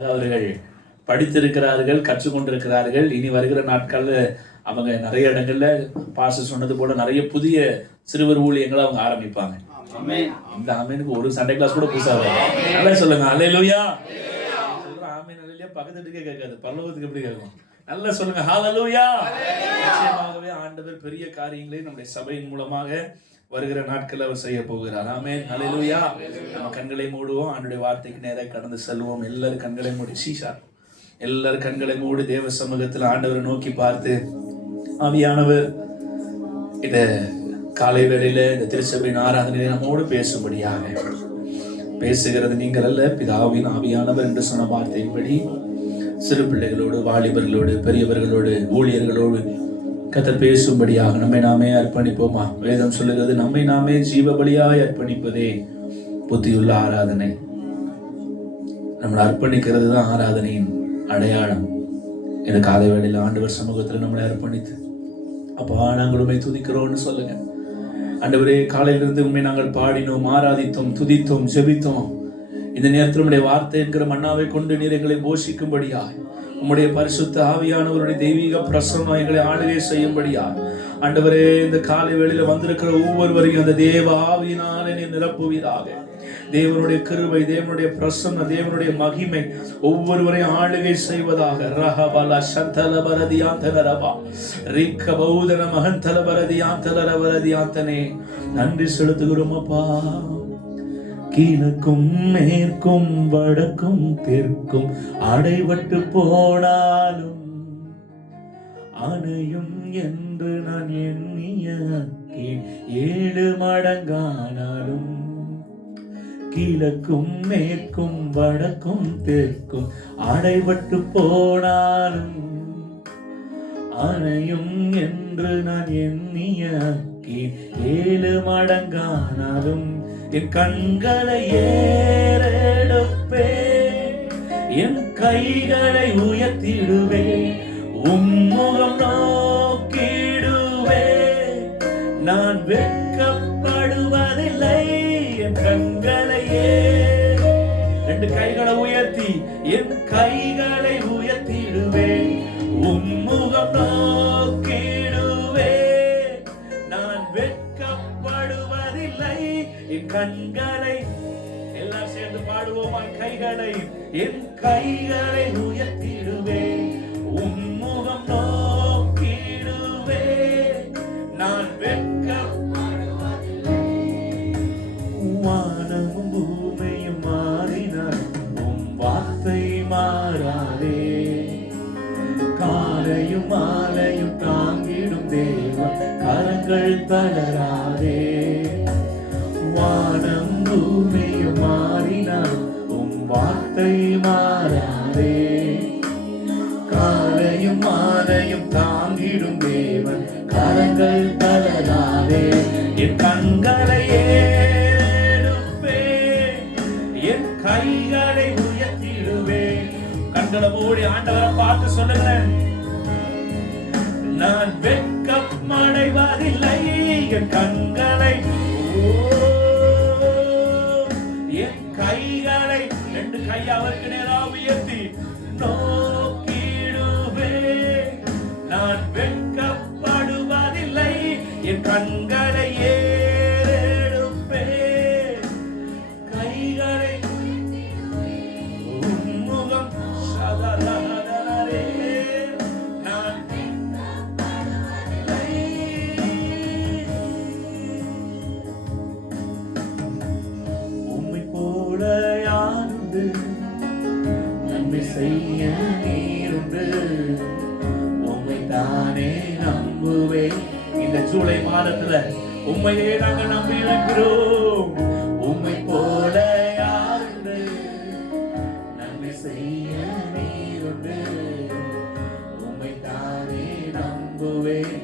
அவர்கள் படித்திருக்கிறார்கள், கற்றுக்கொண்டிருக்கிறார்கள். இனி வருகிற நாட்கள்ல அவங்க நிறைய இடங்கள்ல பாஸ்டர் சொன்னது போல நிறைய புதிய சிறுவர் ஊழியங்களை அவங்க ஆரம்பிப்பாங்க. இந்த ஆமீனுக்கு ஒரு சண்டே கிளாஸ் கூட புதுசா வரும். நல்லா சொல்லுங்க அல்லேலூயா. சொல்ற ஆமீன் அல்லேலூயா பக்கத்துக்கே கேட்காது, பரலோகத்துக்கு எப்படி கேட்கும்? நல்லா சொல்லுங்க ஹalleluya. நிச்சயமாகவே ஆண்டவர் பெரிய காரியங்களை நம்முடைய சபையின் மூலமாக வருகிற நாட்கள் அவர் செய்ய போகிறார். ஆமென் ஹalleluya. நம்ம கண்களை மூடுவோம், ஆண்டவருடைய வார்த்தைக்கு நேராக கடந்து செல்வோம். எல்லாரும் கண்களை மூடி எல்லாரும் கண்களை மூடி தேவ சமூகத்தில் ஆண்டவரை நோக்கி பார்த்து, ஆவியானவர் இந்த காலை வேளையில இந்த திருச்சபையின் ஆராதனையை நம்மோடு பேசும்படியாக பேசுகிறது நீங்கள் அல்ல, பிதாவின் ஆவியானவர் என்று சொன்ன வார்த்தையின்படி சிறு பிள்ளைகளோடு, வாலிபர்களோடு, பெரியவர்களோடு, ஊழியர்களோடு கர்த்தர் பேசும்படியாக நம்மை நாமே அர்ப்பணிப்போமா? வேதம் சொல்லுகிறது, நம்மை நாமே ஜீவ பலியாய் அர்ப்பணிப்பதே புத்தியுள்ள ஆராதனை. நம்மளை அர்ப்பணிக்கிறது தான் ஆராதனையின் அடையாளம். இந்த காலை வேளையில் ஆண்டவர் சமூகத்தில் நம்மளை அர்ப்பணித்து, அப்பா நாங்கள் உண்மை துதிக்கிறோம்னு சொல்லுங்க. ஆண்டவரே, காலையிலிருந்து உண்மை நாங்கள் பாடினோம், ஆராதித்தோம், துதித்தோம், ஜெபித்தோம். இந்த நேரத்தில் உம்முடைய வார்த்தை என்கிற மன்னாவை கொண்டு நீர் எங்களை போஷிக்கும்படியாய், உம்முடைய பரிசுத்த ஆவியானவருடைய தெய்வீக பிரசன்னம் எங்களை ஆளுகை செய்யும்படியாய் ஆண்டவரே, இந்த காலை வேளையில வந்திருக்கிற ஒவ்வொருவரையும் அந்த தேவ ஆவியினாலே நீர் நிரப்புவீராக. தேவனுடைய கிருபை, தேவனுடைய பிரசன்ன, தேவனுடைய மகிமை ஒவ்வொருவரையும் ஆளுகை செய்வதாக. ரஹபல சந்தல பரதியாந்தனரபா ரிக்க பௌதன மகந்தல பரதியாந்தனரவரதியாந்தனே. நன்றி செலுத்துகிறோம் அப்பா. கிழக்கும் மேற்கும் வடக்கும் தெற்கும் அடைபட்டு போனாலும் அணையும் என்று நான் எண்ணிய 7 மடங்கானாலும், கிழக்கும் மேற்கும் வடக்கும் தெற்கும் அடைபட்டு போனாலும் அணையும் என்று நான் எண்ணிய 7 மடங்கானாலும் என் கண்களை ஏறெடுப்பேன், என் கைகளை உயர்த்திடுவேன், உம்முகம் நோக்கிடுவேன், நான் வெட்கப்படுவதில்லை. என் கண்களை 2 கைகளை உயர்த்தி, என் கைகளை உயர்த்திடுவேன், உம்முகம் நோக்கிடுவேன், நான் வெட்கப்படுவதில்லை. என் கண்களை எல்லாம் சேர்ந்து பாடுவோமா? கைகளை, என் கைகளை உயர்த்திடுவேன், உம்முகம் நோக்கிடுவேன், நான் வெட்கப்படுவதில்லை. வானமும் பூமியும் மாறினார், உம் வார்த்தை மாறாதே. காலையும் மாலையும் தாங்கிடும் தேவன் கரங்கள் தளராதே. வானம் பூமியும் மாறினார், உம் வார்த்தை மாறாதே. காலையும் மாலையும் தாங்கிடும் தேவன் கரங்கள் தளராதே. என் கண்களை ஏறெடுப்பேன், என் கைகளை உயர்த்திடுவேன். கண்களை மூடி ஆண்டவரை பார்த்து சொல்லுகிறேன், நான் வெட்கமடைவதில்லை. என் கண்களை, என் கைகளை 2 கை அவருக்கு நேராக உயர்த்தி நோக்கிடுவேன், நான் வெட்கப்படுவதில்லை. என் கண்களை ஏறெடுப்பேன், கைகளை உம்முகம் சதலதலரே, நான் வெட்கப்படுவதில்லை. உம்மை போல யாருண்டு, நன்மை செய்ய நீருண்டு, உம்மை தானே நம்புவேன். இந்த ஜூலை மாதத்துல உம்மையே நாங்க நம்பி இருக்கிறோம். உம்மை போல யாருண்டு, நன்மை செய்ய நீருண்டு, உம்மை தானே நம்புவேன்.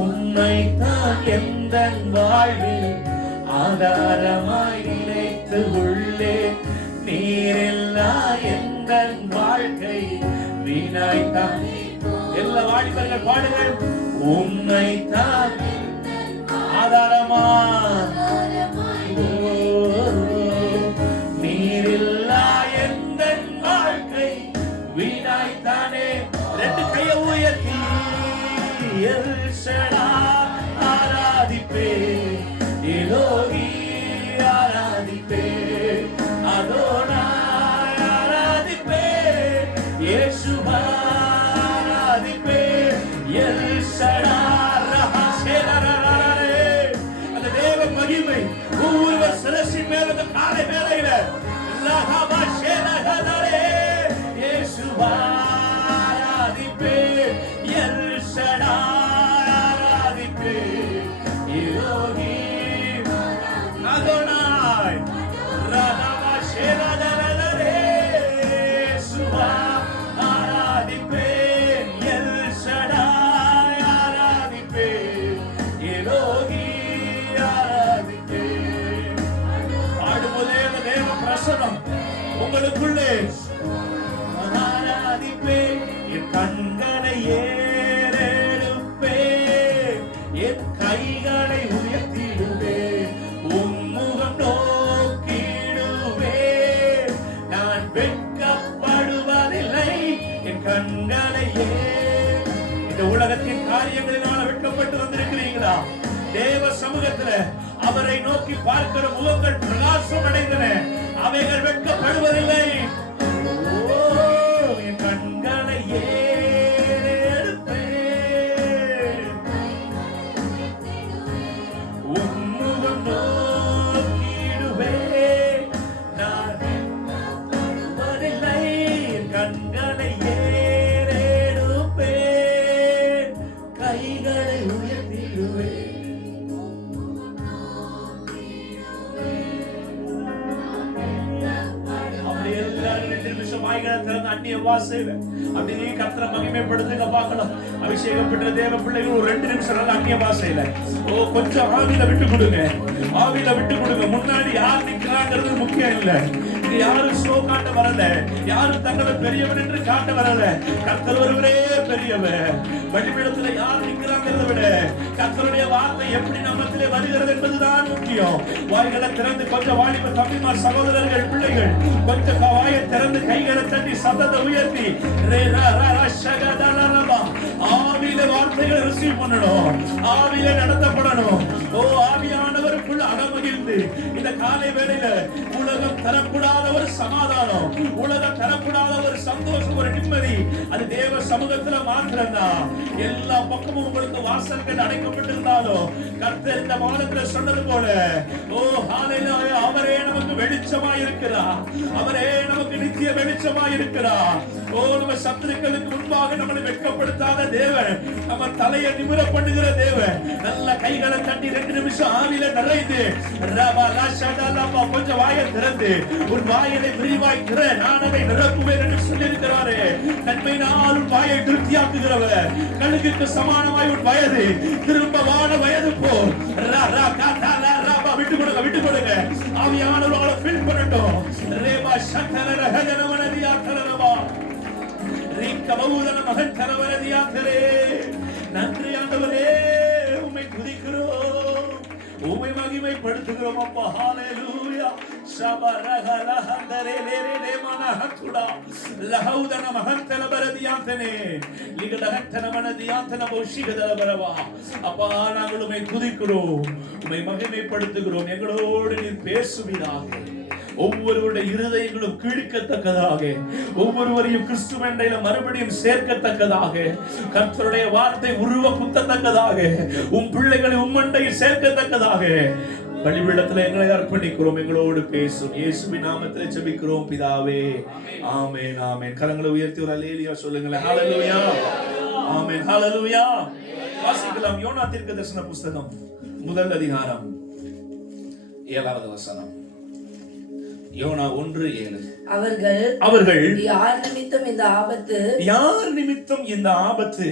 உம்மை தான் எந்த வாழ்வில் ஆதாரமாய் நினைத்து உள்ளே, நீரில்லா எந்த வாழ்க்கை வீணாய்த்தான். எல்லா வாலிபர்கள் பாடுங்கள், உம்மை தான் ஆதாரமா வசனம் உங்களுக்குள்ளே ஆராதிப்பேன், என் கண்களை ஏறெடுப்பேன், என் கைகளை உயர்த்திடுவேன், உம்முகம் நோக்கிடுவேன், நான் வெட்கப்படுவதில்லை, என் கண்களை இந்த உலகத்தின் காரியங்களினால் வெட்கப்பட்டு வந்திருக்கிறீங்களா? தேவ சமூகத்துல அவரை நோக்கி பார்க்கிற முகங்கள் பிரகாசம் அடைந்தன, அவைகள் வெட்கப்படுவதில்லை. என் கண்களை ஏறெடுப்பேன், உம்முகம் நோக்கிடுவேன், நான் வெட்கப்படுவதில்லை, என் கண்களை ஏறெடுப்பேன், கைகளை உயர்த்திடுவேன். அப்படியே கர்த்தரை மகிமைப்படுத்துங்க பார்க்கலாம். அபிஷேகம் பெற்ற தேவ பிள்ளைகள் ஒரு 2 நிமிஷம் நல்ல அந்நிய பாஷையில கொஞ்சம் ஆவியில விட்டு கொடுங்க, ஆவியில விட்டு கொடுங்க. முன்னாடி யார் நிக்கிறாங்கிறது முக்கியம் இல்ல. யாரும் ஷோ காட்ட வரல, யாரும் தங்களை பெரியவன் என்று காட்ட வரல. கர்த்தர் ஒருவரே பெரியவர். பலிபீடத்துல யார் நிக்கிறாங்கிறத விட கர்த்தருடைய வார்த்தை எப்படி நம்மத்திலே வருகிறது என்பதுதான் முக்கியம். வாய்களை திறந்து கொஞ்சம் வாலிப தம்பிமார் சகோதரர்கள் பிள்ளைகள் கொஞ்சம் வாயை திறந்து கைகளை தட்டி சத்தத்தை உயர்த்தி ஆவியில வார்த்தைகளை ரிசீவ் பண்ணணும், ஆவியில நடத்தப்படணும். ஆவியானவருக்குள்ள அகமகிழ்ந்து இந்த காலை வேளையில உலகம் தரக்கூடாத ஒரு சமாதானம், உலகம் தரக்கூடாத ஒரு சந்தோஷம், ஒரு நிம்மதி அது தேவ சமூகத்துல மாத்திரம்தான். எல்லா பக்கமும் உங்களுக்கு வாசல்கள் அடைக்கப்பட்டிருந்தாலும் கர்த்தர் இந்த வானத்துல சொன்னது போல ஹalleluya, அவரே நமக்கு வெளிச்சமாய் இருக்கிறார், அவரே நமக்கு நித்திய வெளிச்சமாய் இருக்கிறார். நம்ம சத்துருக்களுக்கு முன்பாக நம்மளை வெட்கப்படுத்தாத தேவன், நம்ம தலையை நிமிர பண்ணுகிற தேவன். நல்ல கைகளை தட்டி 2 நிமிஷம் ஆவியில நிறைந்து கொஞ்சம் வாயை திறந்து உன் வாயிலை விரிவாய் திற, நான் அதை நிரப்புவேன் என்று சொல்லி இருக்கிறாரே. நன்மை நாளும் வாயை திருப்தியாக்குகிறவர், கழுகுக்கு சமானமாய் உன் வயது திரும்ப வாழ வயது போல். விட்டு கொடுங்க, விட்டு கொடுங்க. ஆவியானவரோட ஃபீல் பண்ணட்டும். ரேபா சக்கர ரஹஜனமனதியா தரவா ரீக்க பௌதன மகன் தரவரதியா தரே. நன்றி ஆண்டவரே, உம்மை துதிக்கிறோம், உம்மை மகிமைப்படுத்துகிறோம் அப்பா. ஹalleluya. ஷபரஹலஹந்தரே லேரே மனஹதுடா லஹௌதன மஹந்தல பரதியாந்தனே லிகடஹந்தன மனதியாந்தன போஷிகதல பரவா. அப்பா, நாங்கள் உம்மை துதிக்கிறோம், உம்மை மகிமைப்படுத்துகிறோம். எங்களோடு நீர் பேசுவீராக. ஒவ்வொருவருடைய இருதயங்களும் கீழ்க்கத்தக்கதாக, ஒவ்வொருவரையும் கிறிஸ்துவண்டையில மறுபடியும் சேர்க்கத்தக்கதாக, கர்த்தருடைய வார்த்தை உருவ குத்தத்தக்கதாக, உம் பிள்ளைகளை உம்மண்டையில் சேர்க்கத்தக்கதாக பலிபீடத்தில் எங்களை அர்ப்பணிக்கிறோம். எங்களோடு பேசும் இயேசுவின் நாமத்தில் ஜெபிக்கிறோம் பிதாவே, ஆமென், ஆமென். கரங்களை உயர்த்தி ஒரு அல்லேலூயா சொல்லுங்களேன். ஹalleluya, ஆமென், ஹalleluya. வாசிக்கலாம் யோனா தீர்க்கதரிசன புத்தகம் 1 அதிகாரம் 7வது வசனம். யோனா 1:7. அவர்கள் யார் நிமித்தம் இந்த ஆபத்து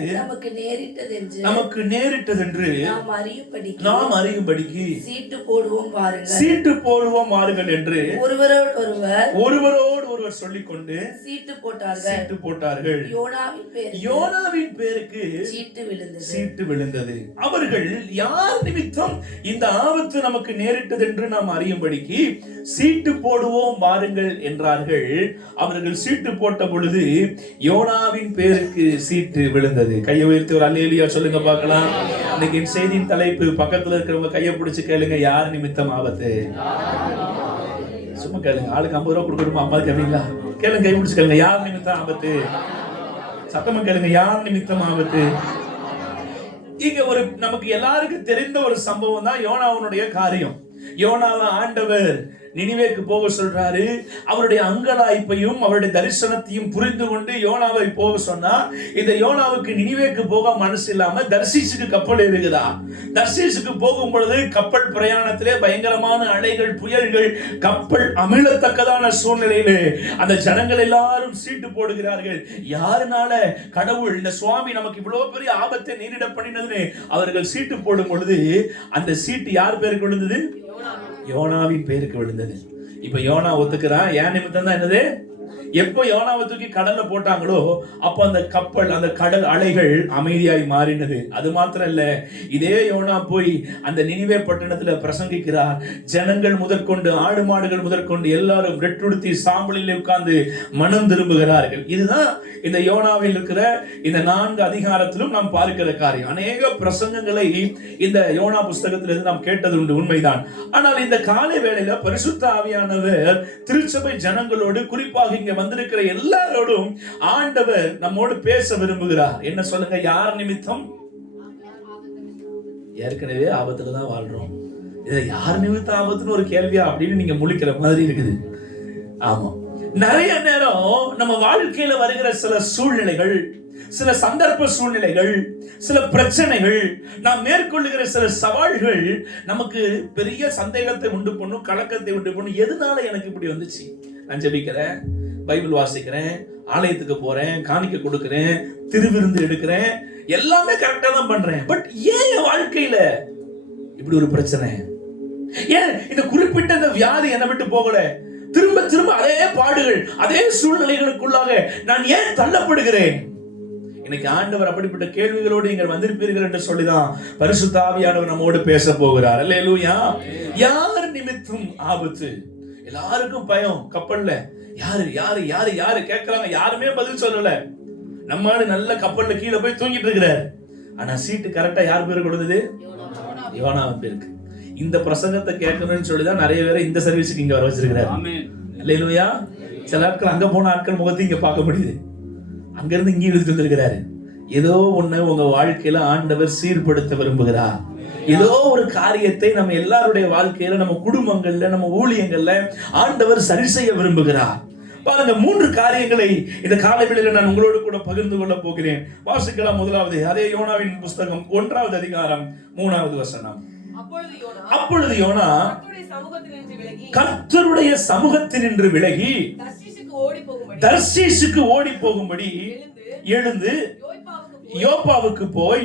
நமக்கு நேரிட்டதென்று நாம் அறியும்படிக்கு சீட்டு போடுவோம் வாருங்கள் என்று ஒருவரோடு சொல்லிக் கொண்டு சீட்டு போட்டார்கள். யோனாவின் பேருக்கு சீட்டு விழுந்தது. அவர்கள் யார் நிமித்தம் இந்த ஆபத்து நமக்கு நேரிட்டது என்று நாம் அறியும்படிக்கு சீட்டு போடுவோம் வாருங்கள் என்றார்கள். அவர்கள் சீட்டு போட்ட பொழுது யோனாவின் பேருக்கு சீட்டு விழுந்தது. கையை உயர்த்தி ஒரு அல்லேலூயா சொல்லுங்க பார்க்கலாம். இன்னைக்கு செய்தியின் தலைப்பு, பக்கத்துல இருக்கிறவங்க கையை பிடிச்சு கேளுங்க, யார் நிமித்தம் ஆபத்து? சும்மா கேளுங்க. ஆளுக்கு 50 ரூபா கொடுக்கணுமா? 50 கேளுங்களா? கேளுங்க, கை பிடிச்சு கேளுங்க, யார் நிமித்தம் ஆபத்து? சத்தமா கேளுங்க, யார் நிமித்தம் ஆபத்து? இங்க ஒரு நமக்கு எல்லாருக்கும் தெரிந்த ஒரு சம்பவம் தான் யோனாவுடைய காரியம். யோனாவை ஆண்டவர் நினிவேக்கு போக சொல்றாரு. அவருடைய அங்கலாய்ப்பையும் அவருடைய தரிசனத்தையும் புரிந்து கொண்டு யோனாவை போக சொன்னா, இந்த யோனாவுக்கு நினிவேக்கு போக மனசு இல்லாம தர்சீசுக்கு கப்பல் ஏறுகிறா. தர்சீசுக்கு போகும் பொழுது கப்பல் பிரயாணத்திலே பயங்கரமான அலைகள், புயல்கள், கப்பல் அமிழத்தக்கதான சூழ்நிலையிலே அந்த ஜனங்கள் எல்லாரும் சீட்டு போடுகிறார்கள். யாருனால? கடவுள், இந்த சுவாமி நமக்கு இவ்வளவு பெரிய ஆபத்தை நேரிட பண்ணினதுன்னு அவர்கள் சீட்டு போடும் பொழுது அந்த சீட்டு யார் பேருக்கு விழுந்தது? யோனாவின் பேருக்கு விழுந்தது. இப்ப யோனா ஒத்துக்கிறான். ஏன் நிமித்தம் தான் என்னது? எப்போ யோனாவை தூக்கி கடல்ல போட்டாங்களோ அப்ப அந்த கப்பல், அந்த கடல் அலைகள் அமைதியாய் மாறினது. அது மாத்திரம் இல்ல, இதே யோனா போய் அந்த நினிவே பட்டணத்துல பிரசங்கிக்கிறார். ஜனங்கள் முதற்கொண்டு, ஆடு மாடுகள் முதற்கொண்டு எல்லாரும் ரெட்டுடுத்தி சாம்பலில் உட்கார்ந்து மனம் திரும்புகிறார்கள். இதுதான் இந்த யோனாவில் இருக்கிற இந்த 4 அதிகாரத்திலும் நாம் பார்க்கிற காரியம். அநேக பிரசங்கங்களை இந்த யோனா புஸ்தகத்திலிருந்து நாம் கேட்டது உண்டு, உண்மைதான். ஆனால் இந்த காலை வேளையில பரிசுத்த ஆவியானவர் திருச்சபை ஜனங்களோடு, குறிப்பாக இங்க வந்திருக்கிற எல்லாரோடும் ஆண்டவர் நம்மோடு பேச விரும்புகிறார். என்ன சொல்லுங்க? யார் நிமித்தம்? ஏற்கனவே ஆபத்துல தான் வாழ்றோம். இதை யார் நிமித்தம் ஆபத்துன்னு ஒரு கேள்வியா அப்படின்னு நீங்க முழிக்கிற மாதிரி இருக்குது. ஆமா, நிறைய நேரம் நம்ம வாழ்க்கையில வருகிற சில சூழ்நிலைகள், சில சந்தர்ப்ப சூழ்நிலைகள், சில பிரச்சனைகள், நாம் மேற்கொள்ளுகிற சில சவால்கள் நமக்கு பெரிய சந்தேகத்தை உண்டு பண்ணும், கலக்கத்தை உண்டு பண்ணும். எதனால எனக்கு இப்படி வந்துச்சு? நான் ஜெபிக்கிறேன், பைபிள் வாசிக்கிறேன், ஆலயத்துக்கு போறேன், காணிக்கை கொடுக்கிறேன், திருவிருந்து எடுக்கிறேன், எல்லாமே கரெக்டா தான் பண்றேன். பட் ஏன் என் வாழ்க்கையில இப்படி ஒரு பிரச்சனை? ஏன் இந்த குறிப்பிட்ட இந்த வியாதி என்னை விட்டு போகல? திரும்ப திரும்ப அதே பாடுகள், அதே சூழ்நிலைகளுக்குள்ளாக நான் ஏன் தள்ளப்படுகிறேன்? இன்னைக்கு ஆண்டவர் அப்படிப்பட்ட கேள்விகளோடு நீங்கள் வந்திருப்பீர்கள் என்று சொல்லிதான் பரிசுத்த ஆவியானவர் நம்மோடு பேச போகிறார். அல்லேலூயா. யார் நிமித்தம் ஆபத்து? எல்லாருக்கும் பயம். கப்பல்ல யாரு யாரு யாரு யாரு கேட்கறாங்க, யாருமே பதில் சொல்லல. நம்மால நல்ல கப்பல்ல கீழே போய் தூங்கிட்டு இருக்கிறார். ஆனா சீட்டு கரெக்டா யார் பேரு கொடுத்தது? யோனாவு பேருக்கு. இந்த பிரசங்கத்தை கேட்கணும்னு சொல்லிதான் நிறைய பேரை இந்த சர்வீஸுக்கு இங்க வர வச்சிருக்கிறார். அல்லேலூயா. சில ஆட்கள் அங்க போன ஆட்கள் முகத்தை இங்க பார்க்க முடியுது, அங்க இருந்து இங்கே எழுதிட்டு வந்திருக்கிறாரு. ஏதோ ஒண்ணு உங்க வாழ்க்கையில ஆண்டவர் சீர்படுத்த விரும்புகிறார். ஏதோ ஒரு காரியத்தை நம்ம எல்லாருடைய வாழ்க்கையில, நம்ம குடும்பங்கள்ல, நம்ம ஊழியங்கள்ல ஆண்டவர் சரி செய்ய விரும்புகிறார். பாருங்க, 3 காரியங்களை இந்த காலை வேளையில நான் உங்களோடு கூட பகிர்ந்து கொள்ள போகிறேன். வாசிக்கலாம். முதலாவது, அதே யோனாவின் புஸ்தகம் 1வது அதிகாரம் 3வது வசனம். அப்பொழுது யோனா கர்த்தருடைய சமூகத்தினின்று விலகி தர்சீசுக்கு ஓடி போகும்படி எழுந்து யோப்பாவுக்கு போய்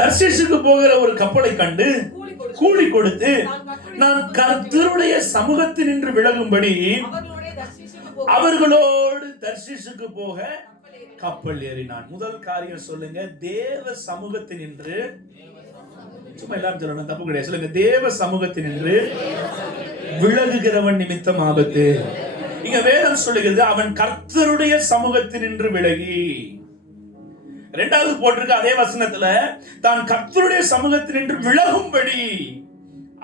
தர்சீசுக்கு போகிற ஒரு கப்பலை கண்டு கூலி கொடுத்து நான் கர்த்தருடைய சமூகத்தினின்று விலகும்படி அவர்களோடு தர்சீசுக்கு போக கப்பல் ஏறினான். முதல் காரியம் சொல்லுங்க, தேவ சமூகத்தினின்று. சும்மா எல்லாரும் சொல்லணும், தப்பு கிடையாது. சொல்லுங்க, தேவ சமூகத்தினின்று விலகுகிறவன் நிமித்தம் ஆபத்து. இங்க வேதம் சொல்லுகிறது, அவன் கர்த்தருடைய சமூகத்தினின்று விலகி. 2வது போட்டிருக்க அதே வசனத்துல, தான் கர்த்தருடைய சமூகத்தினின்று விலகும்படி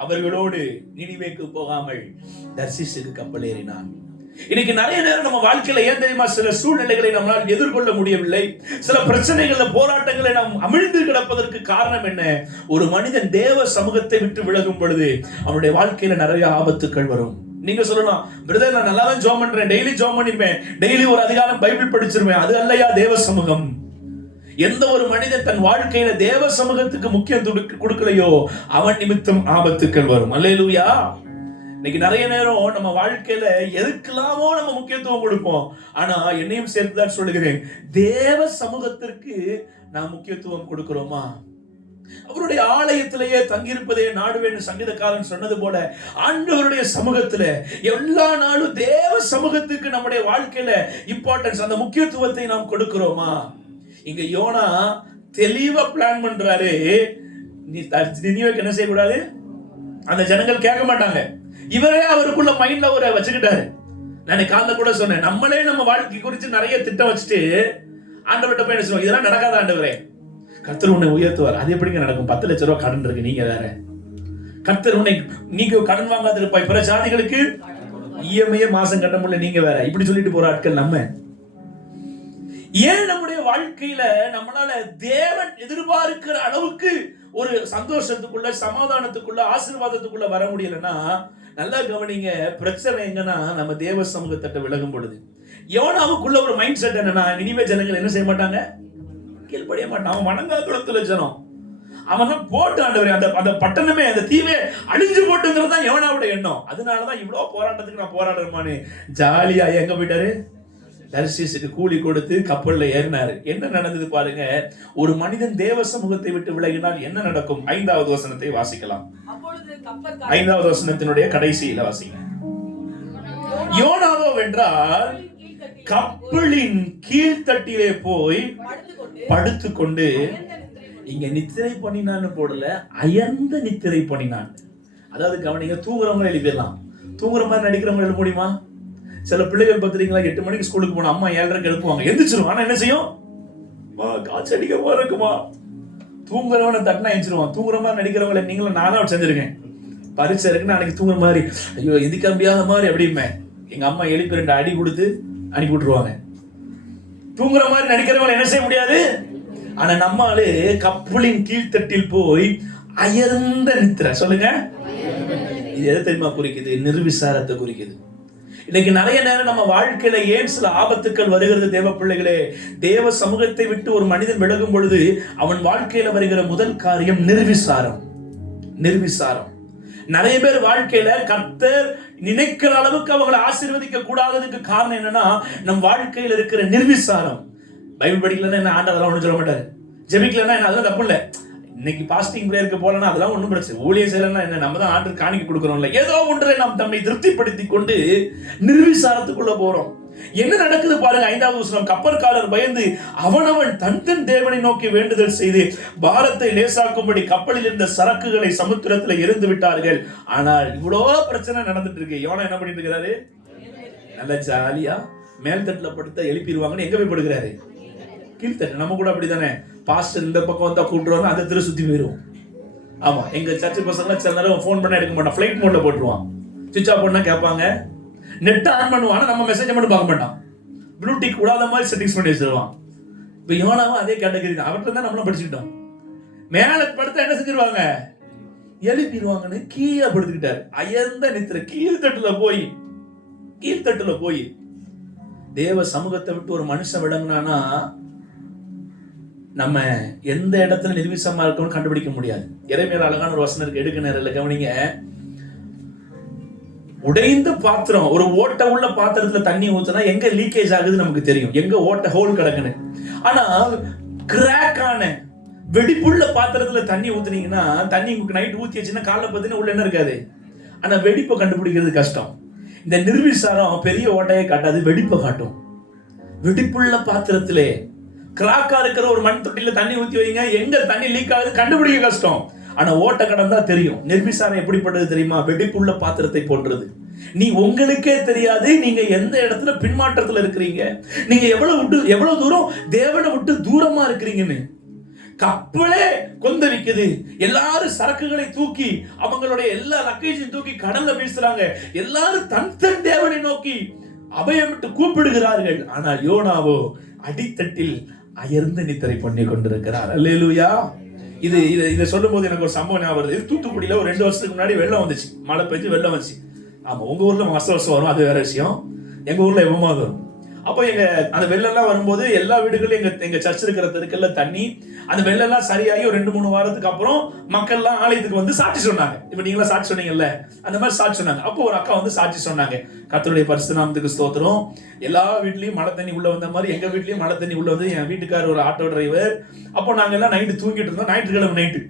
அவர்களோடு நினிவேக்கு போகாமல் தர்சீசுக்கு கப்பல் ஏறினான். இன்னைக்கு நிறைய நேரம் நம்ம வாழ்க்கையில ஏன் தெரியுமா சில சூழ்நிலைகளை நம்மளால் எதிர்கொள்ள முடியவில்லை, சில பிரச்சனைகள்ல, போராட்டங்களை நாம் அமிழ்ந்து கிடப்பதற்கு காரணம் என்ன? ஒரு மனிதன் தேவ சமூகத்தை விட்டு விலகும் பொழுது அவனுடைய வாழ்க்கையில நிறைய ஆபத்துக்கள் வரும். நீங்க சொல்லலாம், பிரதர் நான் நல்லா தான் ஜெபம் பண்றேன், டெய்லி ஜெபம் பண்ணிருப்பேன், டெய்லி ஒரு அதிகாரம் பைபிள் படிச்சிருவேன். அது அல்லையா தேவ சமூகம்? எந்த ஒரு மனிதன் தன் வாழ்க்கையில தேவ சமூகத்துக்கு முக்கியத்துவம் கொடுக்கலையோ அவன் நிமித்தம் ஆபத்துக்கள் வரும். அல்லேலூயா. இன்னைக்கு நிறைய நேரம் நம்ம வாழ்க்கையில எதுக்கெல்லாமோ நம்ம முக்கியத்துவம் கொடுப்போம். ஆனா என்னையும் சேர்த்துதான் சொல்லுகிறேன், தேவ சமூகத்திற்கு நாம் முக்கியத்துவம் கொடுக்கிறோமா? அவருடைய ஆலயத்திலேயே தங்கியிருப்பதே நாடுவேன்னு சங்கீதக்காரன் சொன்னது போல, ஆண்டவருடைய சமூகத்துல எல்லா நாளும் தேவ சமூகத்துக்கு நம்முடைய வாழ்க்கையில இம்பார்ட்டன்ஸ், அந்த முக்கியத்துவத்தை நாம் கொடுக்கிறோமா? இங்க யோனா தெளிவா பிளான் பண்றாரு. நினிவேக்கு என்ன செய்யக்கூடாது? அந்த ஜனங்கள் கேட்க மாட்டாங்க. இவரே அவருக்குள்ள மைண்ட்ல ஒரு வச்சுக்கிட்டாரு. நான் காலைல கூட சொன்னேன், நம்மளே நம்ம வாழ்க்கை குறித்து நிறைய திட்டம் வச்சுட்டு ஆண்டவர்கிட்ட போய் என்ன சொல்லுவோம், இதெல்லாம் நடக்காத ஆண்டவரே, கர்த்தர் உன்னை உயர்த்துவார். அது எப்படிங்க நடக்கும்? 10 லட்சம் ரூபாய் கடன் இருக்கு, நீங்க வேற. கர்த்தர் உன்னை, நீங்க கடன் வாங்காத இருப்பாய், பிற ஜாதிகளுக்கு இஎம்ஐ மாசம் கட்ட முடியல, நீங்க வேற. இப்படி சொல்லிட்டு போற ஆட்கள் நம்ம. ஏன் நம்முடைய வாழ்க்கையில நம்மளால தேவன் எதிர்பார்க்கிற அளவுக்கு ஒரு சந்தோஷத்துக்குள்ள, சமாதானத்துக்குள்ள, ஆசீர்வாதத்துக்குள்ள வர முடியலன்னா, நல்லா கவனிங்க, பிரச்சனை எங்கன்னா நம்ம தேவ சமூகத்தை விலகும் பொழுது. யோனாவுக்குள்ள ஒரு மைண்ட் செட் என்னன்னா, நினிவே ஜனங்கள் என்ன செய்ய மாட்டாங்க? கீழ்ப்படிய மாட்டான். அவன் வணங்காத ஜனம். அவன் தான் போட்டு ஆண்டவரே அந்த பட்டணமே, அந்த தீவே அழிஞ்சு போட்டுங்கிறது தான் யோனாவுடைய எண்ணம். அதனாலதான் இவ்வளவு போராட்டத்துக்கு நான் போராடுறேமான்னு ஜாலியா எங்க போயிட்டாரு? தர்சீசுக்கு கூலி கொடுத்து கப்பல்ல ஏறினாரு. என்ன நடந்தது பாருங்க. ஒரு மனிதன் தேவ சமூகத்தை விட்டு விலகினால் என்ன நடக்கும்? 5வது வசனத்தை வாசிக்கலாம். 5வது வசனத்தினுடைய கடைசியில வாசிங்க. யோனாவோ வென்றால் கப்பலின் கீழ்த்தட்டிலே போய் படுத்துக்கொண்டு, இங்க நித்திரை பண்ணினான்னு போடல, அயர்ந்த நித்திரை பண்ணினான். அதாவது கவனிங்க, தூங்குறவங்க எழுப்பிடலாம், தூங்குற மாதிரி நடிக்கிறவங்க எழுப்ப முடியுமா? சில பிள்ளைகள் பார்த்துறீங்களா, 8 மணிக்கு ஸ்கூலுக்கு போன அம்மா 7:30 எழுப்புவாங்க, எந்திரிச்சிரும். ஆனா என்ன செய்யும்? காய்ச்சல் அடிக்க இருக்குமா? தூங்குறவனை தட்டினா எந்திரிச்சிருவான். தூங்குற மாதிரி நடிக்கிறவங்களை நீங்களும் நானும் செஞ்சிருக்கேன். பரிசை இருக்குன்னு அன்னைக்கு தூங்குற மாதிரி, ஐயோ எந்திக்க முடியாத மாதிரி அப்படிமே எங்க அம்மா எழுப்பி 2 அடி கொடுத்து அனுப்பி விட்டுருவாங்க. தூங்குற மாதிரி நடிக்கிறவங்களை என்ன செய்ய முடியாது. ஆனா நம்மளே கப்பலின் கீழ்த்தட்டில் போய் அயர்ந்த நித்திரை. சொல்லுங்க, இது எதை தெரியுமா குறிக்குது? நிர்விசாரத்தை குறிக்குது. இன்னைக்கு நிறைய நேரம் நம்ம வாழ்க்கையில ஏன் சில ஆபத்துக்கள் வருகிறது தேவ பிள்ளைகளே? தேவ சமூகத்தை விட்டு ஒரு மனிதன் விலகும் பொழுது அவன் வாழ்க்கையில வருகிற முதல் காரியம் நிர்விசாரம். நிர்விசாரம். நிறைய பேர் வாழ்க்கையில கர்த்தர் நினைக்கிற அளவுக்கு அவங்களை ஆசீர்வதிக்க கூடாததுக்கு காரணம் என்னன்னா, நம் வாழ்க்கையில் இருக்கிற நிர்விசாரம். பைபிள் படிக்கலன்னா என்ன, ஆண்டவரெல்லாம் ஒன்றும் சொல்ல மாட்டாரு. ஜெபிக்கலன்னா என்ன, அதெல்லாம் தப்பு இல்லை. இன்னைக்கு பாஸ்டிங் பிரேயருக்கு போலன்னா அதெல்லாம் ஒன்றும் பிரச்சனை. ஊழியம் செய்யலன்னா என்ன, நம்ம தான் ஆண்டு காணிக்க கொடுக்குறோம்ல. ஏதோ ஒன்றை நாம் தம்மை திருப்திப்படுத்தி கொண்டு நிர்விசாரத்துக்குள்ள போறோம். என்ன நடக்குது பாருங்க. 5வது வசனம், கப்பற்காரர் பயந்து அவனவன் தன் தேவனை நோக்கி வேண்டுதல் செய்து பாரத்தை லேசாக்கும்படி கப்பலில் இருந்த சரக்குகளை சமுத்திரத்தில் எரிந்து விட்டார்கள். ஆனால் இவ்வளோ பிரச்சனை நடந்துட்டு இருக்கு. யோனா என்ன பண்ணிட்டு இருக்கிறாரு? நல்ல ஜாலியா மேல்தட்டுல படுத்த எழுப்பிடுவாங்கன்னு எங்க போய் படுக்கிறாரு? கீழ்த்தட்டு. நம்ம கூட அப்படித்தானே, பாஸ்டர் இந்த பக்கம் வந்தா கூட்டுருவாங்க, அதை திரு சுத்தி போயிடுவோம். ஆமா, எங்க சர்ச்சு பசங்க சில நேரம் ஃபோன் பண்ணா எடுக்க மாட்டான், ஃபிளைட் மோட்ல போட்டுருவான். சுவிட்ச் ஆஃப் பண்ணா கேட்பாங்க, நெட் ஆன் பண்ணுவான், நம்ம மெசேஜ் மட்டும் பார்க்க மாட்டான். ப்ளூடிக் விடாத மாதிரி செட்டிங்ஸ் பண்ணி வச்சிருவான். இப்போ யோனாவும் அதே கேட்டகரி தான். அவர்கிட்ட தான் நம்மளும் படிச்சுக்கிட்டோம். மேல படுத்தா என்ன செஞ்சிருவாங்க? எழுப்பிடுவாங்கன்னு கீழே படுத்துக்கிட்டாரு. அயர்ந்த நித்திரை. கீழ்த்தட்டுல போய் தேவ சமூகத்தை விட்டு ஒரு மனுஷன் விளங்குனானா நம்ம எந்த இடத்துல நிர்விசமா இருக்கோம்னு கண்டுபிடிக்க முடியாது. இறைமையில அழகான ஒரு வசனம் இருக்கு, எடுக்க நேரம் கவனிங்க. உடைந்த பாத்திரம், ஒரு ஓட்ட உள்ள பாத்திரத்துல தண்ணி ஊத்துனா எங்க லீக்கேஜ் ஆகுது நமக்கு தெரியும், எங்க ஓட்ட ஹோல் கிடக்குன்னு. ஆனா கிராக் ஆன வெடிப்புள்ள பாத்திரத்துல தண்ணி ஊத்துனீங்கன்னா, தண்ணி உங்களுக்கு நைட் ஊத்தி வச்சுன்னா காலைல பார்த்தீங்கன்னா உள்ள என்ன இருக்காது. ஆனா வெடிப்பை கண்டுபிடிக்கிறது கஷ்டம். இந்த நிர்விசாரம் பெரிய ஓட்டையை காட்டாது, வெடிப்பை காட்டும். வெடிப்புள்ள பாத்திரத்திலே கிராக்கா இருக்கிற ஒரு மண் தொட்டில தண்ணி ஊத்தி வைங்க, எங்க தண்ணி லீக் ஆகுது கண்டுபிடிக்க கஷ்டம். ஆனா ஓட்ட கடந்தா தெரியும். நிர்விசாரம் எப்படிப்பட்டது தெரியுமா? வெடிப்புள்ள பாத்திரத்தை போன்றது. நீ உங்களுக்கே தெரியாது நீங்க எந்த இடத்துல பின்மாற்றத்துல இருக்கிறீங்க, நீங்க எவ்வளவு தூரம் தேவனை விட்டு தூரமா இருக்கிறீங்கன்னு. கப்பலே கொந்தளிக்குது. எல்லாரும் சரக்குகளை தூக்கி, அவங்களுடைய எல்லா லக்கேஜையும் தூக்கி கடல்ல வீசுறாங்க. எல்லாரும் தன் தேவனை நோக்கி அபயமிட்டு கூப்பிடுகிறார்கள். ஆனால் யோனாவோ அடித்தட்டில் அயர்ந்த நித்திரை பண்ணி கொண்டிருக்கிறார். அல்லேலூயா. இதை சொல்லும் போது எனக்கு ஒரு சம்பவம் ஞாபகம் வருது. தூத்துக்குடியில ஒரு 2 வருஷத்துக்கு முன்னாடி வெள்ளம் வந்துச்சு, மழை பெஞ்சு வெள்ளம் வந்துச்சு. ஆமா, உங்க ஊர்ல வருஷம் வரும், அது வேற விஷயம். எங்க ஊர்ல எப்பமா வரும். அப்போ அந்த வெள்ளம்லாம் வரும்போது எல்லா வீடுகளும் எங்க சர்ச் இருக்கிற தெருக்கல்ல தண்ணி. அந்த வெள்ளம்லாம் சரியாகி ஒரு 2-3 வாரத்துக்கு அப்புறம் மக்கள்லாம் ஆலயத்துக்கு வந்து சாட்சி சொன்னாங்க. இப்ப நீங்களா சாட்சி சொன்னீங்கல்ல, அந்த மாதிரி சாட்சி சொன்னாங்க. அப்போ ஒரு அக்கா வந்து சாட்சி சொன்னாங்க, கர்த்தருடைய பரிசுத்த நாமத்துக்கு ஸ்தோத்திரம், எல்லா வீட்லயும் மழை தண்ணி உள்ள வந்த மாதிரி எங்க வீட்லயும் மழை தண்ணி உள்ள வந்து, என் வீட்டுக்காரர் ஒரு ஆட்டோ டிரைவர். அப்போ நாங்க எல்லாம் நைட்டு தூங்கிட்டு இருந்தோம், ஞாயிற்றுக்கிழமை நைட்டு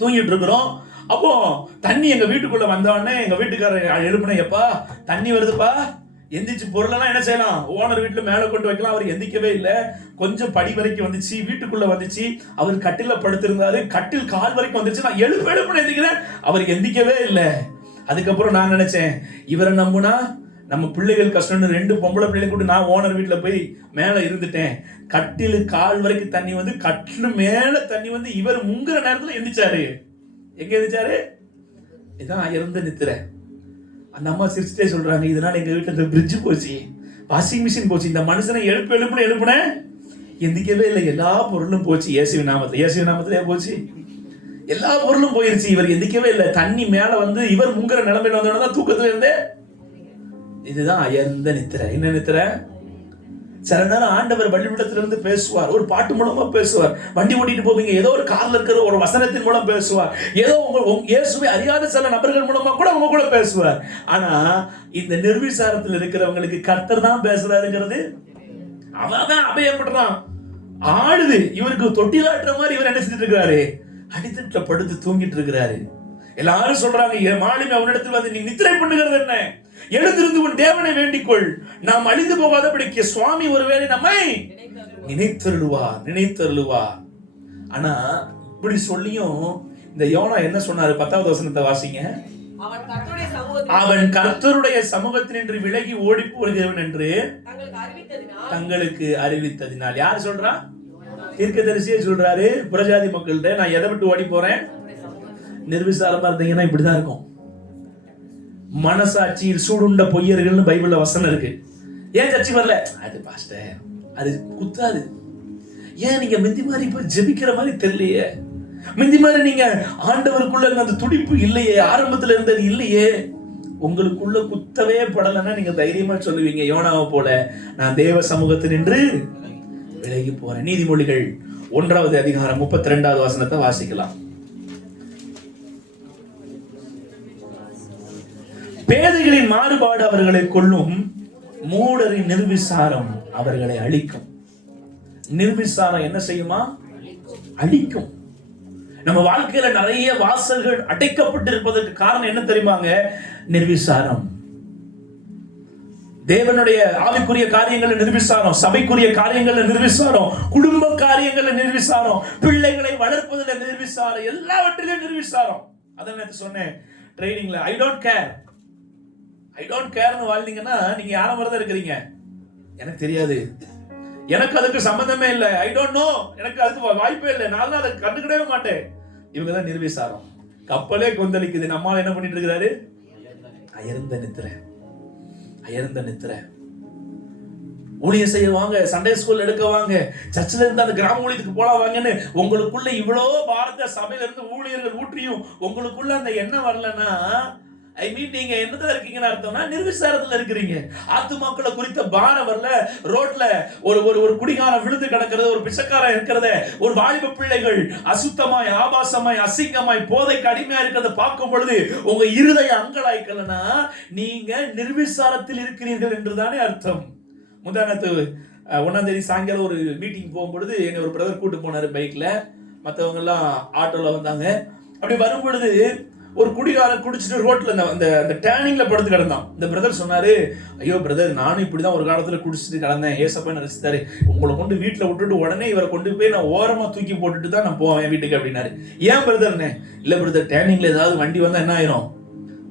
தூங்கிட்டு இருக்கிறோம். அப்போ தண்ணி எங்க வீட்டுக்குள்ள வந்தோடனே எங்க வீட்டுக்காரர் எழுப்புனா, எப்பா தண்ணி வருதுப்பா, எந்திரிச்சு பொருளெல்லாம் என்ன செய்யலாம், ஓனர் வீட்டுல மேல கொண்டு வைக்கலாம். அவர் எந்திக்கவே இல்லை. கொஞ்சம் படி வரைக்கும் வந்துச்சு, வீட்டுக்குள்ள வந்துச்சு. அவர் கட்டில படுத்திருந்தாரு, கட்டில் கால் வரைக்கும் வந்துச்சு. நான் எழுப்பு எந்திக்கிறேன், அவர் எந்திக்கவே இல்லை. அதுக்கப்புறம் நான் நினைச்சேன், இவரை நம்புனா நம்ம பிள்ளைகள் கஷ்டம்னு 2 பொம்பளை பிள்ளைங்க கூட நான் ஓனர் வீட்டுல போய் மேல இருந்துட்டேன். கட்டிலு கால் வரைக்கும் தண்ணி வந்து, கட்டிலு மேல தண்ணி வந்து, இவர் முங்குற நேரத்துல எந்திரிச்சாரு. எங்க எந்திரிச்சாரு? இதான் அயர்ந்த நித்திரை. அந்த அம்மா சிரிச்சுட்டே சொல்றாங்க, இதனால எங்க வீட்டுல இந்த பிரிட்ஜ் போச்சு, வாஷிங் மிஷின் போச்சு, இந்த மனுஷனை எழுப்புன எந்திக்கவே இல்லை, எல்லா பொருளும் போச்சு. இயேசுவின் நாமத்திலே போச்சு, எல்லா பொருளும் போயிருச்சு, இவர் எந்திக்கவே இல்லை. தண்ணி மேல வந்து இவர் முங்குற நிலைமையில வந்தோடனே தூக்கத்துல இருந்தே. இதுதான் அயர்ந்த நித்திரை. என்ன நித்திரை? சில நேரம் ஆண்டவர் பள்ளிக்கூடத்துல இருந்து பேசுவார், ஒரு பாட்டு மூலமா பேசுவார். வண்டி ஓட்டிட்டு போவீங்க, ஏதோ ஒரு கார்ல இருக்கிற ஒரு வசனத்தின் மூலம் பேசுவார். ஏதோ இயேசுவை அறியாத சில நபர்கள் மூலமா கூட அவங்க கூட பேசுவார். ஆனா இந்த நிர்விசாரத்தில் இருக்கிறவங்களுக்கு கர்த்தர் தான் பேசுறாருங்கிறது, அவன் அபயப்படுறான், ஆடுது. இவருக்கு தொட்டிலாட்டுற மாதிரி இவர் என்ன செஞ்சுட்டு இருக்கிறாரு? அடித்தட்டுல படுத்து தூங்கிட்டு இருக்கிறாரு. எல்லாரும் சொல்றாங்க, மாலுமி அவனிடத்தில் வந்து, நீ நித்திரை பண்ணுகிறது என்ன? எழுந்திருந்து உன் தேவனை வேண்டிக்கொள், நாம் அழிந்து போகாதபடிக்கு சுவாமி ஒருவேளை நம்மை நினைத்தருளுவா. ஆனா இப்படி சொல்லியும் இந்த யோனா என்ன சொன்னாரு? 10வது வசனத்தை வாசிங்க. அவன் கர்த்தருடைய சமூகத்தில் நின்று விலகி ஓடி போகிறவன் என்று தங்களுக்கு அறிவித்ததினால். யார் சொல்றா? தீர்க்கதரிசியே சொல்றாரு புறஜாதி மக்கள்கிட்ட, நான் எதை விட்டு ஓடி போறேன்? நிர்விசாரமா இருந்தீங்கன்னா இப்படிதான் இருக்கும். மனசாட்சியில் சூடுண்ட பொய்யர்கள்னு பைபிள்ல வசனம் இருக்கு. ஏன் சர்ச்சை வரல? அது பாஸ்டர், அது குத்தாது. ஏன் நீங்க மிந்தி மாதிரி இப்ப ஜெபிக்கிற மாதிரி தெரியலையே, மிந்தி மாதிரி நீங்க ஆண்டவருக்குள்ள அந்த துடிப்பு இல்லையே, ஆரம்பத்துல இருந்தது இல்லையே, உங்களுக்குள்ள குத்தவே படலைன்னா நீங்க தைரியமா சொல்லுவீங்க யோனாவை போல, நான் தேவ சமூகத்தில் நின்று விலகி போறேன். நீதிமொழிகள் 1வது அதிகாரம் 32வது வசனத்தை வாசிக்கலாம். பேதைகளின் மாறுபாடு அவர்களை கொல்லும், மூடரின் நிர்விசாரம் அவர்களை அழிக்கும். நிர்விசாரம் என்ன செய்யுமா? அழிக்கும். நம்ம வாழ்க்கையில நிறைய வாசல்கள் அடைக்கப்பட்டு இருப்பதற்கு காரணம் என்ன தெரியுமாங்க? நிர்விசாரம். தேவனுடைய ஆவிக்குரிய காரியங்கள்ல நிர்விசாரம், சபைக்குரிய காரியங்கள்ல நிர்விசாரம், குடும்ப காரியங்கள்ல நிர்விசாரம், பிள்ளைகளை வளர்ப்பதில் நிர்விசாரம், எல்லாவற்றிலும் நிர்விசாரம். அதான் நேத்து சொன்னேன் ட்ரைனிங்ல, ஐ டோன்ட் கேர்னு வாழ்ந்தீங்கன்னா நீங்க யார மாதிரிதான் இருக்கிறீங்க. எனக்கு தெரியாது, எனக்கு அதுக்கு சம்பந்தமே இல்லை, ஐ டோன்ட் நோ, எனக்கு அதுக்கு வாய்ப்பே இல்லை, நான் அதை கண்டுக்கிடவே மாட்டேன். இவங்கதான் நிர்விசாரம். கப்பலே கொந்தளிக்குது, நம்மால என்ன பண்ணிட்டு இருக்கிறாரு? அயர்ந்த நித்திரை. ஊழியம் செய்ய வாங்க, சண்டே ஸ்கூல் எடுக்க வாங்க, சர்ச்சில் இருந்து அந்த கிராம ஊழியத்துக்கு போலாம் வாங்கன்னு உங்களுக்குள்ள இவ்வளோ பாரத சபையில இருந்து ஊழியர்கள் ஊற்றியும் உங்களுக்குள்ள அந்த எண்ணம் வரலன்னா, நீங்க என்னதான் இருக்கீங்கன்னு அர்த்தம்னா நிர்விசாரத்துல இருக்கிறீங்க. ஆத்துமாக்களை குறித்த பாரம் வரல. ரோட்ல ஒரு குடிகாரன் விழுந்து கிடக்கிறது, ஒரு பிச்சைக்காரன் இருக்கிறத, ஒரு வாலிப பிள்ளைகள் அசுத்தமாய் ஆபாசமாய் அசிங்கமாய் போதைக்கு அடிமையா இருக்கிறத பார்க்கும் பொழுது உங்க இருதய அங்கலாய்க்கலனா நீங்க நிர்விசாரத்தில் இருக்கிறீர்கள் என்றுதானே அர்த்தம். முந்தானத்து 1ஆம் தேதி சாயங்காலம் ஒரு மீட்டிங் போகும்பொழுது என்ன ஒரு பிரதர் கூட்டு போனாரு பைக்ல, மற்றவங்க எல்லாம் ஆட்டோல வந்தாங்க. அப்படி வரும் பொழுது ஒரு குடிகாரன் குடிச்சிட்டு ரோட்ல அந்த டேனிங்ல படுத்து கிடந்தான். இந்த பிரதர் சொன்னாரு, ஐயோ பிரதர், நானும் இப்படிதான் ஒரு காலத்துல குடிச்சிட்டு கிடந்தேன், ஏசப்பா நினைச்சிட்டாரு, உங்களை கொண்டு வீட்டுல விட்டுட்டு உடனே இவரை கொண்டு போய் நான் ஓரமா தூக்கி போட்டுட்டு தான் நான் போவேன் வீட்டுக்கு அப்படின்னாரு. ஏன் பிரதர்னே? இல்ல பிரதர், டேனிங்ல ஏதாவது வண்டி வந்தா என்ன ஆயிரும்,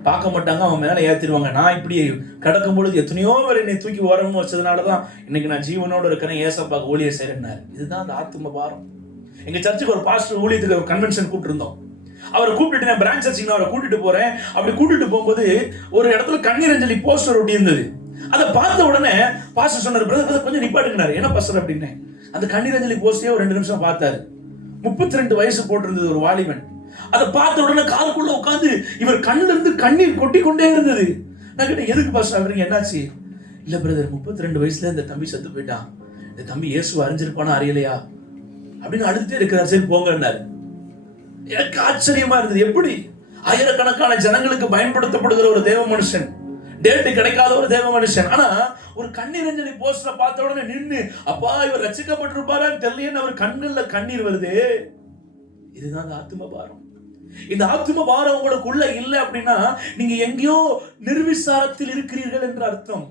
பார்க்க மாட்டாங்க, அவன் மேல ஏத்திடுவாங்க. நான் இப்படி கிடக்கும் பொழுது எத்தனையோ பேர் என்னை தூக்கி ஓரமா வச்சதுனாலதான் இன்னைக்கு நான் ஜீவனோட இருக்கிறேன், ஏசப்பாக்கு ஊழியம் செய்யறேன்னாரு. இதுதான் அந்த ஆத்தும பாரம். எங்க சர்ச்சுக்கு ஒரு பாஸ்டர் ஊழியத்துக்கு கன்வென்ஷன் கூப்பிட்டு இருந்தோம். அவரை கூப்பிட்டு நான் பிரான்ச் சர்ச்சுக்கு அவரை கூட்டிட்டு போறேன். அப்படி கூட்டிட்டு போகும்போது ஒரு இடத்துல கண்ணீர் அஞ்சலி போஸ்டர் ஒட்டி இருந்தது. அதை பார்த்த உடனே பாஸ்டர் சொன்னார், பிரதர் கொஞ்சம் நிப்பாட்டுனாரு. என்ன பாஸ்டர் அப்படின்னு அந்த கண்ணீர் அஞ்சலி போஸ்டே ஒரு 2 நிமிஷம் பார்த்தாரு. 32 வயசு போட்டிருந்தது ஒரு வாலிபன். அதை பார்த்த உடனே காருக்குள்ள உட்காந்து இவர் கண்ணுல இருந்து கண்ணீர் கொட்டி கொண்டே இருந்தது. நான் கேட்டேன், எதுக்கு பாஸ்டர் ஆகுறீங்க, என்னாச்சு? இல்ல பிரதர், 32 வயசுல இந்த தம்பி செத்து போயிட்டான், இந்த தம்பி இயேசு அறிஞ்சிருப்பானா அறியலையா அப்படின்னு அழுதுட்டே இருக்கிறார். சரி போங்கன்னாரு. எனக்கு ஆச்சரியமா இருந்தது, எப்படி ஆயிரக்கணக்கான ஜனங்களுக்கு பயன்படுத்தப்படுகிற ஒரு தேவ மனுஷன், டேட்டு கிடைக்காத ஒரு தேவ மனுஷன், ஆனா ஒரு கண்ணீர் அஞ்சலி போஸ்டரை பார்த்த உடனே நின்று, அப்பா இவர் ரட்சிக்கப்பட்டிருப்பாரான்னு தெரியலன்னு அவர் கண்ணுல கண்ணீர் வருது. இதுதான் ஆத்தும பாரம். இந்த ஆத்தும பாரம் உங்களுக்குள்ள இல்லை அப்படின்னா நீங்க எங்கேயோ நிர்விசாரத்தில் இருக்கிறீர்கள் என்று அர்த்தம்.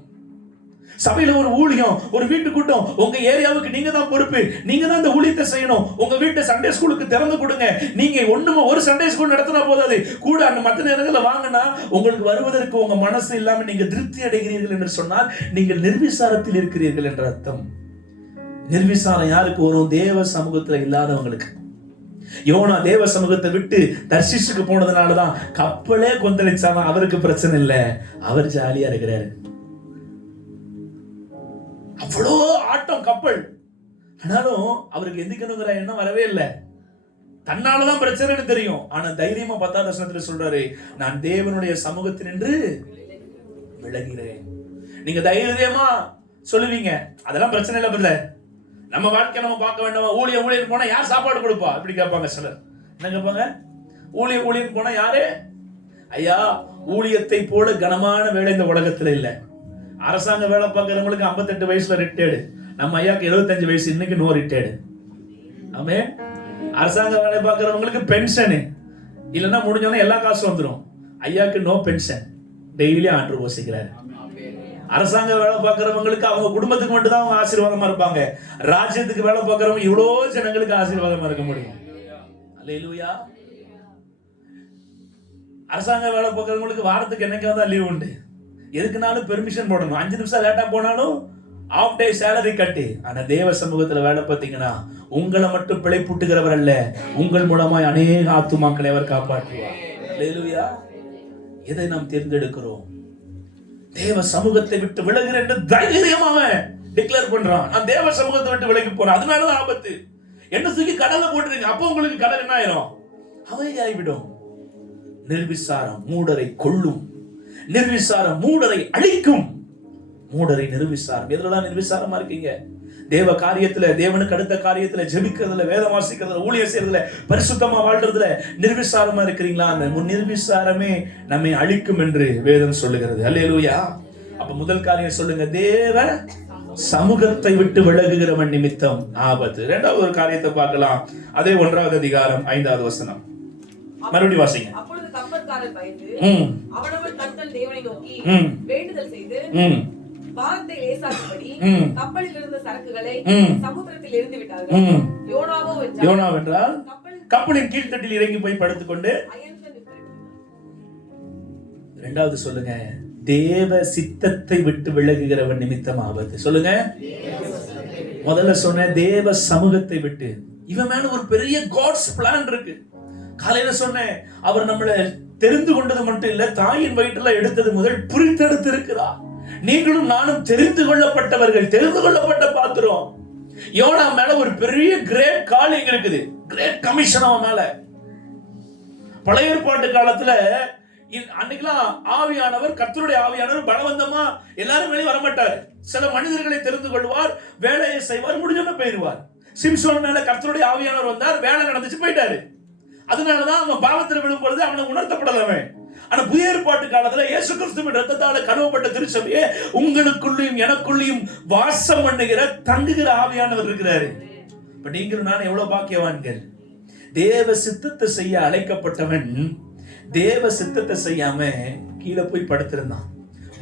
சபையில ஒரு ஊழியம், ஒரு வீட்டு கூட்டம், உங்க ஏரியாவுக்கு நீங்க தான் பொறுப்பு, நீங்க தான் இந்த ஊழியத்தை செய்யணும். உங்க வீட்டை சண்டே ஸ்கூலுக்கு திறந்து கொடுங்க. நீங்க ஒரு சண்டே ஸ்கூல் நடத்தினா போதாது, கூட அந்த மற்ற நேரங்களில் வாங்கினா உங்களுக்கு வருவதற்கு உங்க மனசு இல்லாம நீங்க திருப்தி அடைகிறீர்கள் என்று சொன்னால் நீங்கள் நிர்விசாரத்தில் இருக்கிறீர்கள் என்ற அர்த்தம். நிர்விசாரம் யாருக்கு வரும்? தேவ சமூகத்துல இல்லாதவங்களுக்கு. யோனா தேவ சமூகத்தை விட்டு தர்ஷீஷுக்கு போனதுனாலதான் கப்பலே கொந்தளிச்சாலும் அவருக்கு பிரச்சனை இல்லை, அவர் ஜாலியா இருக்கிறாரு. அவ்வளோ ஆட்டம் கப்பல், ஆனாலும் அவருக்கு எந்திக்கணுங்கிற எண்ணம் வரவே இல்லை. தன்னாலதான் பிரச்சனைன்னு தெரியும், ஆனா தைரியமா 10ஆம் வசனத்துல சொல்றாரு, நான் தேவனுடைய சமூகத்தில் நின்று விலகிறேன். நீங்க தைரியமா சொல்லுவீங்க, அதெல்லாம் பிரச்சனை இல்லை பிரதர், நம்ம வாழ்க்கை நம்ம பார்க்க வேண்டாமா, ஊழியம் போனா யார் சாப்பாடு கொடுப்பா இப்படி கேட்பாங்க சிலர். என்ன கேட்பாங்க? ஊழியம் போனா யாரு? ஐயா, ஊழியத்தை போல கனமான வேலை இந்த உலகத்துல இல்லை. அரசாங்க வேலை பார்க்கறவங்களுக்கு 58 வயசுல ரிட்டையர்டு, நம்ம ஐயாக்கு 75 வயசு, இன்னைக்கு நோ ரிட்டையர்டு. ஆமே. அரசாங்க வேலை பார்க்கறவங்களுக்கு பென்ஷனு, இல்லைன்னா முடிஞ்சோன்னா எல்லா காசும் வந்துடும். ஐயாக்கு நோ பென்ஷன், டெய்லி ஆண்டு போசிக்கிறாரு. அரசாங்க வேலை பார்க்கறவங்களுக்கு அவங்க குடும்பத்துக்கு மட்டும் தான் அவங்க ஆசீர்வாதமா இருப்பாங்க. ராஜ்யத்துக்கு வேலை பார்க்கறவங்க இவ்வளோ ஜனங்களுக்கு ஆசீர்வாதமா இருக்க முடியும். அல்லேலூயா. அரசாங்க வேலை பார்க்கறவங்களுக்கு வாரத்துக்கு என்னைக்காவது தான் லீவ் உண்டு. எதுக்குனாலும் பெர்மிஷன் போடணும். 5 நிமிஷம் லேட்டா போனாலும் ஆஃப் டே சேலரி கட்டு. ஆனா தேவ சமூகத்துல வேலை பார்த்தீங்கன்னா உங்களை மட்டும் பிழைப்புட்டுகிறவர் அல்ல, உங்கள் மூலமாய் அநேக ஆத்துமாக்களை அவர் காப்பாற்றுவார். அல்லேலூயா. எதை நாம் தேர்ந்தெடுக்கிறோம்? தேவ சமூகத்தை விட்டு விலகுற என்று தைரியமாக டிக்ளேர் பண்றான். நான் தேவ சமூகத்தை விட்டு விலகி போறேன். அதனாலதான் ஆபத்து. என்ன தூக்கி கடல்ல போட்டுருங்க. அப்போ உங்களுக்கு கடல் என்ன ஆயிரும்? அமைதியாகிவிடும். நிர்விசாரம் மூடரை கொல்லும், நிர்விசாரம் மூடரை அழிக்கும். மூடரை நிர்விசாரம். எதுலதான் நிர்விசாரமா இருக்கீங்க? தேவ காரியத்துல, தேவனுக்கு அடுத்த காரியத்துல, ஜெபிக்கிறதுல, வேதம் வாசிக்கிறதுல, ஊழியம் செய்யறதுல, பரிசுத்தமா வாழ்றதுல நிர்விசாரமா இருக்கிறீங்களா? அந்த நிர்விசாரமே நம்மை அழிக்கும் என்று வேதம் சொல்லுகிறது. அல்லேலூயா. அப்ப முதல் காரியம் சொல்லுங்க, தேவ சமூகத்தை விட்டு விலகுகிறவன் நிமித்தம் ஆபத்து. இரண்டாவது ஒரு காரியத்தை பார்க்கலாம். அதே 1வது அதிகாரம் 5வது வசனம். மறுபடியும் வாசிங்க. அப்பொழுது கப்பற்காரர் பயந்து அவனவன் தன் தேவனை நோக்கி வேண்டுதல் செய்து பாரத்தை லேசாக்கும்படி கப்பலில் இருந்த சரக்குகளை சமுத்திரத்தில் எறிந்து விட்டார்கள். யோனாவென்றால் கப்பலின் கீழ்த்தட்டில் இறங்கி போய் படுத்துக்கொண்டு. இரண்டாவது சொல்லுங்க, தேவ சித்தத்தை விட்டு விலகுகிறவன் நிமித்தம் ஆபத்து. சொல்லுங்க. முதல்ல சொன்ன தேவ சமூகத்தை விட்டு. இவன் மேல ஒரு பெரிய காட்ஸ் பிளான் இருக்கு. காலையில சொன்னேன், அவர் நம்மளை தெரிந்து கொண்டது மட்டும் இல்ல, தாயின் வயிற்றுல எடுத்தது முதல் பிரித்தெடுத்து இருக்கிறார். நீங்களும் நானும் தெரிந்து கொள்ளப்பட்டவர்கள், தெரிந்து கொள்ளப்பட்ட பாத்திரம். யோனா மேல ஒரு பெரிய கிரேட் காலிங் இருக்குது, கிரேட் கமிஷன் அவன் மேல. பழைய ஏற்பாட்டு காலத்துல அன்னைக்கெல்லாம் ஆவியானவர், கர்த்தருடைய ஆவியானவர் பலவந்தமா எல்லாரும் மேலே வரமாட்டார். சில மனிதர்களை தெரிந்து கொள்வார், வேலையை செய்வார், முடிஞ்சோன்னு போயிடுவார். சிம்சோன் மேல கர்த்தருடைய ஆவியானவர் வந்தார், வேலை நடந்துச்சு, போயிட்டாரு. அதனாலதான் அவன் பாவத்தில் விழும் பொழுது அவனை உணர்த்தப்படலாமே. ஆனா புதிய ஏற்பாட்டு காலத்துல இயேசு கிறிஸ்துவின் ரத்தத்தால கழுவப்பட்ட திருச்சபையே உங்களுக்குள்ளேயும் எனக்குள்ளேயும் வாசம் பண்ணுகிற, தங்குகிற ஆவியானவர் இருக்கிறாரு. இப்ப நீங்களும் நான் எவ்வளவு பாக்கியவான்கள். தேவ சித்தத்தை செய்ய அழைக்கப்பட்டவன் தேவ சித்தத்தை செய்யாம கீழே போய் படுத்திருந்தான்.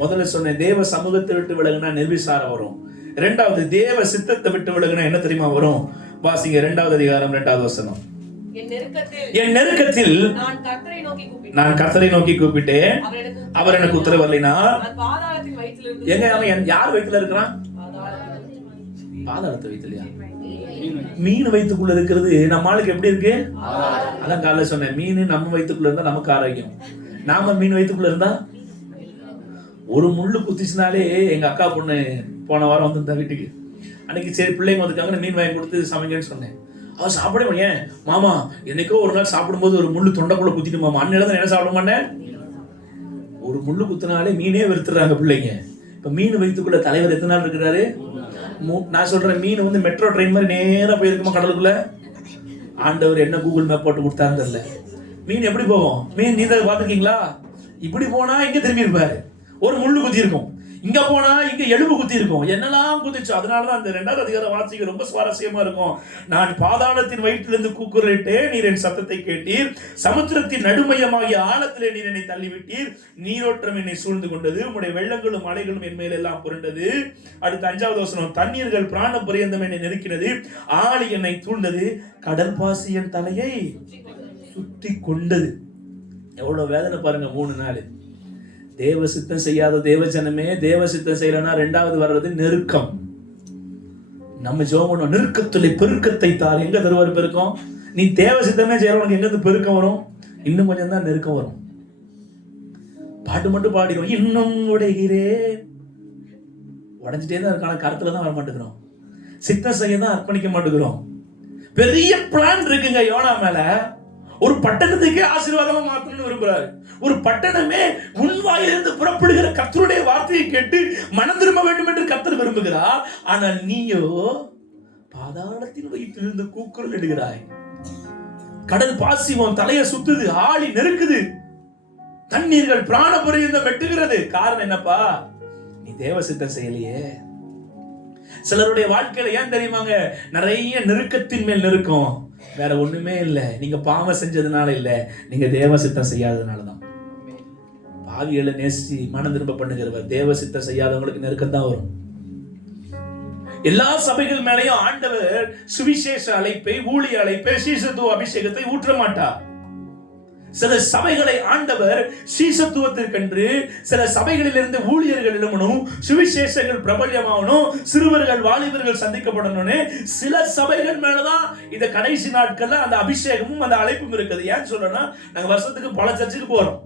முதல்ல சொன்ன தேவ சமூகத்தை விட்டு விலகுனா நிர்விசாரம் வரும். இரண்டாவது தேவ சித்தத்தை விட்டு விலகுனா என்ன தெரியுமா வரும்? வாசிங்க 2வது அதிகாரம் 2வது வசனம். என் நெருக்கத்தில் நான் கர்த்தரை நோக்கி கூப்பிட்டேன், அவர் எனக்கு உத்தரவு வரலைனா. எங்க அவன் யார் வயித்துல இருக்கிறான்? பாதாளத்து வயிற்றுலையா? மீன் வயிற்றுக்குள்ள இருக்கிறது நம்ம ஆளுக்கு எப்படி இருக்கு? அதான் காலைல சொன்னேன், மீன் நம்ம வயிற்றுக்குள்ள இருந்தா நமக்கு ஆரோக்கியம். நாம மீன் வயிற்றுக்குள்ள இருந்தா ஒரு முள்ளு குத்திச்சுனாலே. எங்க அக்கா பொண்ணு போன வாரம் வந்து வீட்டுக்கு, அன்னைக்கு சரி பிள்ளைங்க வந்துட்டாங்கன்னு மீன் வாங்கி கொடுத்து சமைங்கன்னு சொன்னேன். அவன் சாப்பிட ஏன் மாமா, என்னைக்கோ ஒரு நாள் சாப்பிடும்போது ஒரு முள்ளு தொண்டைக்குள்ள குத்திட்டு மாமா, அன்னையில தான் என்ன சாப்பிட மாட்டேன். ஒரு முள்ளு குத்தினாலே மீனே வெறுத்துறாங்க பிள்ளைங்க. இப்ப மீன் வயிற்றுக்குள்ள தலைவர் எத்தனை நாள் இருக்கிறாரு? நான் சொல்றேன், மீன் வந்து மெட்ரோ ட்ரெயின் மாதிரி நேரா போயிருக்குமா கடலுக்குள்ள? ஆண்டவர் என்ன கூகுள் மேப் போட்டு கொடுத்தான்னு தெரியல. மீன் எப்படி போகும்? மீன் நீங்க பாத்துருக்கீங்களா? இப்படி போனா இங்க திரும்பி இருப்பாரு, ஒரு முள்ளு குத்தி இருக்கும். இங்க போனா இங்க எலும்பு குத்தி இருக்கும், என்னெல்லாம் குதிச்சு. அதனாலதான் அந்த 2வது அதிகாரம் வாசிக்க ரொம்ப சுவாரஸ்யமா இருக்கும். நான் பாதாளத்தின் வயிற்றிலிருந்து கூக்குரலிட்டேன், நீர் என் சத்தத்தை கேட்டீர். சமுத்திரத்தின் நடுமையமாகிய ஆழத்திலே நீர் என்னை தள்ளிவிட்டீர். நீரோட்டம் என்னை சூழ்ந்து கொண்டது, உம்முடைய வெள்ளங்களும் மலைகளும் என் மேல் எல்லாம் புரண்டது. அடுத்த 5வது வசனம். தண்ணீர்கள் பிராண பரியந்தம் என்னை நெருக்கினது, ஆழி என்னை தூண்டது, கடல் பாசி என் தலையை சுத்தி கொண்டது. எவ்வளவு வேதனை பாருங்க. 3 நாள் தேவ சித்தம் செய்யாத தேவ ஜனமே தேவ சித்தம் செய்யலன்னா 2வது வர்றது நெருக்கம். நம்ம ஜெபம் நெருக்கத்துல பெருக்கத்தை தார். எங்க தருவார் பெருக்கம்? நீ தேவ சித்தமே செய்யறவனுக்கு எங்க இருந்து பெருக்கம் வரும்? இன்னும் கொஞ்சம் தான் நெருக்கம் வரும். பாட்டு மட்டும் பாடிடும், இன்னும் உடைகிறேன். உடைஞ்சிட்டே தான் இருக்கான, கருத்துல தான் வர மாட்டேங்கிறோம். சித்தம் செய்ய தான் அர்ப்பணிக்க மாட்டேங்கிறோம். பெரிய பிளான் இருக்குங்க யோனா மேல. ஒரு பட்டணத்துக்கே ஆசீர்வாதமா மாத்தணும்னு விரும்புறாரு. ஒரு பட்டணமே உன்வாயிலிருந்து புறப்படுகிற கர்த்தருடைய வார்த்தையை கேட்டு மனம் திரும்ப வேண்டும் என்று கர்த்தர் விரும்புகிறார். ஆனால் நீயோ பாதாளத்தின் வயிற்றிலிருந்து கூக்குரல் இடுகிறாய். கடல் பாசி உன் தலையை சுத்துது, ஆழி நெருக்குது, தண்ணீர்கள் பிராண பரியந்தம் வெட்டுகிறது. காரணம் என்னப்பா? நீ தேவ சித்தம் செய்யலையே. சிலருடைய வாழ்க்கையில ஏன் தெரியுமாங்க, நிறைய நெருக்கத்தின் மேல் நெருக்கம், வேற ஒண்ணுமே இல்லை. நீங்க பாவம் செஞ்சதுனால இல்லை, நீங்க தேவ சித்தம் செய்யாததுனாலதான். பாவிகளை நேசி மனம் திரும்ப பண்ணுகிறவர். தேவ சித்தம் செய்யாதவங்களுக்கு நெருக்கம் தான் வரும். எல்லா சபைகள் மேலையும் ஆண்டவர் சுவிசேஷ அழைப்பை, ஊழிய அழைப்பை, சீசத்துவ அபிஷேகத்தை ஊற்ற மாட்டார். சில சபைகளை ஆண்டவர் சீசத்துவத்திற்கென்று, சில சபைகளில் இருந்து ஊழியர்களிடமும் சுவிசேஷங்கள் பிரபல்யமாகணும், சிறுவர்கள் வாலிபர்கள் சந்திக்கப்படணும்னு சில சபைகள் மேலதான் இந்த கடைசி நாட்கள்ல அந்த அபிஷேகமும் அந்த அழைப்பும் இருக்குது. ஏன் சொல்றேன்னா, நாங்க வருஷத்துக்கு பல சர்ச்சுக்கு போறோம்,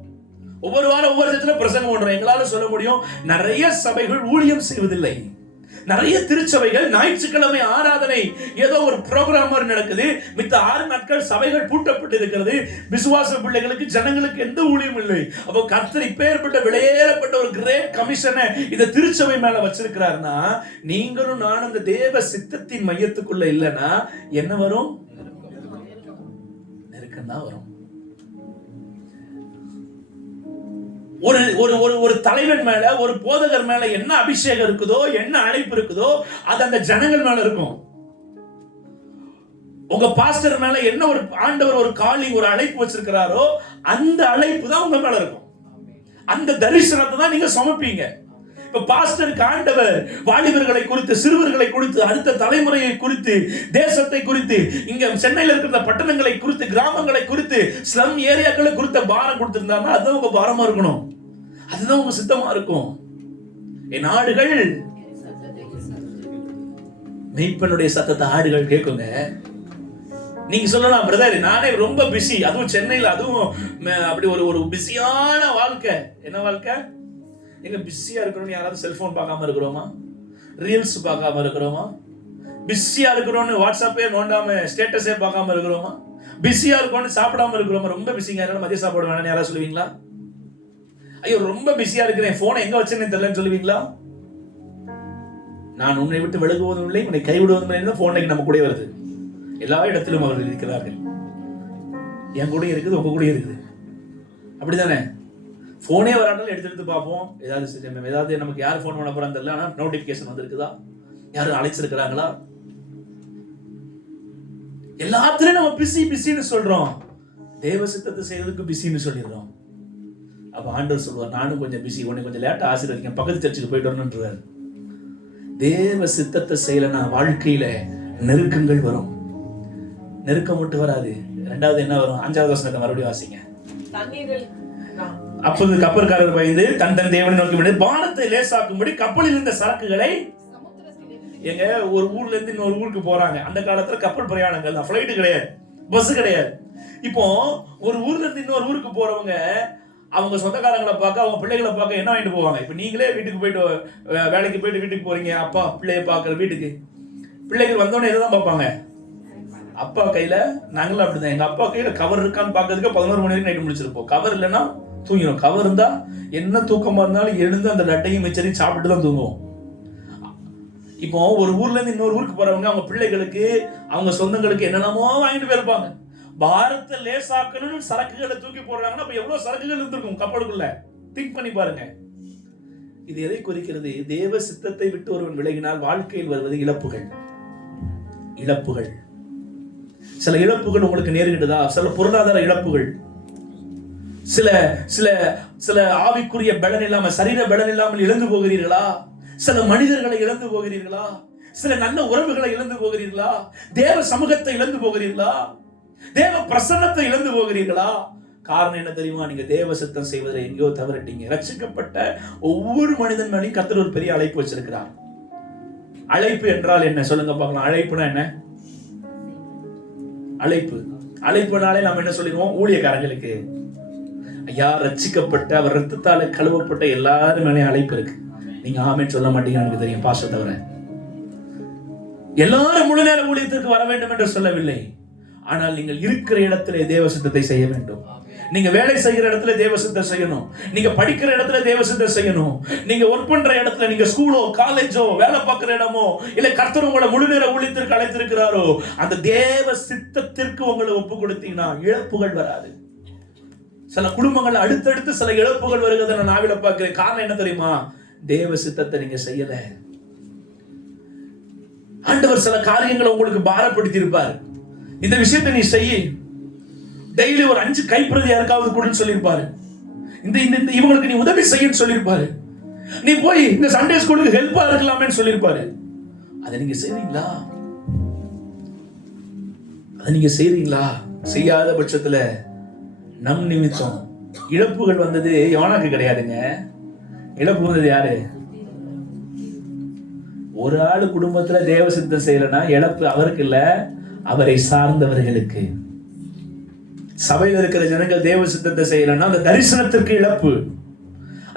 ஒவ்வொரு வாரம் ஒவ்வொரு சர்ச்சில் பிரசங்கம் பண்றோம். எங்களால சொல்ல முடியும், நிறைய சபைகள் ஊழியம் செய்வதில்லை. நிறைய திருச்சபைகள் ஞாயிற்றுக்கிழமை ஆராதனை ஏதோ ஒரு ப்ரோக்ராம் மாதிரி நடக்குது, மித்த 6 நாட்கள் சபைகள் பூட்டப்பட்டு இருக்கிறது. விசுவாச பிள்ளைகளுக்கு, ஜனங்களுக்கு எந்த ஊழியம் இல்லை. அப்போ கர்த்தர் இப்பேற்பட்ட விலையேறப்பட்ட ஒரு கிரேட் கமிஷனை இந்த திருச்சபை மேல வச்சிருக்கிறாருன்னா, நீங்களும் நானும் இந்த தேவ சித்தத்தின் மையத்துக்குள்ள இல்லைன்னா என்ன வரும்? நெருக்கம் தான் வரும். ஒரு தலைவன் மேல, ஒரு போதகர் மேல என்ன அபிஷேகம் இருக்குதோ, என்ன அழைப்பு இருக்குதோ, அது அந்த ஜனங்கள் மேல இருக்கும். உங்க பாஸ்டர் மேல என்ன ஒரு ஆண்டவர் ஒரு காலிங், ஒரு அழைப்பு வச்சிருக்கிறாரோ, அந்த அழைப்பு தான் உங்க மேல இருக்கும். அந்த தரிசனத்தை தான் நீங்க சுமப்பீங்க. இப்ப பாஸ்டருக்கு ஆண்டவர் வாலிபர்களை குறித்து, சிறுவர்களை குறித்து, அடுத்த தலைமுறையை குறித்து, தேசத்தை குறித்து, இங்க சென்னையில் இருக்கிற பட்டணங்களை குறித்து, கிராமங்களை குறித்து, ஸ்லம் ஏரியாக்களை குறித்த பாரம் கொடுத்திருந்தாங்கன்னா அதுதான் உங்க பாரமா இருக்கணும், அதுதான் உங்க சித்தமா இருக்கும். என் ஆடுகள் மெய்ப்பனுடைய சத்தத்தை ஆடுகள் கேட்குங்க. நீங்க சொல்லலாம், பிரதர் நானே ரொம்ப பிஸி, அதுவும் சென்னையில், அதுவும் அப்படி ஒரு பிஸியான வாழ்க்கை. என்ன வாழ்க்கை? எங்க பிஸியா இருக்கிறோம்? யாராவது செல்போன் பார்க்காம இருக்கிறோமா? ரீல்ஸ் பார்க்காம இருக்கிறோமா? பிஸியா இருக்கிறோம்னு வாட்ஸ்அப்பே நோண்டாம ஸ்டேட்டஸே பார்க்காம இருக்கிறோமா? பிஸியா இருக்கோம்னு சாப்பிடாம இருக்கிறோமா? ரொம்ப பிஸிங்க, மதிய சாப்பாடு வேணாம்னு யாராவது சொல்லுவீங்களா? ஐயோ ரொம்ப பிஸியா இருக்கிறேன், போனை எங்க வச்சேன்னு தெரியலன்னு சொல்லுவீங்களா? நான் உன்னை விட்டு விலகுவதும் இல்லை, உன்னை கைவிடுவதும் இல்லை. போன் நம்ம கூட வருது, எல்லா இடத்திலும் அவர்கள் இருக்கிறார்கள். என் கூட இருக்குது, உங்க கூட இருக்குது, அப்படிதானே? போனே வராட்டாலும் எடுத்து பார்ப்போம், ஏதாவது நமக்கு யார் போன் பண்ண போறான்னு தெரியல, ஆனா நோட்டிபிகேஷன் வந்திருக்குதா, யாரும் அழைச்சிருக்கிறாங்களா? எல்லாத்துலயும் நம்ம பிஸின்னு சொல்றோம், தேவ சித்தத்தை செய்யறதுக்கு பிஸின்னு சொல்லிடுறோம். அப்ப ஆண்டவர் சொல்லுவார், நானும் கொஞ்சம் பிஸி, உன்னை கொஞ்சம் லேட்டா ஆசீர்வதிக்கேன், பக்கத்து சர்ச்சுக்கு போயிட்டு வரணுன்றார். தேவ சித்தத்தை செய்யலன்னா வாழ்க்கையில நெருக்கங்கள் வரும். நெருக்கம் மட்டும் வராது, ரெண்டாவது என்ன வரும்? 5வது வசனத்தை மறுபடியும் வாசிங்க. அப்போது கப்பற்காரர் பயந்து தன் தேவனை நோக்கி பாரத்தை லேசாக்கும்படி கப்பலில் இருந்த சரக்குகளை, எங்க ஒரு ஊர்ல இருந்து இன்னொரு ஊருக்கு போறாங்க. அந்த காலத்துல கப்பல் பிரயாணங்கள் தான், ஃபிளைட் கிடையாது, பஸ் கிடையாது. இப்போ ஒரு ஊர்ல இருந்து இன்னொரு ஊருக்கு போறவங்க அவங்க சொந்தக்காரங்களை பார்க்க, அவங்க பிள்ளைகளை பார்க்க என்ன வாங்கிட்டு போவாங்க? இப்ப நீங்களே வீட்டுக்கு போயிட்டு, வேலைக்கு போயிட்டு வீட்டுக்கு போறீங்க, அப்பா பிள்ளைய பார்க்கற வீட்டுக்கு, பிள்ளைகள் வந்தோடனே எதை தான் பார்ப்பாங்க? அப்பா கையில. நாங்களும் அப்படிதான், எங்க அப்பா கையில கவர் இருக்கான்னு பார்க்கறதுக்கு 11 மணி வரைக்கும் நைட்டு முடிச்சிருப்போம். கவர் இல்லைன்னா தூங்கிடும். கவர் இருந்தா என்ன தூக்கமா இருந்தாலும் எழுந்து அந்த லட்டையும் மிச்சரையும் சாப்பிட்டு தான் தூங்குவோம். இப்போ ஒரு ஊர்ல இருந்து இன்னொரு ஊருக்கு போறவங்க அவங்க பிள்ளைகளுக்கு, அவங்க சொந்தங்களுக்கு என்னென்னமோ வாங்கிட்டு போயிருப்பாங்க. பாரத்தை லேசாக்கணும்னு சரக்குகளை தூக்கி போடுறாங்கன்னா அப்ப எவ்வளவு சரக்குகள் இருந்திருக்கும் கப்பலுக்குள்ள. திங்க் பண்ணி பாருங்க. இது எதை குறிக்கிறது? தேவ சித்தத்தை விட்டு ஒருவன் விலகினால் வாழ்க்கையில் வருவது இழப்புகள். இழப்புகள், சில இழப்புகள் உங்களுக்கு நேரிடுதா? சில பொருளாதார இழப்புகள், சில சில சில ஆவிக்குரிய பலன் இல்லாம, சரீர பலன் இல்லாமல் இழந்து போகிறீர்களா? சில மனிதர்களை இழந்து போகிறீர்களா? சில நல்ல உறவுகளை இழந்து போகிறீர்களா? தேவ சமூகத்தை இழந்து போகிறீர்களா? தேவ பிரசன்னத்தை இழந்து போகிறீர்களா? காரணம் என்ன தெரியுமா? நீங்க தேவ சித்தம் செய்வதை எங்கேயோ தவறிட்டீங்க. ரட்சிக்கப்பட்ட ஒவ்வொரு மனிதன் மேலேயும் கர்த்தர் ஒரு பெரிய அழைப்பு வச்சிருக்கிறார். அழைப்பு என்றால் என்ன சொல்லுங்க பார்க்கலாம். அழைப்புனா என்ன? அழைப்புனாலே நம்ம என்ன சொல்லிடுவோம்? ஊழியக்காரங்களுக்கு. ஐயா, ரட்சிக்கப்பட்ட அவர் ரத்தத்தால கழுவப்பட்ட எல்லாரும் மேலேயும் அழைப்பு இருக்கு. நீங்க ஆமென் சொல்ல மாட்டீங்க, எனக்கு தெரியும், பாஸ்டர் தவிர. எல்லாரும் முழு நேர ஊழியத்திற்கு வர வேண்டும் என்று சொல்லவில்லை. ஆனால் நீங்கள் இருக்கிற இடத்திலே தேவ சித்தத்தை செய்ய வேண்டும். நீங்க வேலை செய்கிற இடத்துல தேவ சித்தம் செய்யணும். நீங்க படிக்கிற இடத்துல தேவ சித்தம் செய்யணும். நீங்க ஒர்க் பண்ற இடத்துல, நீங்க ஸ்கூலோ காலேஜோ வேலை பார்க்கிற இடமோ, இல்ல கர்த்தர் உங்களை முழு நேர ஊழியத்திற்கு அழைத்திருக்கிறாரோ, அந்த தேவ சித்தத்திற்கு உங்களை ஒப்பு கொடுத்தீங்கன்னா இழப்புகள் வராது. சில குடும்பங்கள் அடுத்தடுத்து சில இழப்புகள் வருகிறத நான் நாவில பார்க்கிறேன். காரணம் என்ன தெரியுமா? தேவ சித்தத்தை நீங்க செய்யல. ஆண்டவர் சில காரியங்களை உங்களுக்கு பாரப்படுத்தி இருப்பார். இந்த விஷயத்தை நீ செய்ய, டெய்லி ஒரு 5 கைப்பிரதி யாருக்காவது கொடுன்னு சொல்லியிருப்பாரு. இந்த இவங்களுக்கு நீ உதவி செய்யன்னு சொல்லியிருப்பாரு. நீ போய் இந்த சண்டே ஸ்கூலுக்கு ஹெல்ப்பா இருக்கலாமேன்னு சொல்லியிருப்பாரு. அதை நீங்க செய்றீங்களா? அதை நீங்க செய்றீங்களா? செய்யாத பட்சத்துல நம் நிமித்தம் இழப்புகள் வந்தது யோனாக்கு கிடையாதுங்க. இழப்பு வந்தது யாரு? ஒரு ஆளு குடும்பத்துல தேவ சித்தம் செய்யலன்னா இழப்பு அவருக்கு இல்ல, அவரை சார்ந்தவர்களுக்கு. சபையில் இருக்கிற ஜனங்கள் தேவ சித்தத்தை செய்யலன்னா அந்த தரிசனத்திற்கு இழப்பு.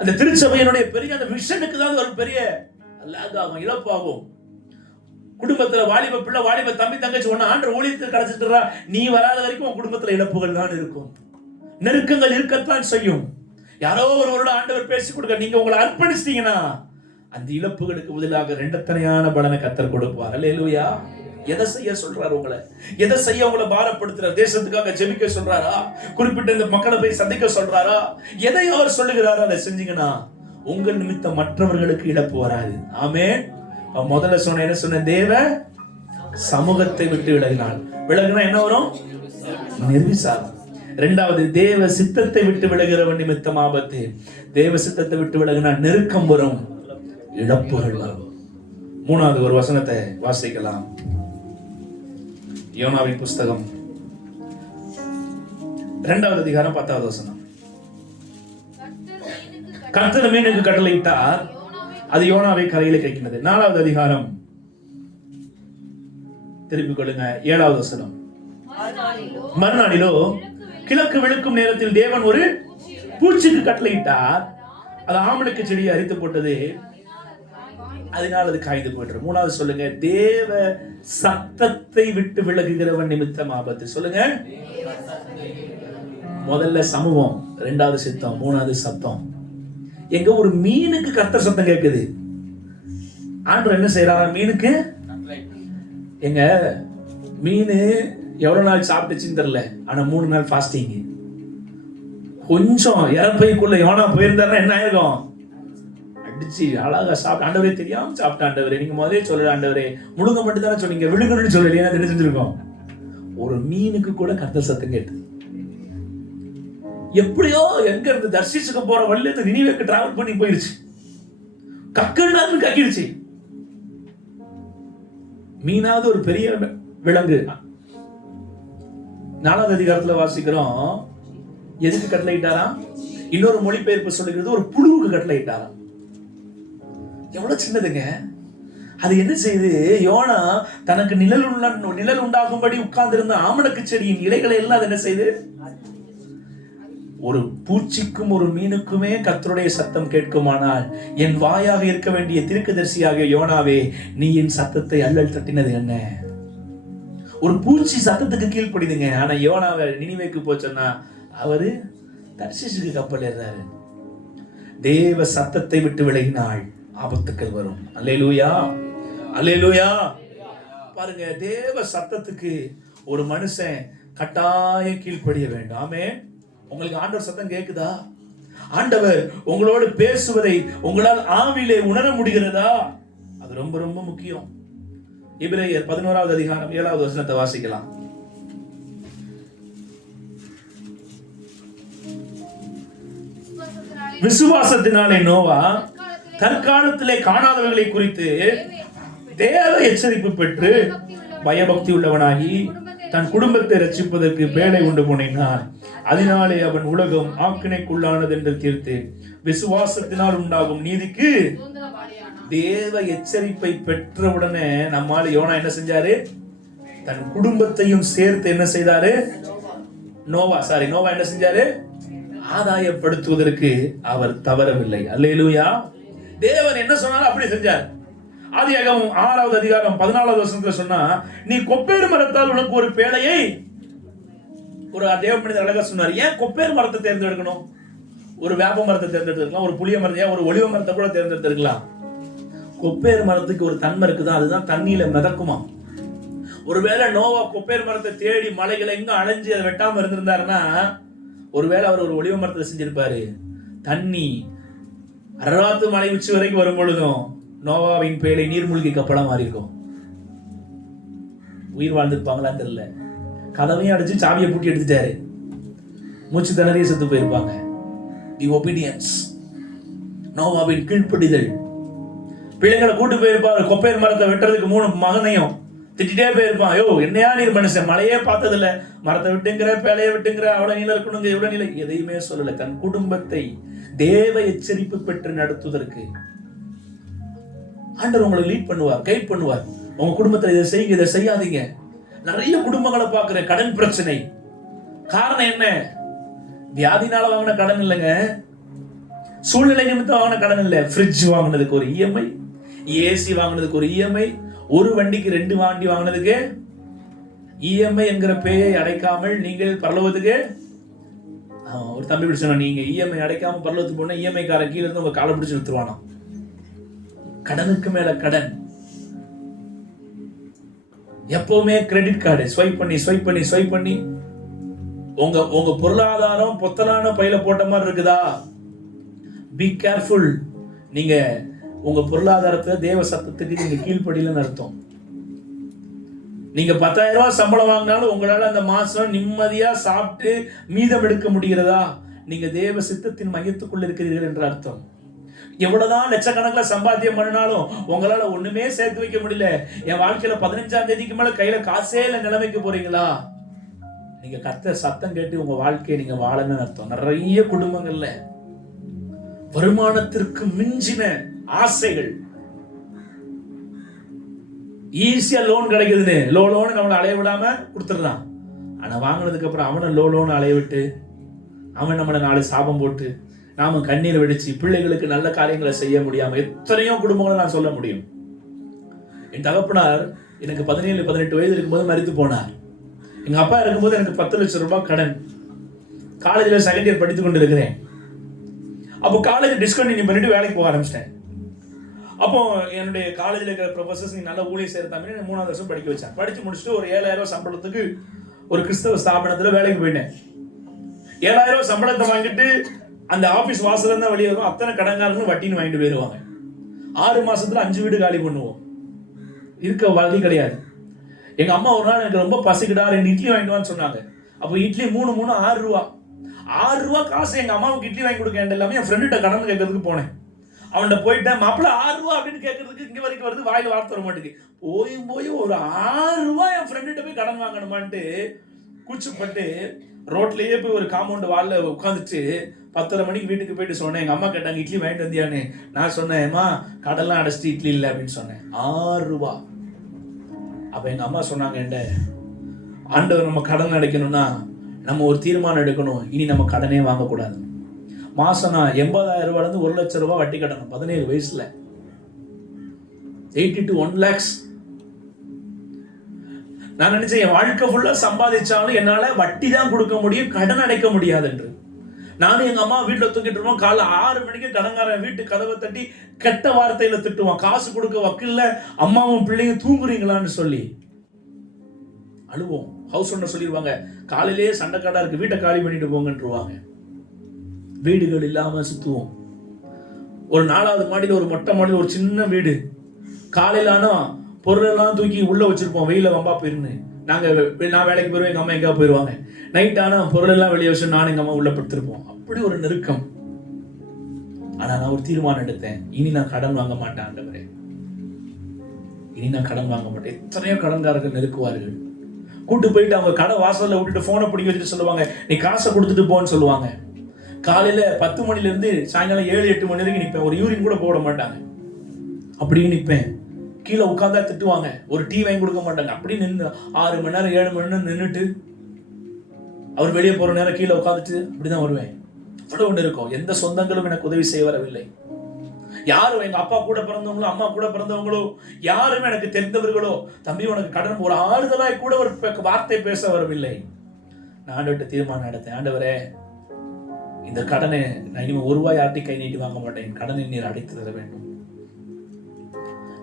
அந்த திருச்சபையினுடைய பெரிய அந்த விஷனுக்கு தான் ஒரு பெரிய லாகாகும், இழப்பாகும். குடும்பத்துல வாலிப பிள்ளை, வாலிப தம்பி, தங்கச்சி ஒண்ணு ஆண்டு ஊழியத்துக்கு கிடைச்சிட்டு நீ வராத வரைக்கும் உன் குடும்பத்துல இழப்புகள் தான் இருக்கும், நெருக்கங்கள் இருக்கத்தான் செய்யும். யாரோ ஒருவரோட ஆண்டவர் பேசி கொடுக்க நீங்க உங்களை அர்ப்பணிச்சிட்டீங்கன்னா அந்த இழப்புகளுக்கு பதிலாக ரெண்டத்தனையான பலனை கர்த்தர் கொடுப்பார். அல்லேலூயா. எதை செய்ய சொல்றாரு உங்களை? எதை செய்ய உங்களை பாரப்படுத்துறாரு? தேசத்துக்காக ஜெபிக்க சொல்றாரா? குறிப்பிட்ட இந்த மக்களை போய் சந்திக்க சொல்றாரா? எதை அவர் சொல்லுகிறாரோ அதை செஞ்சீங்கன்னா உங்கள் நிமித்தம் மற்றவர்களுக்கு இழப்பு வராது. ஆமென். முதல்ல சொன்ன என்ன சொன்ன? தேவ சமூகத்தை விட்டு விலகினாள். விலகினா என்ன வரும்? நிர்விசாரம். இரண்டாவது, தேவ சித்தத்தை விட்டு விலகிறவன் நிமித்தம் ஆபத்து. தேவ சித்தத்தை விட்டு விலகினா நெருக்கம் வரும், இழப்புகள் வரும். மூணாவது ஒரு வசனத்தை வாசிக்கலாம். யோனாவின் புஸ்தகம் 2வது அதிகாரம் 10வது வசனம். கர்த்தர் மீனுக்கு கட்டளையிட்டார், அது யோனாவை கரையில கைக்கினது. 4வது அதிகாரம் திருப்பிக் கொள்ளுங்க. 7வது வசனம். மறுநாளிலோ கிழக்கு விழுக்கும் நேரத்தில் தேவன் ஒரு பூச்சிக்கு கட்டளையிட்டார், அது ஆமணக்கு செடியை அரித்து போட்டது, அதனால அது காய்ந்து போயிட்டு. 3வது சொல்லுங்க, தேவ சத்தத்தை விட்டு விலகுகிறவன் நிமித்தம் ஆபத்து. சொல்லுங்க. முதல்ல சமூகம், 2வது சித்தம், 3வது சத்தம். எங்க ஒரு மீனுக்கு கர்த்தர் சத்தம் கேட்குது. ஆண்டவர் என்ன செய்யறாரா? மீனுக்கு எங்க மீன் எவ்வளவு நாள் சாப்பிட்டுச்சுன்னு தெரியல, ஆனா 3 நாள் ஃபாஸ்டிங். கொஞ்சம் இறப்பைக்குள்ள யோனா போயிருந்தாருன்னா என்ன ஆயிருக்கும்? அடிச்சு அழகா சாப்பிட்டு, ஆண்டவரே தெரியாம சாப்பிட்ட ஆண்டவரே, நீங்க முதலே சொல்லல ஆண்டவரே, முழுங்க மட்டும் தானே சொன்னீங்க, விழுங்கணும்னு சொல்லலையே, என்ன செஞ்சிருக்கோம்? ஒரு மீனுக்கு கூட கர்த்தர் சத்தம் கேட்டு எப்படியோ எங்க இருந்து தர்ஷீசுக்கு போற வழியில இருந்து நினிவேக்கு டிராவல் பண்ணி போயிருச்சு. கக்கன்னு கக்கிடுச்சு. மீனாவது ஒரு பெரிய விலங்கு. 4வது அதிகாரத்துல வாசிக்கிறோம், எதுக்கு கட்டளையிட்டாராம்? இன்னொரு மொழிபெயர்ப்பு சொல்லுகிறது, ஒரு புழுவுக்கு கட்டளையிட்டாராம். எவ்வளவு சின்னதுங்க அது. என்ன செய்யுது? யோனா தனக்கு நிழல் உண்டாகும்படி உட்கார்ந்து இருந்த ஆமணக்கு செடியின் இலைகளை எல்லாம் அது என்ன செய்து? ஒரு பூச்சிக்கும் ஒரு மீனுக்குமே கர்த்தருடைய சத்தம் கேட்குமானால், என் வாயாக இருக்க வேண்டிய தீர்க்கதரிசியாக யோனாவே, நீ என் சத்தத்தை அல்லல் தட்டினது என்ன? ஒரு பூச்சி சத்தத்துக்கு கீழ்ப்படிதுங்க. ஆனா யோனாவை நினிவேக்கு போச்சோன்னா அவரு தர்ஷீசுக்கு கப்பல் ஏறாரு. தேவ சத்தத்தை விட்டு விலகினாள், ஆபத்துக்கள் வரும். அல்லேலூயா, அல்லேலூயா. பாருங்க, தேவ சத்தத்துக்கு ஒரு மனுஷன் கட்டாயம் கீழ்ப்படிய வேண்டும். ஆமென். உங்களுக்கு ஆண்டவர் சத்தம் கேக்குதா? ஆண்டவர் உங்களோடு பேசுவதை உங்களால் ஆவியிலே உணர முடிகிறதா? அது ரொம்ப ரொம்ப முக்கியம். எபிரேயர் 11வது அதிகாரம் 7வது வசனத்தை வாசிக்கலாம். விசுவாசத்தினாலே நோவா தற்காலத்திலே காணாதவர்களை குறித்து தேவ எச்சரிப்பு பெற்று பயபக்தி உள்ளவனாகி தன் குடும்பத்தை ரட்சிப்பதற்கு பேழை உண்டு பண்ணினான். அதனாலே அவன் உலகம் ஆக்கினைக்குள்ளானது என்று தீர்த்து விசுவாசத்தினால் உண்டாகும் நீதிக்கு தேவ எச்சரிப்பை பெற்றவுடனே நம்மால யோனா என்ன செஞ்சாரு? தன் குடும்பத்தையும் சேர்த்து என்ன செய்தாரு? நோவா என்ன செஞ்சாரு? ஆதாயப்படுத்துவதற்கு அவர் தவறவில்லை. அல்லேலூயா. தேவன் என்ன சொன்னாலும் அப்படி செஞ்சார். ஆதியாகமம் 6வது அதிகாரம் 14வது வசனத்துல சொன்னா, நீ கொப்பேறு மரத்தால் உனக்கு ஒரு பேழையை, ஒரு தேவ மனிதர் அழகா சொன்னார். ஏன் கொப்பேறு மரத்தை தேர்ந்தெடுக்கணும்? ஒரு வேப்ப மரத்தை தேர்ந்தெடுத்திருக்கலாம், ஒரு புளிய மரத்தை, ஒரு ஒலிவ மரத்தை கூட தேர்ந்தெடுத்திருக்கலாம். கொப்பேறு மரத்துக்கு ஒரு தன்மை இருக்குதான், அதுதான் தண்ணியில மிதக்குமா. ஒருவேளை நோவா கொப்பேறு மரத்தை தேடி மலைகளை எங்க அலைஞ்சு அதை வெட்டாம இருந்திருந்தாருன்னா, ஒருவேளை அவர் ஒரு ஒலிவ மரத்தை செஞ்சிருப்பாரு. தண்ணி அரராத்து மலை உச்சி வரைக்கும் வரும் பொழுதும் நோவாவின் பேழை நீர்மூழ்கி கப்பலா மாறி இருக்கும். உயிர் வாழ்ந்திருப்பாங்களா தெரியல. கதவையும் அடிச்சு சாவியை பூட்டி எடுத்துட்டாரு. மூச்சு திணறிய செத்து போயிருப்பாங்க. தி ஒபீடியன்ஸ், நோவாவின் கீழ்ப்படிதல். பிள்ளைங்களை கூட்டு போயிருப்பாரு. கொப்பையர் மரத்தை வெட்டுறதுக்கு 3 மகனையும் திட்டிட்டே போயிருப்பான். ஐயோ என்னையா நீர் மனுஷன், மழையே பார்த்ததில்ல, மரத்தை விட்டுங்கிற, பேலையை விட்டுங்கிற, அவ்வளவு நீளம் இருக்கணுங்க, இவ்வளவு நீளம், எதையுமே சொல்லல. தன் குடும்பத்தை தேவ எச்சரிப்பு பெற்று நடத்துவதற்கு ஆண்டவர் உங்களை லீட் பண்ணுவார், கைட் பண்ணுவார். உங்க குடும்பத்தில் இதை செய்யுங்க, இதை செய்யாதீங்க. நிறைய குடும்பங்களை பார்க்கிறேன், கடன் பிரச்சனை. காரணம் என்ன? வியாதினால வாங்கின கடன் இல்லைங்க, சூழ்நிலை நிமித்தம் வாங்கின கடன் இல்லை. ஃப்ரிட்ஜ் வாங்கினதுக்கு ஒரு இஎம்ஐ, ஏசி வாங்கினதுக்கு ஒரு இஎம்ஐ, ஒரு வண்டிக்கு 2 வண்டி வாங்கினதுக்கு இஎம்ஐ என்கிற பேயை அடைக்காமல் நீங்கள் பரலோகத்துக்கு. ஒரு தம்பி பிடிச்சா, நீங்க இஎம்ஐ அடைக்காம பரலோகத்துக்கு போனா இஎம்ஐ காரன் கீழே இருந்து உங்க காலை பிடிச்சு நிறுத்துவானா. கடனுக்கு மேல கடன். எப்பவுமே கிரெடிட் கார்டு ஸ்வைப் பண்ணி உங்க பொருளாதாரம் பொத்தலான பையில போட்ட மாதிரி இருக்குதா? Be careful. நீங்க உங்க பொருளாதாரத்தை தேவ சத்தத்துக்கு நீங்க கீழ்ப்படியலன்னு அர்த்தம். நீங்க 10,000 ரூபாய் சம்பளம் வாங்கினாலும் உங்களால அந்த மாசம் நிம்மதியா சாப்பிட்டு மீதம் எடுக்க முடிகிறதா? நீங்க தேவ சித்தத்தின் மையத்துக்குள்ள இருக்கிறீர்கள் என்ற அர்த்தம். எவ்வளவுதான் லட்சக்கணக்கில் சம்பாத்தியம் பண்ணினாலும் உங்களால ஒண்ணுமே சேர்த்து வைக்க முடியல. என் வாழ்க்கையில 15ஆம் தேதிக்கு மேல கையில காசே இல்ல நிலைமைக்கு போறீங்களா? நீங்க கர்த்தர் சத்தம் கேட்டு உங்க வாழ்க்கையை நீங்க வாழணும்னு அர்த்தம். நிறைய குடும்பங்கள்ல வருமானத்திற்கு மிஞ்சின ஆசைகள். ஈஸியா லோன் கிடைக்குதுன்னு லோன் நம்மளை அலைய விடாம கொடுத்துடுறான். ஆனா வாங்கினதுக்கு அப்புறம் அவனை லோன் அலைய விட்டு அவன் நம்மளை 4 சாபம் போட்டு நாம கண்ணீர் வெடிச்சு பிள்ளைகளுக்கு நல்ல காரியங்களை செய்ய முடியாம எத்தனையோ குடும்பங்களை நான் சொல்ல முடியும். என் தகப்பனார் எனக்கு 17-18 வயது இருக்கும்போது மரித்து போனார். எங்க அப்பா இருக்கும்போது எனக்கு 10 லட்சம் ரூபாய் கடன். காலேஜில் செகண்ட் இயர் படித்துக் கொண்டு இருக்கிறேன். அப்போ காலேஜ் டிஸ்கண்டினியூ பண்ணிட்டு வேலைக்கு போக ஆரம்பிச்சிட்டேன். அப்போ என்னுடைய காலேஜில் இருக்கிற ப்ரொஃபசர்ஸ் நீ நல்ல ஊழியர் சேர்த்தாமே 3ஆவது வருஷம் படிக்க வச்சேன். படிச்சு முடிச்சுட்டு ஒரு 7,000 ரூபாய் சம்பளத்துக்கு ஒரு கிறிஸ்தவ ஸ்தாபனத்தில் வேலைக்கு போயிட்டேன். 7,000 ரூபாய் சம்பளத்தை வாங்கிட்டு அந்த ஆபீஸ் வாசல்ல தான் வெளியே வரும். அத்தனை கடன்காரங்களும் வட்டின்னு வாங்கிட்டு போயிடுவாங்க. 6 மாசத்துல 5 வீடு காலி பண்ணுவோம். இருக்க வழி கிடையாது. எங்க அம்மா ஒரு நாள் எனக்கு ரொம்ப பசிக்குடா 2 இட்லி வாங்கிட்டு வான்னு சொன்னாங்க. அப்போ இட்லி 3 6 ரூபா. 6 ரூபா காசு எங்க அம்மாவுக்கு இட்லி வாங்கி கொடுக்க எல்லாமே என் ஃப்ரெண்டுகிட்ட கடன் கேட்கறதுக்கு போனேன். அவன்கிட்ட போயிட்டேன், மாப்பிள்ள 6 ரூபா அப்படின்னு கேட்கறதுக்கு இங்க வரைக்கும் வருது, வாயில வார்த்தை வர மாட்டேங்குது. போய் ஒரு 6 ரூபா என் ஃப்ரெண்டுகிட்ட போய் கடன் வாங்கணுமான்ட்டு கூச்சப்பட்டு ரோட்லயே போய் ஒரு காம்பவுண்ட் வால்ல உட்காந்துட்டு 10:30 மணிக்கு வீட்டுக்கு போயிட்டு சொன்னேன். எங்க அம்மா கேட்டாங்க இட்லி வாங்கிட்டு வந்தியான்னு. நான் சொன்னேன், ஏமா கடல்லாம் அடைச்சிட்டு இட்லி இல்லை அப்படின்னு சொன்னேன். 6 ரூபா. அப்ப எங்க அம்மா சொன்னாங்க, என்கிட்ட ஆண்டவர் நம்ம கடன் அடைக்கணும்னா நம்ம ஒரு தீர்மானம் எடுக்கணும், இனி நம்ம கடனே வாங்கக்கூடாது. மாசம் நான் 80,000 ரூபாயிலிருந்து 1 லட்சம் ரூபாய் வட்டி கட்டணும் 17 வயசுல. 80 to 1 lakhs. நான் நினைச்சேன் என் வாழ்க்கை ஃபுல்லா சம்பாதிச்சாலும் என்னால வட்டி தான் கொடுக்க முடியும், கடன் அடைக்க முடியாது என்று. நானும் எங்க அம்மா வீட்டுல தூக்கிட்டு இருப்போம். காலை 6 மணிக்கு கடன்காரன் வீட்டு கதவை தட்டி கெட்ட வார்த்தையில திட்டுவான். காசு கொடுக்க வக்கில்ல, அம்மாவும் பிள்ளைங்க தூங்குறீங்களான்னு சொல்லி அழுவோம். ஹவுஸ் ஓனர் சொல்லிடுவாங்க, காலையிலேயே சண்டைக்காடா இருக்கு, வீட்டை காலி பண்ணிட்டு போங்கன்றுவாங்க. வீடுகள் இல்லாம சுத்துவோம். ஒரு 4வது மாடியில் ஒரு மொட்டை மாடியில் ஒரு சின்ன வீடு. காலையில ஆனா பொருளெல்லாம் தூக்கி உள்ள வச்சிருப்போம், வெயில வம்பா போயிருந்து. நான் வேலைக்கு போயிருவேன், எங்க அம்மா எங்கேயா போயிடுவாங்க. நைட் ஆனா பொருள் எல்லாம் வெளியே வச்சு நானும் எங்க அம்மா உள்ள படுத்திருப்போம். அப்படி ஒரு நெருக்கம். ஆனா நான் ஒரு தீர்மானம் எடுத்தேன், இனி நான் கடன் வாங்க மாட்டேன் ஆண்டவரே, இனி நான் கடன் வாங்க மாட்டேன். எத்தனையோ கடன்காரர்கள் நெருக்குவார்கள். கூட்டு போயிட்டு அவங்க கடை வாசல்ல விட்டுட்டு போனை பிடிக்க வச்சுட்டு சொல்லுவாங்க, நீ காசை கொடுத்துட்டு போன்னு சொல்லுவாங்க. காலையில 10 மணில இருந்து சாயங்காலம் 7-8 மணி வரைக்கும் நிற்பேன். ஒரு யூரின் கூட போட மாட்டாங்க, அப்படியே நிற்பேன். கீழே உட்கார்ந்தா திட்டுவாங்க, ஒரு டீ வாங்கி கொடுக்க மாட்டாங்க. அப்படி நின்று 6 மணி நேரம் 7 மணி நேரம் நின்றுட்டு அவர் வெளியே போற நேரம் கீழே உட்காந்துட்டு அப்படிதான் வருவேன். அவ்வளவு ஒன்று இருக்கும். எந்த சொந்தங்களும் எனக்கு உதவி செய்ய வரவில்லை. யாரும் எங்க அப்பா கூட பிறந்தவங்களோ அம்மா கூட பிறந்தவங்களோ யாருமே எனக்கு தெரிந்தவர்களோ தம்பி உனக்கு கடன் ஒரு ஆறுதலாய் கூட ஒரு வார்த்தை பேச வரவில்லை. நான் ஆண்டவர்கிட்ட தீர்மானம் எடுத்தேன், ஆண்டவரே இந்த கடனை நான் இனிமே 1 ரூபாய் ஆட்டி கை நீட்டி வாங்க மாட்டேன், கடனை நீர் அடைத்து தர வேண்டும்.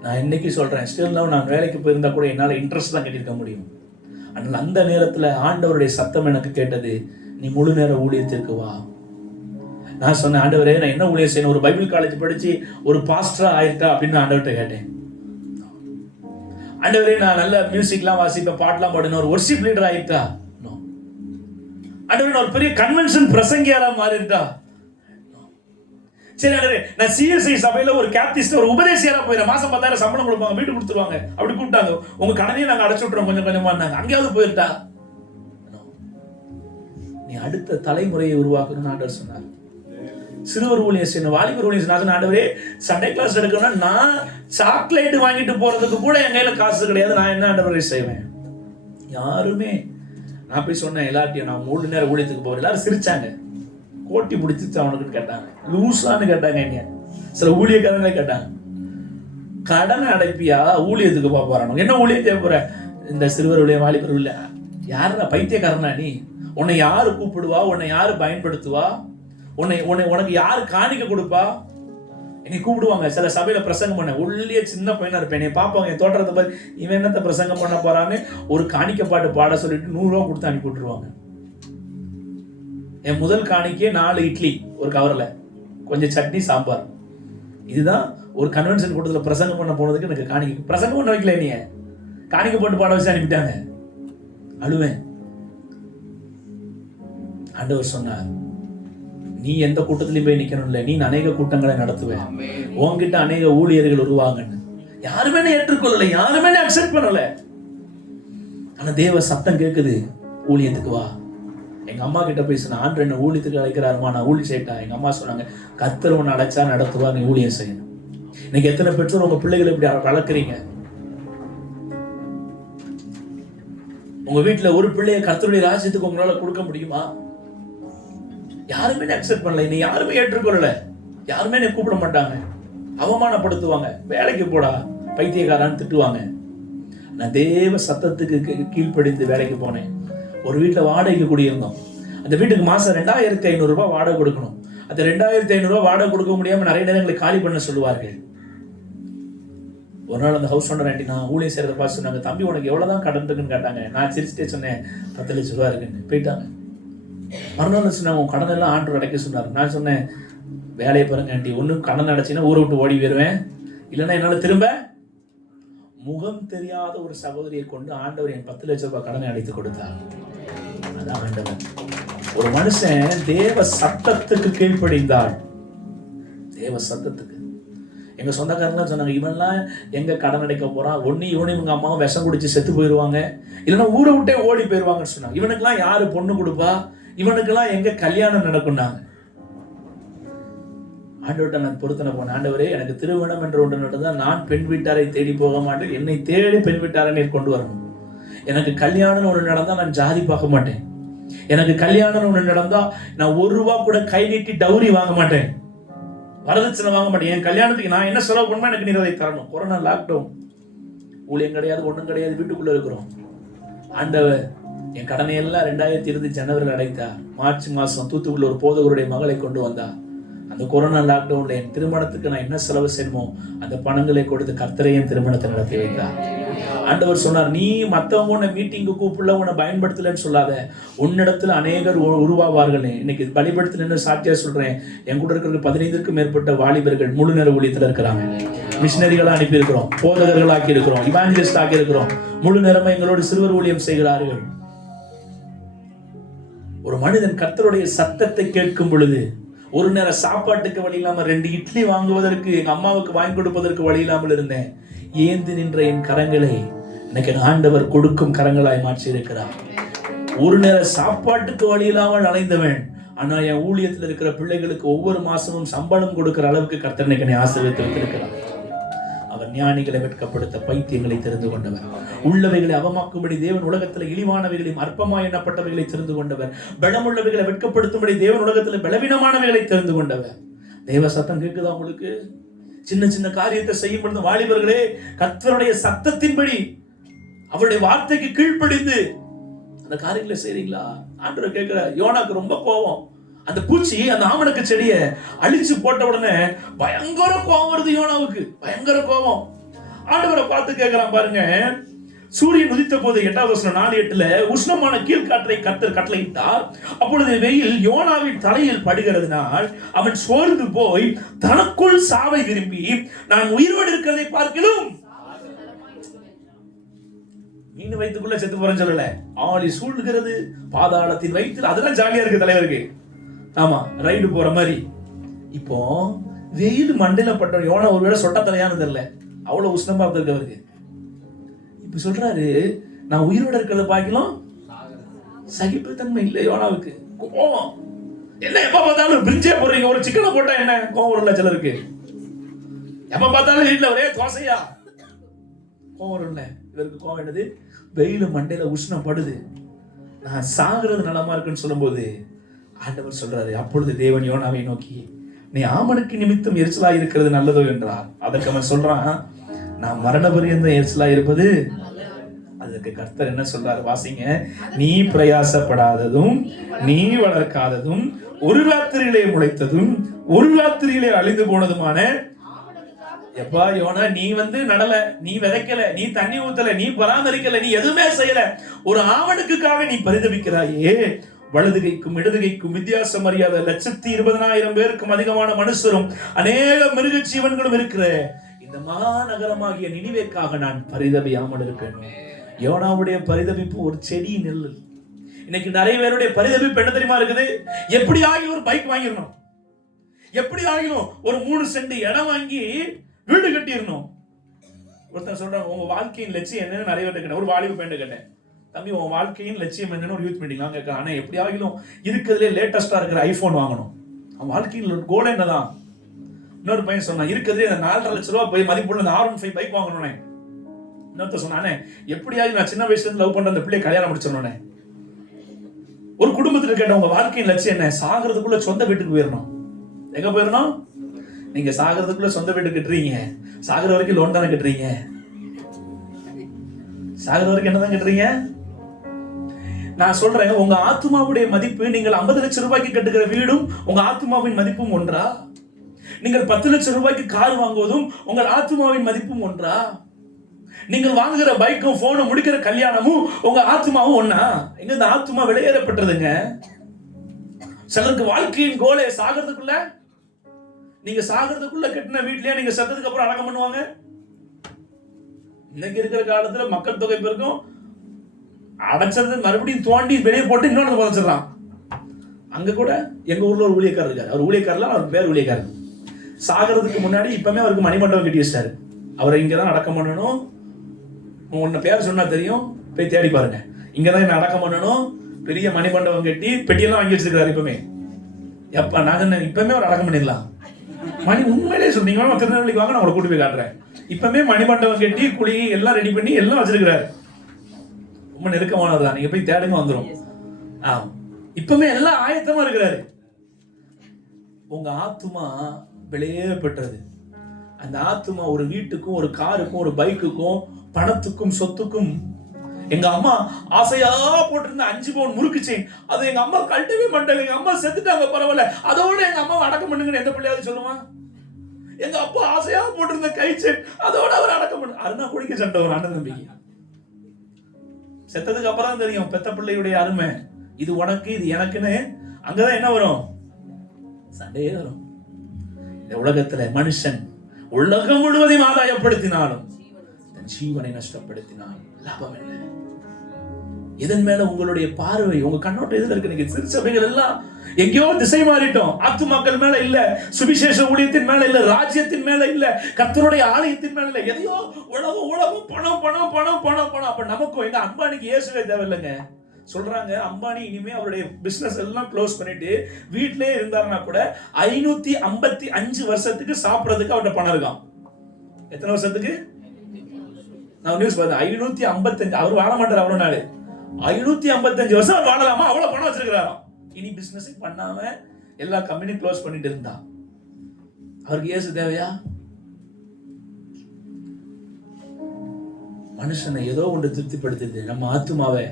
நான் இன்னைக்கு சொல்றேன், ஸ்டில் நான் வேலைக்கு போயிருந்தா கூட என்னால இன்ட்ரெஸ்ட் தான் கட்டியிருக்க முடியும். ஆனால் அந்த நேரத்துல ஆண்டவருடைய சத்தம் எனக்கு கேட்டது, நீ முழு நேர ஊழியத்திற்கு வா. நான் சொன்னேன், ஆண்டவரே நான் என்ன ஊழியம் செய்யணும், ஒரு பைபிள் காலேஜ் படிச்சு ஒரு பாஸ்டரா ஆயிட்டா அப்படின்னு ஆண்டவர்கிட்ட கேட்டேன். ஆண்டவரே நான் நல்ல மியூசிக்லாம் வாசிப்பேன், பாட்டெல்லாம் பாடுவேன், ஒரு வொர்ஷிப் லீடர் ஆயிட்டா? ஆண்டவரே நான் ஒரு பெரிய கன்வென்ஷன் பிரசங்கியாரா மாறிட்டா? சரி ஆண்டவரே நான் சிஎஸ்ஐ சபையில ஒரு கேப்டிஸ்ட் ஒரு உபதேசியாரா போயிடுறேன், மாசம் 10,000 சம்பளம் கொடுப்பாங்க, வீட்டு கொடுத்துருவாங்க, அப்படி கூப்பிட்டாங்க, உங்க கடனையும் நாங்க அடைச்சு விட்டுறோம் கொஞ்சம் கொஞ்சமா, அங்கேயாவது போயிருட்டா? நீ அடுத்த தலைமுறையை உருவாக்கணும்னு ஆண்டவர் சொன்னார். சிறுவர் ஊழியம் செய்யணும், வாலிபர் ஊழியம் செய்யணும். ஆண்டவரே சண்டே கிளாஸ் எடுக்கணும்னா நான் சாக்லேட் வாங்கிட்டு போறதுக்கு கூட என் கையில காசு கிடையாது, நான் என்ன ஆண்டவரே செய்வேன்? யாருமே, நான் போய் சொன்னேன் எல்லார்ட்டையும் நான் 3 நேரம் ஊழியத்துக்கு போறேன், எல்லாரும் சிரிச்சாங்க, கோட்டி பிடிச்சிச்சு அவனுக்குன்னு கேட்டாங்க, லூசான்னு கேட்டாங்க. இங்க சில ஊழியக்காரங்களே கேட்டாங்க, கடனை அடைப்பியா ஊழியத்துக்கு போறானோ? என்ன ஊழியம் செய்ய போற? இந்த சிறுவர் ஊழியம் வாலிபர் ஊழியம். யாரா பைத்தியக்காரனா நீ? உன்னை யாரு கூப்பிடுவா? உன்னை யாரு பயன்படுத்துவா? உனக்கு யாரு காணிக்க கொடுப்பா? என்னை கூப்பிடுவாங்க சில சபையில பிரசங்கம் பண்ண, உள்ளே சின்ன பையனா இருப்பேன், என்னை பார்ப்பாங்க, என் தோற்றத்தை பாரு, இவன் என்னத்த பிரசங்கம் பண்ண போறான்னு ஒரு காணிக்க பாட்டு பாட சொல்லிட்டு 100 ரூபா கொடுத்து அனுப்பி விட்டுருவாங்க. என் முதல் காணிக்கே 4 இட்லி ஒரு கவர்ல, கொஞ்சம் சட்னி சாம்பார். இதுதான் ஒரு கன்வென்ஷன் கூட்டத்துல பிரசங்கம் பண்ண போனதுக்கு எனக்கு காணிக்க. பிரசங்கம் பண்ண வைக்கல, நீ காணிக்க போட்டு பாட வச்சு அனுப்பிட்டாங்க. அழுவேன். ஆண்டவர் சொன்னார், நீ எந்த கூட்டத்திலையும் போய் நிக்கணும் இல்லை, நீ அநேக கூட்டங்களை நடத்துவேன், உன்கிட்ட அநேக ஊழியர்கள் உருவாங்கன்னு. யாருமே ஏற்றுக்கொள்ளல, யாருமே அக்செப்ட் பண்ணல. ஆனா தேவ சத்தம் கேட்குது, ஊழியத்துக்கு வா. எங்க அம்மா கிட்ட போய் சொன்ன, ஆண்டவர் என்ன ஊழியத்துக்கு அழைக்கிறாருமா, நான் ஊழியம் செய்யட்டா? எங்க அம்மா சொன்னாங்க, கர்த்தர் உன்னை அழைச்சா நடத்துவா, நீ ஊழியம் செய்யணும். இன்னைக்கு எத்தனை பெற்றோர் உங்க பிள்ளைகளை இப்படி வளர்க்குறீங்க? உங்க வீட்டுல ஒரு பிள்ளைய கர்த்தருடைய ராஜ்யத்துக்கு உங்களால கொடுக்க முடியுமா? யாருமே அக்செப்ட் பண்ணல, நீ யாருமே ஏற்றுக்கொள்ளல, யாருமே நீ கூப்பிட மாட்டாங்க, அவமானப்படுத்துவாங்க, வேலைக்கு போடா பைத்தியக்காரான்னு திட்டுவாங்க. நான் தேவ சத்தத்துக்கு கீழ்ப்படிந்து வேலைக்கு போனேன். ஒரு வீட்டுல வாடகைக்கு குடியிருந்தோம். அந்த வீட்டுக்கு மாசம் 2,500 ரூபாய் வாடகை கொடுக்கணும். அந்த 2,500 ரூபாய் வாடகை கொடுக்க முடியாம நிறைய நேரங்களை காலி பண்ண சொல்லுவார்கள். ஒரு நாள் அந்த ஹவுஸ் ஓனர் ஆண்டி நான் ஊழியம் செய்யறத பார்த்து சொன்னாங்க, தம்பி உனக்கு எவ்வளவுதான் கடன் இருக்குன்னு கேட்டாங்க. நான் சிரிச்சிட்டே சொன்னேன், 10 லட்சம் ரூபாய் இருக்குன்னு. போயிட்டாங்க. மறுநாள் சொன்னாங்க, உன் கடன் எல்லாம் ஆண்டவர் அடைக்க சொன்னார். நான் சொன்னேன், வேலையை பாருங்க ஆண்டி, ஒன்னும் கடன் அடைச்சின்னா ஊரை விட்டு ஓடி போயிருவேன், இல்லைன்னா என்னால திரும்ப. முகம் தெரியாத ஒரு சகோதரியை கொண்டு ஆண்டவர் என் 10 லட்சம் ரூபாய் கடனை அடைத்து கொடுத்தார். அதான் ஆண்டவர். ஒரு மனுஷன் தேவ சத்தத்துக்கு கீழ்ப்படிந்தாள். தேவ சத்தத்துக்கு. எங்க சொந்தக்காரங்களாம் சொன்னாங்க, இவன்லாம் எங்க கடன் அடைக்க போறான், ஒன்னு இவனு இவங்க அம்மாவும் விஷம் குடிச்சு செத்து போயிடுவாங்க, இல்லைன்னா ஊரை விட்டே ஓடி போயிடுவாங்கன்னு சொன்னாங்க. இவனுக்கெல்லாம் யாரு பொண்ணு கொடுப்பா, இவனுக்கெல்லாம் எங்க கல்யாணம் நடக்கும்னாங்க. ஆண்டவர்கிட்ட நான் பொருத்தனை போனேன், ஆண்டவரே எனக்கு திருமணம் என்று ஒன்று நடந்தால் நான் பெண் வீட்டாரை தேடி போக மாட்டேன், என்னை தேடி பெண் வீட்டாரை நீர் கொண்டு வரணும். எனக்கு கல்யாணம் ஒன்று நடந்தால் நான் ஜாதி பார்க்க மாட்டேன். எனக்கு கல்யாணம் ஒன்று நடந்தா நான் 1 ரூபா கூட கை நீட்டி டவுரி வாங்க மாட்டேன், வரதட்சணை வாங்க மாட்டேன். என் கல்யாணத்துக்கு நான் என்ன செலவு பண்ணுமா எனக்கு நீர் அதை தரணும். கொரோனா லாக்டவுன், ஊழியம் கிடையாது, ஒன்றும் கிடையாது, வீட்டுக்குள்ள இருக்கிறோம். ஆண்டவர் என் கடனை எல்லாம் 2020 ஜனவரியில் அடைத்தார். மார்ச் மாசம் தூத்துக்குள்ள ஒரு போதகருடைய மகளை கொண்டு வந்தா. அந்த கொரோனா லாக்டவுன்ல என் திருமணத்துக்கு நான் என்ன செலவு செய்யணுமோ அந்த பணங்களை கொடுத்து கர்த்தரையும் திருமணத்தை நடத்தி வைத்தார். ஆண்டவர் சொன்னார், நீ மற்றவங்க உன்னை மீட்டிங்கு கூப்பிடல, உன்னை பயன்படுத்தலன்னு சொல்லாத, உன்னிடத்துல அநேகர் உருவாவார்கள். இன்னைக்கு பலிபடுத்தலன்னு சாட்சியா சொல்றேன், என் கூட இருக்கிற 15க்கும் மேற்பட்ட வாலிபர்கள் முழு நேர ஊழியத்துல இருக்கிறாங்க. மிஷினரிகளா அனுப்பி இருக்கிறோம், போதகர்கள் ஆக்கி இருக்கிறோம், இவாஞ்சலிஸ்ட் ஆக்கி இருக்கிறோம், முழு நேரமா எங்களோடு சிறுவர் ஊழியம் செய்கிறார்கள். ஒரு மனிதன் கர்த்தருடைய சத்தத்தை கேட்கும் பொழுது, ஒரு நேரம் சாப்பாட்டுக்கு வழி இல்லாம 2 இட்லி வாங்குவதற்கு எங்க அம்மாவுக்கு வாங்கி கொடுப்பதற்கு வழி இல்லாமல் இருந்தேன். ஏந்து நின்ற என் கரங்களை இன்னைக்கு ஆண்டவர் கொடுக்கும் கரங்களாய் மாற்றி இருக்கிறார். ஒரு நேரம் சாப்பாட்டுக்கு வழி இல்லாமல் அலைந்தவன், ஆனா என் ஊழியத்தில் இருக்கிற பிள்ளைகளுக்கு ஒவ்வொரு மாசமும் சம்பளம் கொடுக்கிற அளவுக்கு கர்த்தர் இன்னைக்கு ஆசீர்வதித்து வைத்திருக்கிறார். அவர் ஞானிகளை வெட்கப்படுத்த பைத்தியங்களை தெரிந்து கொண்டவர், உள்ளவைகளை அவமாக்கும்படி தேவன் உலகத்தில் இழிவானவைகளையும் அற்பமாய் எண்ணப்பட்டவைகளை தெரிந்து கொண்டவர், பலமுள்ளவைகளை வெட்கப்படுத்தும்படி தேவன் உலகத்தில் பலவீனமானவைகளை தெரிந்து கொண்டவர். தேவ சத்தம் கேட்குதா உங்களுக்கு? சின்ன சின்ன காரியத்தை செய்யும் பொழுது வாலிபர்களே, கர்த்தருடைய சத்தத்தின்படி அவருடைய வார்த்தைக்கு கீழ்ப்படிந்து அந்த காரியங்களை செய்றீங்களா? ஆண்டவர் கேட்கிற. யோனாக்கு ரொம்ப கோபம். அந்த பூச்சி அந்த ஆமணக்கு செடியை அழிச்சு போட்ட உடனே பயங்கர கோபம் வருது யோனாவுக்கு, பயங்கர கோபம். ஆண்டவரை பார்த்து கேட்கிறான் பாருங்க, சூரியன் உதித்த போது 8வது வசனம் 4:8 உஷ்ணமான கீழ்காற்றை கர்த்தர் கட்டளையிட்டார். அப்பொழுது வெயில் யோனாவின் தலையில் படுகிறதுனால் அவன் சோர்ந்து போய் தனக்குள் சாவை விரும்பி நான் உயிரோடு இருக்கிறதை பார்க்கிலும். மீன் வயிற்றுக்குள்ள செத்து போறேன்னு சொல்லல, ஆளி சூழ்கிறது பாதாளத்தின் வயிற்றில், அதெல்லாம் ஜாலியா இருக்கு தலைவருக்கு. ஆமா, ரைடு போற மாதிரி. இப்போ வெயில் மண்டையில பட்ட யோனா ஒருவேளை சொட்ட தலையானது இல்ல, அவ்வளவு உஷ்ணமா இருந்திருக்கு அவருக்கு. இப்ப சொல்றாரு, நான் உயிரோட இருக்கிறத பாக்கலாம் சகிப்புத்தன்மை இல்லை யோனாவுக்கு. கோவம் என்ன, எப்ப பார்த்தாலும் பிரிஞ்சே போடுறீங்க, ஒரு சிக்கனை போட்டா என்ன கோவம் வரும்ல சிலருக்கு. எப்ப பார்த்தாலும் வீட்டுல ஒரே தோசையா, கோவம் வரும்ல. இவருக்கு கோவம் என்னது, வெயில மண்டையில உஷ்ணம் படுது, நான் சாகுறது நலமா இருக்குன்னு சொல்லும் போது ஆண்டவர் சொல்றாரு, அப்பொழுது தேவன் யோனாவை நோக்கி, நீ ஆமனுக்கு நிமித்தம் எரிச்சலா இருக்கிறது நல்லதோ என்றார். அதற்கு அவன் சொல்றான், நான் மரண பரியந்தம் எரிச்சலா இருப்பது. அதுக்கு கர்த்தர் என்ன சொல்றாரு வாசிங்க, நீ பிரயாசப்படாததும் நீ வளர்க்காததும் ஒரு ராத்திரியிலே முளைத்ததும் ஒரு ராத்திரியிலே அழிந்து போனதுமான. எப்பா யோனா, நீ நடல, நீ விதைக்கல, நீ தண்ணி ஊத்தல, நீ பராமரிக்கல, நீ எதுவுமே செய்யல, ஒரு ஆவணுக்காக நீ பரிதபிக்கிறாயே. வலதுகைக்கும் இடதுகைக்கும் வித்தியாசம் அறியாத 120,000 பேருக்கும் அதிகமான மனுஷரும் அநேக மிருக ஜீவன்களும் இருக்கிற இந்த மகாநகரமாகிய நினிவேக்காக நான் பரிதபியாமல் இருப்பேன். யோனாவுடைய பரிதபிப்பு ஒரு செடி நெல். இன்னைக்கு நிறைய பேருடைய பரிதபிப்பு என்ன தெரியுமா இருக்குது, எப்படி ஆகி ஒரு பைக் வாங்கிடணும், எப்படி ஆகிடும் ஒரு 3 சென்ட் இடம் வாங்கி வீடு கட்டிடணும். ஒருத்தர் சொல்றாங்க, உங்க வாழ்க்கையின் லட்சியம் என்னன்னு நிறைய பேர் கேட்டேன். ஒரு வாலிப பெண்ணு கேட்டேன், தம்பி உங்க வாழ்க்கையின் லட்சியம் என்னன்னு ஒரு யூத் மீட்டிங் கேட்க. ஆனா எப்படி ஆகிலும் இருக்கிறதுலே லேட்டஸ்டா இருக்கிற ஐபோன் வாங்கணும், அவன் வாழ்க்கையில் கோல் என்னதான். இன்னொரு பையன் சொன்னான், இருக்கிறதுலே 4.5 லட்சம் ரூபாய் போய் மதிப்புள்ள அந்த R15 பைக் வாங்கணும்னே. இன்னொருத்த சொன்னானே, எப்படியாவது நான் சின்ன வயசுல இருந்து லவ் பண்ற அந்த பிள்ளைய கல்யாணம் முடிச்சிடணும்னே. ஒரு குடும்பத்துல கேட்ட, உங்க வாழ்க்கையின் லட்சியம் என்ன, சாகிறதுக்குள்ள சொந்த வீட்டுக்கு போயிடணும். எங்க போயிடணும், நீங்க சாகிறதுக்குள்ள சொந்த வீடு கட்டுறீங்க, சாகிற வரைக்கும் லோன் தானே கட்டுறீங்க, சாகிற வரைக்கும் என்னதான் கட்டுறீங்க. நான் சொல்றேன், உங்க ஆத்மாவுடைய மதிப்பு, நீங்கள் 50 லட்சம் ரூபாய்க்கு கட்டுகிற வீடும் உங்க ஆத்மாவின் மதிப்பும் ஒன்றா? நீங்கள் 10 லட்சம் ரூபாய்க்கு கார் வாங்குவதும் உங்கள் ஆத்மாவின் மதிப்பும் ஒன்றா? நீங்கள் வாங்குகிற பைக்கும் போனும் முடிக்கிற கல்யாணமும் உங்க ஆத்மாவும் ஒண்ணா? எங்க இந்த ஆத்மா வெளியேறப்பட்டதுங்க. சிலருக்கு வாழ்க்கையின் கோலே சாகிறதுக்குள்ள, நீங்க சாகிறதுக்குள்ள கட்டின வீட்லயே நீங்க செத்ததுக்கு அப்புறம் அடக்கம் பண்ணுவாங்க. இன்னைக்கு இருக்கிற காலத்துல மக்கள் தொகை பெருக்கும், அடைச்சது மறுபடியும் தோண்டி வெளியே போட்டு இன்னொன்று புதைச்சிடலாம். அங்க கூட எங்க ஊர்ல ஒரு ஊழியக்காரர் இருக்காரு, அவர் ஊழியக்காரர்ல, அவர் பேர் ஊழியக்காரர். சாகிறதுக்கு முன்னாடி இப்பமே அவருக்கு மணிமண்டபம் கட்டி வச்சிட்டாரு. அவரை இங்கதான் அடக்கம் பண்ணணும். உன்ன பேர் சொன்னா தெரியும், போய் தேடி பாருங்க. இங்கதான் என்ன அடக்கம் பண்ணணும், பெரிய மணிமண்டபம் கட்டி பெட்டியெல்லாம் வாங்கி வச்சிருக்காரு. இப்பமே எப்ப நாங்க இப்பமே ஒரு அடக்கம் பண்ணிடலாம். மணி உண்மையிலே சொல்றீங்க, திருநெல்வேலிக்கு வாங்க, நான் உங்களை கூட்டி போய் காட்டுறேன். இப்பமே மணிமண்டபம் கட்டி குழி எல்லாம் ரெடி பண்ணி எல்லாம் வச்சிருக்கிறாரு. ரொம்ப நெருக்கமானதுதான், நீங்க போய் தேடுங்க வந்துடும். இப்பமே எல்லாம் ஆயத்தமா இருக்கிறாரு. உங்க ஆத்துமா வெளியேறப்பட்டது. அந்த ஆத்துமா ஒரு வீட்டுக்கும் ஒரு காருக்கும் ஒரு பைக்குக்கும் பணத்துக்கும் சொத்துக்கும். எங்க அம்மா ஆசையா போட்டிருந்த 5 பவுன் முறுக்கு செயின், அது எங்க அம்மா கழட்டவே மாட்டாங்க. எங்க அம்மா செத்துட்டாங்க, பரவாயில்ல, அதோட எங்க அம்மாவை அடக்கம் பண்ணுங்கன்னு எந்த பிள்ளையாவது சொல்லுவான்? எங்க அப்பா ஆசையா போட்டிருந்த கை செயின், அதோட அவர் அடக்கம் பண்ணு. அருணா குடிக்க சண்டை ஒரு அண்ணன் தம்பிக்கு. செத்ததுக்கு அப்புறம் தான் தெரியும் பெத்த பிள்ளையுடைய அருமை. இது உனக்கு, இது எனக்குன்னு. அங்கதான் என்ன வரும், சண்டையே வரும். இந்த உலகத்துல மனுஷன் உலகம் முழுவதையும் ஆதாயப்படுத்தினாலும் தன் ஜீவனை நஷ்டப்படுத்தினால் லாபம் இல்லை. இதன் மேல உங்களுடைய பார்வை, உங்க கண்ணோட்டம் எதுல இருக்கு? நீங்க திருச்சபைகள் எல்லாம் எங்கேயோ திசை மாறிட்டோம். ஆத்துமாக்கள் மேல இல்ல, சுவிசேஷ ஊழியத்தின் மேல இல்ல, ராஜ்யத்தின் மேல இல்ல, கர்த்தருடைய ஆலயத்தின் மேல இல்ல. எதையோ உலகம் உலகம் பணம் பணம் பணம் பணம் பணம். அப்ப நமக்கும் எங்க அம்பானிக்கு இயேசுவே தேவையில்லைங்க. சொல்றாங்க, அம்பானி இனிமே அவருடைய பிசினஸ் எல்லாம் க்ளோஸ் பண்ணிட்டு வீட்டிலே இருந்தாருன்னா கூட 555 வருஷத்துக்கு சாப்பிடறதுக்கு அவர்கிட்ட பணம் இருக்கான். எத்தனை வருஷத்துக்கு? நான் நியூஸ் பார்த்தேன், 555. அவர் வாழ மாட்டார் அவ்வளவு நாள். 555 வருஷம் வாழலாமா? அவ்வளவு பணம் வச்சிருக்கிறாராம். இனி பிசினஸ் பண்ணாம எல்லா கம்பெனி க்ளோஸ் பண்ணிட்டு இருந்தா அவருக்கு இயேசு தேவையா? மனுஷனை ஏதோ ஒன்று திருப்திப்படுத்துது. நம்ம ஆத்துமாவை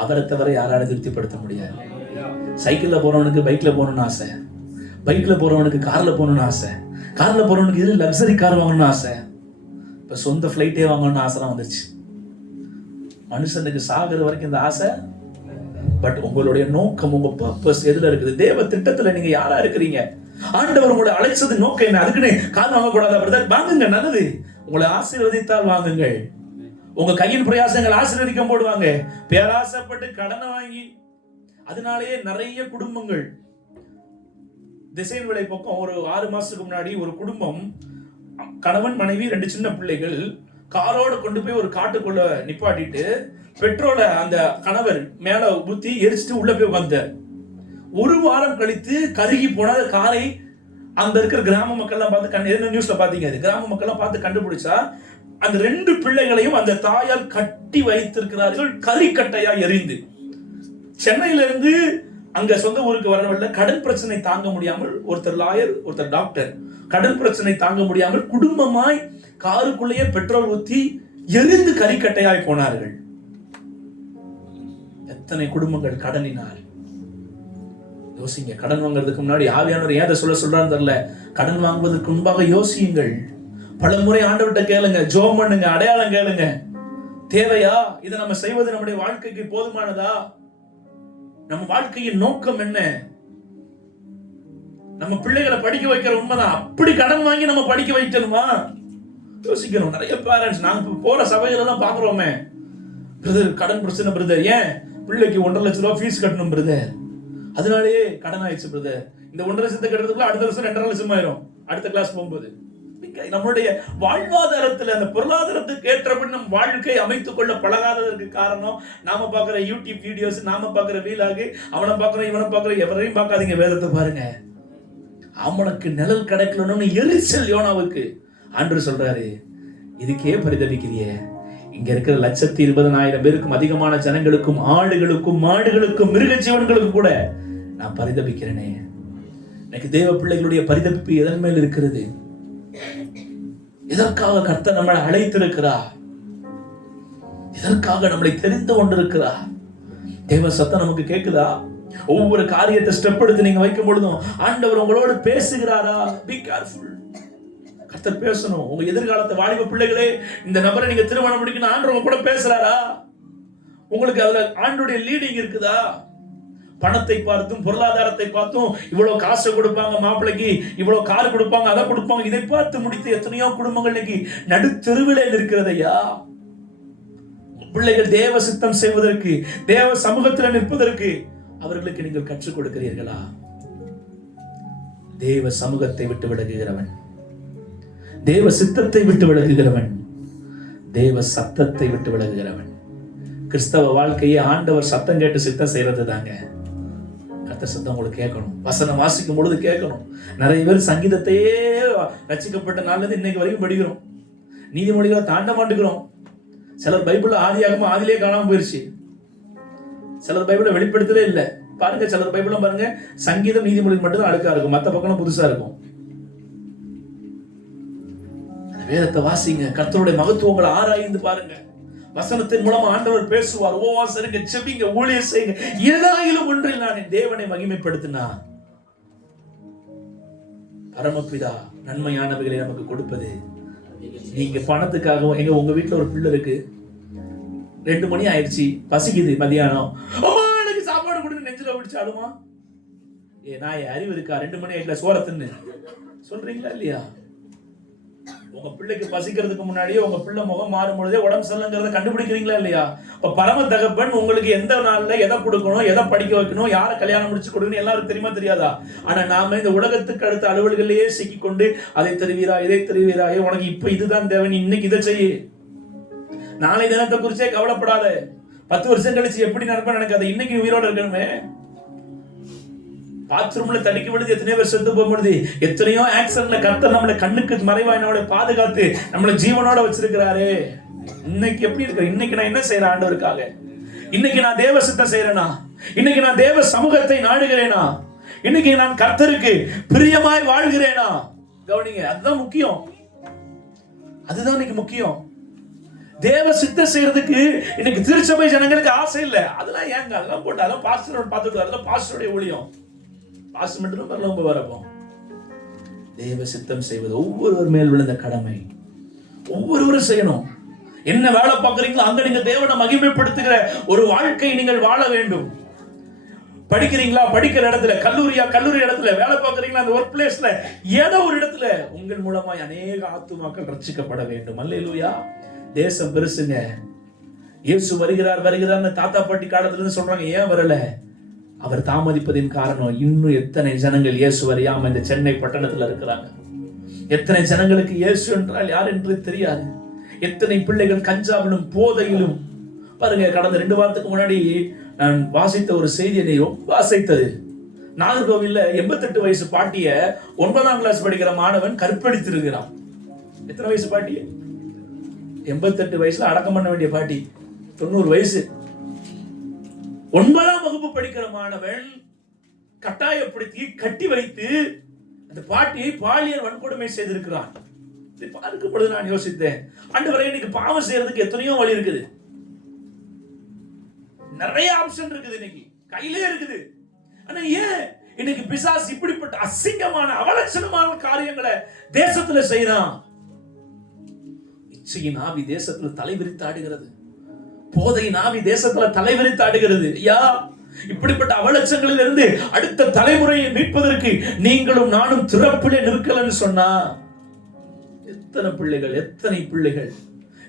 அவரை தவிர யாரால திருப்திப்படுத்த முடியாது. சைக்கிள்ல போறவனுக்கு பைக்ல போகணும்னு ஆசை, பைக்ல போறவனுக்கு கார்ல போகணும்னு ஆசை, கார்ல போறவனுக்கு இது லக்ஸரி கார் வாங்கணும்னு ஆசை, இப்ப சொந்த ஃபிளைட்டே வாங்கணும்னு ஆசைலாம் வந்துருச்சு. மனுஷனுக்கு சாகிற வரைக்கும் இந்த ஆசை. பட் உங்களுடைய நோக்கம், உங்க பர்பஸ் எதுல இருக்குது? தேவ திட்டத்துல நீங்க யாரா இருக்கிறீங்க? ஆண்டவர் உங்களை அழைச்சது நோக்கம் என்ன? அதுக்குன்னு கார் வாங்கக்கூடாது. அப்படிதான் வாங்குங்க, நல்லது. உங்களை ஆசீர்வதித்தால் வாங்குங்கள். உங்க கையின் பிரயாசங்கள் ஆசீர்வதிக்கப்படுவாங்க. பேராசைப்பட்டு கடனை வாங்கி அதனாலேயே நிறைய குடும்பங்கள் திசையின் விலை பக்கம் ஒரு 6 மாசத்துக்கு முன்னாடி ஒரு குடும்பம், கணவன் மனைவி 2 சின்ன பிள்ளைகள் காரோட கொண்டு போய் ஒரு காட்டுக்குள்ள நிப்பாட்டிட்டு பெட்ரோலை அந்த கணவர் மேல ஊத்தி எரிச்சிட்டு உள்ள போய் வந்தார். ஒரு வாரம் கழித்து கருகி போன காரை அந்த இருக்கிற கிராம மக்கள்லாம் பார்த்து என்ன நியூஸ்ல பாத்தீங்க, அது கிராம மக்கள்லாம் பார்த்து கண்டுபிடிச்சா அந்த 2 பிள்ளைகளையும் அந்த தாயால் கட்டி வைத்திருக்கிறார்கள், கரிக்கட்டையா எரிந்து. சென்னையில இருந்து அங்க சொந்த ஊருக்கு வரவில்லை. கடன் பிரச்சனை தாங்க முடியாமல் ஒருத்தர் லாயர், ஒருத்தர் டாக்டர், கடன் பிரச்சனை தாங்க முடியாமல் குடும்பமாய் காருக்குள்ளேயே பெட்ரோல் ஊத்தி எரிந்து கரிக்கட்டையாய் போனார்கள். எத்தனை குடும்பங்கள் கடனினால். யோசிங்க, கடன் வாங்குறதுக்கு முன்னாடி ஆவியானவர் ஏன் அதை சொல்றான்னு தெரியல. கடன் வாங்குவதற்கு முன்பாக யோசியுங்கள். பல முறை ஆண்டவர்கிட்ட கேளுங்க, ஜெபம் பண்ணுங்க, அடையாளம் கேளுங்க. தேவையா? இதை நம்ம செய்வது நம்முடைய வாழ்க்கைக்கு போதுமானதா? நம்ம வாழ்க்கையின் நோக்கம் என்ன? நம்ம பிள்ளைகளை படிக்க வைக்கிற உண்மைதான். அப்படி கடன் வாங்கி நம்ம படிக்க வைக்கணுமா? யோசிக்கணும். நிறைய பேரண்ட்ஸ் நாங்க போற சபைகள் எல்லாம் பாக்குறோமே, பிரதர் கடன் பிரச்சனை பிரதர், ஏன் பிள்ளைக்கு 1.5 லட்சம் ரூபாய் ஃபீஸ் கட்டணும் பிரதர், அதனாலேயே கடன் ஆயிடுச்சு பிரதர். இந்த 1.5 லட்சத்தை கட்டுறதுக்குள்ள அடுத்த வருஷம் 2.5 லட்சம் ஆயிரும் அடுத்த கிளாஸ் போகும்போது. நம்மளுடைய வாழ்வாதாரத்துல அந்த பொருளாதாரத்துக்கு ஏற்றபடி நம் வாழ்க்கை அமைத்துக் கொள்ள பழகாததற்கு காரணம் நாம பாக்குற யூடியூப் வீடியோஸ், நாம பாக்குற வீலாகு, அவனை பாக்குற இவனை பாக்குற எவரையும் பார்க்காதீங்க. வேதத்தை பாருங்க. அவனுக்கு நிழல் கிடைக்கலன்னு எரிச்சல் யோனாவுக்கு. ஆண்டவர் சொல்றாரு, இதுக்கே பரிதபிக்கிறியே, இங்க இருக்கிற 1,20,000 பேருக்கும் அதிகமான ஜனங்களுக்கும், ஆடுகளுக்கும், மாடுகளுக்கும், மிருக ஜீவன்களுக்கும் கூட நான் பரிதபிக்கிறேனே. எனக்கு தேவ பிள்ளைகளுடைய பரிதபிப்பு எதன் மேல் இருக்கிறது? இதற்காக கர்த்தர் நம்மளை அழைத்திருக்கிறார், இதற்காக நம்மளை தெரிந்து கொண்டிருக்கிறார். தேவ சத்தம் நமக்கு கேக்குதா? ஒவ்வொரு காரியத்தை ஸ்டெப் எடுத்து நீங்க வைக்கும் பொழுதும் ஆண்டவர் உங்களோடு பேசுகிறாரா? Be careful. கர்த்தர் பேசணும். உங்க எதிர்காலத்தை வாலிப பிள்ளைகளே, இந்த நபரை நீங்க திருமணம் முடிக்கணும், ஆண்டவர் கூட பேசுறாரா? உங்களுக்கு அதுல ஆண்டவருடைய லீடிங் இருக்குதா? பணத்தை பார்த்தும் பொருளாதாரத்தை பார்த்தும் இவ்வளவு காசு கொடுப்பாங்க மாப்பிள்ளைக்கு, இவ்வளவு கார் கொடுப்பாங்க, அதை கொடுப்பாங்க, இதை பார்த்து முடித்து எத்தனையோ குடும்பங்கள் இன்னைக்கு நடுத்தெருவிலே இருக்கிறதையா? பிள்ளைகள் தேவ சித்தம் செய்வதற்கு, தேவ சமூகத்தில் நிற்பதற்கு அவர்களுக்கு நீங்கள் கற்றுக் கொடுக்கிறீர்களா? தேவ சமூகத்தை விட்டு விலகுகிறவன், தேவ சித்தத்தை விட்டு விலகுகிறவன், தேவ சத்தத்தை விட்டு விலகுகிறவன். கிறிஸ்தவ வாழ்க்கையை ஆண்டவர் சத்தம் கேட்டு சித்தம் செய்யறது தாங்க. கர்த்தர் சத்தம் உங்களுக்கு கேட்கணும். வசனம் வாசிக்கும் பொழுது கேட்கணும். நிறைய பேர் சங்கீதத்தையே ரட்சிக்கப்பட்ட நாள்ல இருந்து இன்னைக்கு வரைக்கும் படிக்கிறோம், நீதிமொழிகளை தாண்ட மாட்டேங்கிறோம். சிலர் பைபிள் ஆதியாகம ஆதிலே காணாம போயிருச்சு, சிலர் பைபிளை வெளிப்படுத்தவே இல்லை. பாருங்க, சிலர் பைபிளும் பாருங்க சங்கீதம் நீதிமொழி மட்டும் தான் அழுக்கா இருக்கும், மற்ற பக்கம் புதுசா இருக்கும். வேதத்தை வாசிங்க, கர்த்தருடைய மகத்துவங்களை ஆராய்ந்து பாருங்க. வசனத்தின் மூலமா ஆண்டவர் பேசுவார். உபவாசம், ஜெபிங்க, ஊழியம் செய்யுங்க. ஏதாயிலும் ஒன்றில் நான் என் தேவனை மகிமைப்படுத்தினா பரமபிதா நன்மையானவைகளை நமக்கு கொடுப்பது. நீங்க பணத்துக்காகவும், எங்க உங்க வீட்டுல ஒரு பிள்ளை இருக்கு, 2 மணி ஆயிடுச்சு, பசிக்குது, மதியானம், எனக்கு சாப்பாடு கொடுங்க, நெஞ்சில பிடிச்சாலுமா? நான் அறிவு இருக்கா? 2 மணி ஆயிடுல சோரத்துன்னு சொல்றீங்களா இல்லையா? உங்க பிள்ளைக்கு பசிக்கிறதுக்கு முன்னாடியே உங்க பிள்ளை முகம் மாறும் பொழுதே உடம்பு சரியில்லைங்கிறத கண்டுபிடிக்கிறீங்களா இல்லையா? பரம தகப்பன் உங்களுக்கு எந்த நாள்ல எதை கொடுக்கணும், எதை படிக்க வைக்கணும், யாரை கல்யாணம் முடிச்சு கொடுக்கணும் எல்லாரும் தெரியுமா தெரியாதா? ஆனா நாம இந்த உலகத்துக்கு அடுத்த அலுவல்களையே சிக்கிக்கொண்டு அதை தருவீரா, இதை தருவீரா, உனக்கு இப்ப இதுதான் தேவை, நீ இன்னைக்கு இதை செய்ய, நாளை தினத்தை குறிச்சே கவலைப்படாத, 10 வருஷம் கழிச்சு எப்படி நடப்ப நினைக்காத, இன்னைக்கு உயிரோட இருக்கணுமே. பாத்ரூம்ல தடுக்கி விழுது எத்தனையோ பேர் செத்து போகும்போது, எத்தனையோ ஆக்சிடென்ட்ல கர்த்தர் நம்மளை கண்ணுக்கு மறைவாய் நம்மளை பாதுகாத்து நம்மளை ஜீவனோட வச்சிருக்கிறாரு. இன்னைக்கு எப்படி இருக்கு? இன்னைக்கு நான் என்ன செய்யறேன் ஆண்டவருக்காக? இன்னைக்கு நான் தேவ சித்தம் செய்யறேனா? இன்னைக்கு நான் தேவ சமூகத்தை நாடுகிறேனா? இன்னைக்கு நான் கர்த்தருக்கு பிரியமாய் வாழ்கிறேனா? கவனிங்க, அதுதான் முக்கியம். அதுதான் இன்னைக்கு முக்கியம். தேவ சித்தம் செய்யறதுக்கு இன்னைக்கு திருச்சபை ஜனங்களுக்கு ஆசை இல்லை. அதெல்லாம் ஏங்க, அதெல்லாம் போட்டு அதெல்லாம் பாஸ்டரோட பார்த்துட்டு, அதெல்லாம் பாஸ்டருடைய ஊழியம், பாஸ்டர் மட்டும் ரொம்ப வரப்போம். தேவ சித்தம் செய்வது ஒவ்வொருவர் மேல் விழுந்த கடமை. ஒவ்வொருவரும் செய்யணும். என்ன வேலை பார்க்குறீங்களோ அங்க நீங்க தேவனை மகிமைப்படுத்துகிற ஒரு வாழ்க்கை நீங்கள் வாழ வேண்டும். படிக்கிறீங்களா, படிக்கிற இடத்துல, கல்லூரி இடத்துல, வேலை பார்க்கறீங்களா, அந்த ஒர்க் பிளேஸ்ல, ஏதோ ஒரு இடத்துல உங்கள் மூலமாய் அநேக ஆத்துமாக்கள் ரட்சிக்கப்பட வேண்டும். அல்லேலூயா. தேசம் பெருசுங்க. இயேசு வருகிறார்னு தாத்தா பாட்டி காலத்துல இருந்து சொல்றாங்க. ஏன் வரல? அவர் தாமதிப்பதின் காரணம், இன்னும் எத்தனை ஜனங்கள் இயேசு அறியாம இந்த சென்னை பட்டணத்துல இருக்கிறாங்க. எத்தனை ஜனங்களுக்கு இயேசு என்றால் யார் என்று தெரியாது. எத்தனை பிள்ளைகள் கஞ்சாவிலும் போதையிலும். பாருங்க, கடந்த 2 வாரத்துக்கு முன்னாடி நான் வாசித்த ஒரு செய்தி என்னை ரொம்ப அசைத்தது. நாகர்கோவில்ல 88 வயசு பாட்டிய 9ஆம் கிளாஸ் படிக்கிற மாணவன் கற்பழித்திருக்கிறான். எத்தனை வயசு பாட்டி? 88 வயசுல அடக்கம் பண்ண வேண்டிய பாட்டி, 90 வயசு. 9ஆம் வகுப்பு படிக்கிற மாணவன் கட்டாயப்படுத்தி கட்டி வைத்து அந்த பாட்டியை பாலியல் வன்கொடுமை செய்திருக்கிறான். இதை பார்க்கும் பொழுது நான் யோசித்தேன், ஆண்டவரே, இன்னைக்கு பாவம் செய்யறதுக்கு எத்தனையோ வழி இருக்குது, நிறைய ஆப்ஷன் இருக்குது, இன்னைக்கு கையிலே இருக்குது. ஆனா ஏன் இன்னைக்கு பிசாசு இப்படிப்பட்ட அசிங்கமான அவலட்சணமான காரியங்களை தேசத்துல செய்யறான்? இச்சையின் ஆவி தேசத்துல தலைவிரித்து ஆடுகிறது. போதையின் ஆவி தேசத்துல தலைவிரித்து ஆடுகிறது. ஐயா, இப்படிப்பட்ட அவலட்சங்களில் இருந்து அடுத்த தலைமுறையை மீட்பதற்கு நீங்களும் நானும் திறப்பிலே நிற்கலன்னு சொன்னா, எத்தனை பிள்ளைகள்,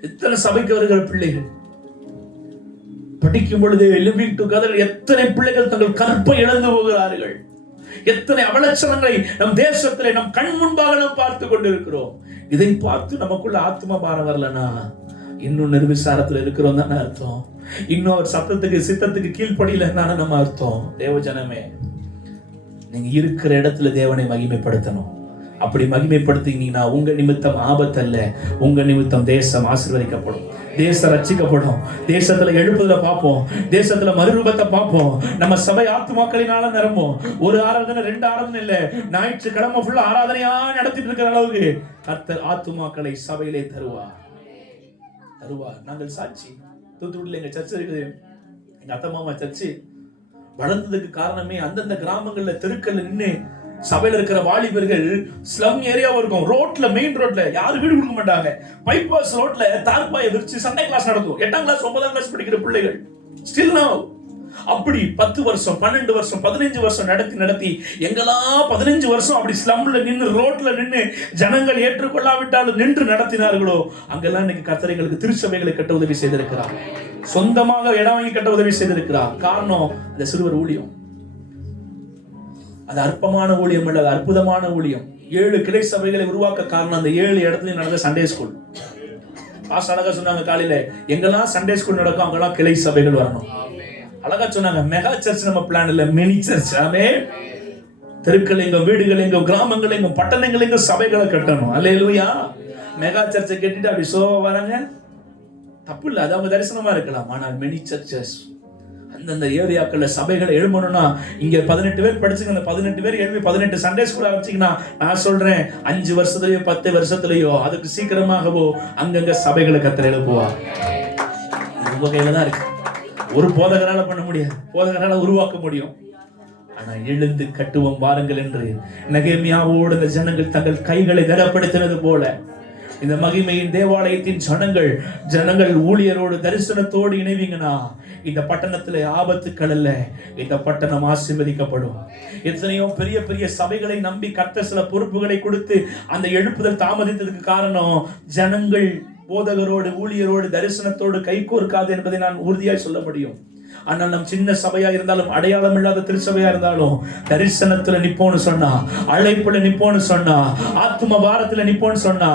எத்தனை சபைக்கு வருகிற பிள்ளைகள் படிக்கும் பொழுது லிவிங் டுகெதர் எத்தனை பிள்ளைகள் தங்கள் கற்பை இழந்து போகிறார்கள். எத்தனை அவலட்சணங்களை நம் தேசத்திலே நம் கண் முன்பாக நாம் பார்த்து கொண்டிருக்கிறோம். இதை பார்த்து நமக்குள்ள ஆத்ம பாரம் வரலனா இன்னும் நிர்விசாரத்துல இருக்கிறோம் தானே அர்த்தம். இன்னும் அவர் சத்தத்துக்கு சித்தத்துக்கு கீழ்ப்படியலன்னு நம்ம அர்த்தம். தேவஜனமே, நீங்க இருக்கிற இடத்துல தேவனை மகிமைப்படுத்தணும். அப்படி மகிமைப்படுத்தினீங்கன்னா உங்க நிமித்தம் ஆபத்தல்ல, உங்க நிமித்தம் தேசம் ஆசீர்வதிக்கப்படும், தேசம் ரட்சிக்கப்படும். தேசத்துல எழுப்புதல பார்ப்போம், தேசத்துல மறுரூபத்தை பார்ப்போம். நம்ம சபை ஆத்துமாக்களினால நிரம்பும். ஒரு ஆராதனை 2 ஆராதனை இல்ல, ஞாயிற்றுக்கிழமை ஃபுல்லா ஆராதனையா நடத்திட்டு இருக்கிற அளவுக்கு கர்த்தர் ஆத்துமாக்களை சபையிலே தருவார். நாங்கள் சாட்சி. தூத்துக்குடியில எங்க சர்ச் இருக்குது. எங்க அத்தை மாமா சர்ச்சு வளர்ந்ததுக்கு காரணமே அந்தந்த கிராமங்கள்ல தெருக்கல்ல நின்று சபையில இருக்கிற வாலிபர்கள், ஸ்லம் ஏரியாவும் இருக்கும், ரோட்ல, மெயின் ரோட்ல யாரும் வீடு கொடுக்க மாட்டாங்க, பைபாஸ் ரோட்ல தார்பாயை விரிச்சு சண்டே கிளாஸ் நடக்கும். 8ஆம் கிளாஸ் 9ஆம் கிளாஸ் படிக்கிற பிள்ளைகள் ஸ்டில் நவ் அப்படி 10 வருஷம் 12 வருஷம் 15 வருஷம் நடத்தி எங்கெல்லாம் 15 வருஷம் அப்படி ஸ்லம்ல நின்று, ரோட்ல நின்று ஜனங்கள் ஏற்றுக்கொள்ளாவிட்டாலும் நின்று நடத்தினார்களோ அங்கெல்லாம் இன்னைக்கு கர்த்தர்களுக்கு திருச்சபைகளை கட்ட உதவி செய்திருக்கிறார். சொந்தமாக இடம் வாங்கி கட்ட உதவி செய்திருக்கிறார். காரணம் அந்த சிறுவர் ஊழியம். அது அற்பமான ஊழியம் அல்ல, அது அற்புதமான ஊழியம். 7 கிளை சபைகளை உருவாக்க காரணம் அந்த 7 இடத்துலயும் நடந்த சண்டே ஸ்கூல். பாஸ் அழகா சொன்னாங்க, காலையில எங்கெல்லாம் சண்டே ஸ்கூல் நடக்கும் அங்கெல்லாம் கிளை சபைகள் வரணும். அழகா சொன்னாங்க, மெகா சர்ச் நம்ம பிளான் இல்ல, மினி சர்ச். ஆமென். தெருக்கள் எங்க, வீடுகள் எங்க, கிராமங்கள் எங்க, பட்டணங்கள் எங்க சபைகளை கட்டணும். அல்லேலூயா. மெகா சர்ச்சை கட்டிட்டு அப்படி சோவா வராங்க, தப்பு இல்ல, அது அவங்க தரிசனமா இருக்கலாம். ஆனால் மினி சர்ச்சஸ் அந்தந்த ஏரியாக்கள்ல சபைகளை எழுமணும்னா, இங்க 18 பேர் படிச்சுங்க, அந்த 18 பேர் எழுப்பி 18 சண்டே ஸ்கூல் ஆரம்பிச்சீங்கன்னா, நான் சொல்றேன் 5 வருஷத்துலயோ 10 வருஷத்துலயோ அதுக்கு சீக்கிரமாகவோ அங்கங்க சபைகளை கர்த்தர் எழுப்புவார். உங்க கையில தான் இருக்கு. ஒரு போதகரால பண்ண முடியாது, போதகரால உருவாக்க முடியும். ஆனா எழுந்து கட்டுவோம் வாருங்கள் என்று நெகேமியாவோடு இந்த ஜனங்கள் தங்கள் கைகளை திடப்படுத்தினது போல இந்த மகிமையின் தேவாலயத்தின் ஜனங்கள் ஊழியரோடு தரிசனத்தோடு இணைவீங்கன்னா இந்த பட்டணத்துல ஆபத்துக்கள் அல்ல, இந்த பட்டணம் ஆசீர்வதிக்கப்படும். எத்தனையோ பெரிய பெரிய சபைகளை நம்பி கர்த்தர் சில பொறுப்புகளை கொடுத்து அந்த எழுப்புதல் தாமதித்ததுக்கு காரணம் ஜனங்கள் போதகரோடு ஊழியரோடு தரிசனத்தோடு கைகோர்க்காது என்பதை நான் உறுதியாய் சொல்ல முடியும். ஆனால் நம் சின்ன சபையா இருந்தாலும், அடையாளம் இல்லாத திருச்சபையா இருந்தாலும், தரிசனத்துல நிப்போன்னு சொன்னா, அழைப்புல நிப்போன்னு சொன்னா, ஆத்தும பாரத்துல நிப்போன்னு சொன்னா,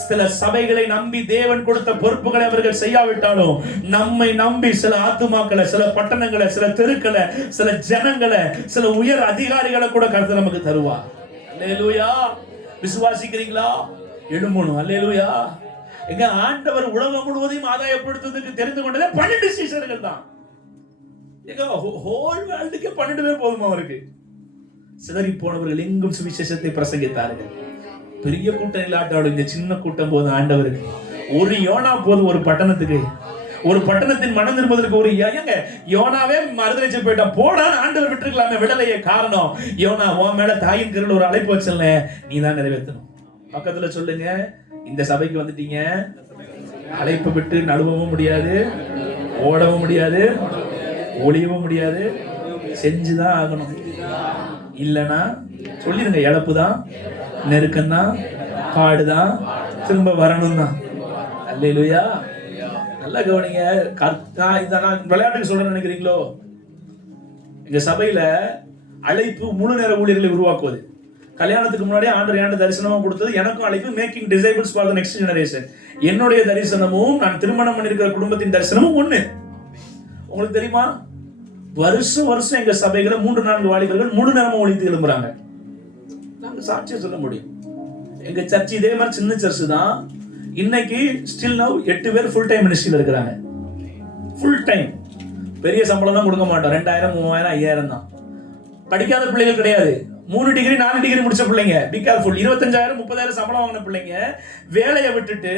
சில சபைகளை நம்பி தேவன் கொடுத்த பொறுப்புகளை அவர்கள் செய்யாவிட்டாலும் நம்மை நம்பி சில ஆத்துமாக்களை, சில பட்டணங்களை, சில தெருக்களை, சில ஜனங்களை, சில உயர் அதிகாரிகளை கூட கர்த்தர் நமக்கு தருவார். அல்லேலூயா. விசுவாசிக்கிறீங்களா? எழும்பணும். அல்லேலூயா. எங்க ஆண்டவர் உலகம் முழுவதையும் ஆதாயப்படுத்துவதற்கு தெரிந்து கொண்டதே 12 சீஷர்கள் தான். ஹோல் வேர்ல்டுக்கே 12 பேர் போதுமா அவருக்கு? சிதறி போனவர்கள் எங்கும் சுவிசேஷத்தை பிரசங்கித்தார்கள். பெரிய கூட்டம் இல்லாட்டாலும் இந்த சின்ன கூட்டம் போதும் ஆண்டவருக்கு. ஒரு யோனா போதும் ஒரு பட்டணத்துக்கு. ஒரு பட்டணத்தின் மனம் திரும்புவதற்கு ஒரு யோனாவே மறுதளிச்சு போயிட்டா, போனா ஆண்டவர் விட்டுருக்கலாமே, விடலையே. காரணம், யோனா உன் மேல தாயின் கருள் ஒரு அழைப்பு வச்சல, நீ தான் நிறைவேற்றணும். பக்கத்துல சொல்லுங்க, இந்த சபைக்கு வந்துட்டீங்க, அழைப்பு விட்டு நழுவவும் முடியாது, ஓடவும் முடியாது, ஒளியவும் முடியாது, செஞ்சுதான் ஆகணும். இல்லைன்னா சொல்லிடுங்க, இழப்பு தான், நெருக்கம் தான், பாடுதான், திரும்ப வரணும் தான். அல்லேலூயா. நல்லா கவனிங்க. நான் விளையாட்டுக்கு சொல்றேன்னு நினைக்கிறீங்களோ? எங்க சபையில அழைப்பு முழு நேர ஊழியர்களை உருவாக்குவது. கல்யாணத்துக்கு முன்னாடியே ஆண்டவர் என்கிட்ட தரிசனமா கொடுத்தது. எனக்கும் அழைப்பு making disciples for the next generation. என்னுடைய தரிசனமும் நான் திருமணம் பண்ணிருக்கிற குடும்பத்தின் தரிசனமும் ஒண்ணு. உங்களுக்கு தெரியுமா, வருஷம் எங்க சபைகளை 3-4 வாலிபர்கள் முழு நேரமா ஒழித்து எழும்புறாங்க. நாங்க சாட்சியம் சொல்ல முடியும். எங்க சர்ச் இதே மாதிரி சின்ன சர்ச் தான். இன்னைக்கு ஸ்டில் நவ் 8 பேர் ஃபுல் டைம் மினிஸ்ட்ரியில இருக்கிறாங்க. Full time. பெரிய சம்பளம் தான் கொடுக்க மாட்டோம். 2000, 3000, 5000 தான். படிக்காத பிள்ளைகள் கிடையாது. 3 டிகிரி 4 டிகிரி முடிச்ச பிள்ளைங்க. Be careful. 25,000, 30,000 சம்பளம் வாங்கின பிள்ளைங்க வேலையை விட்டுட்டு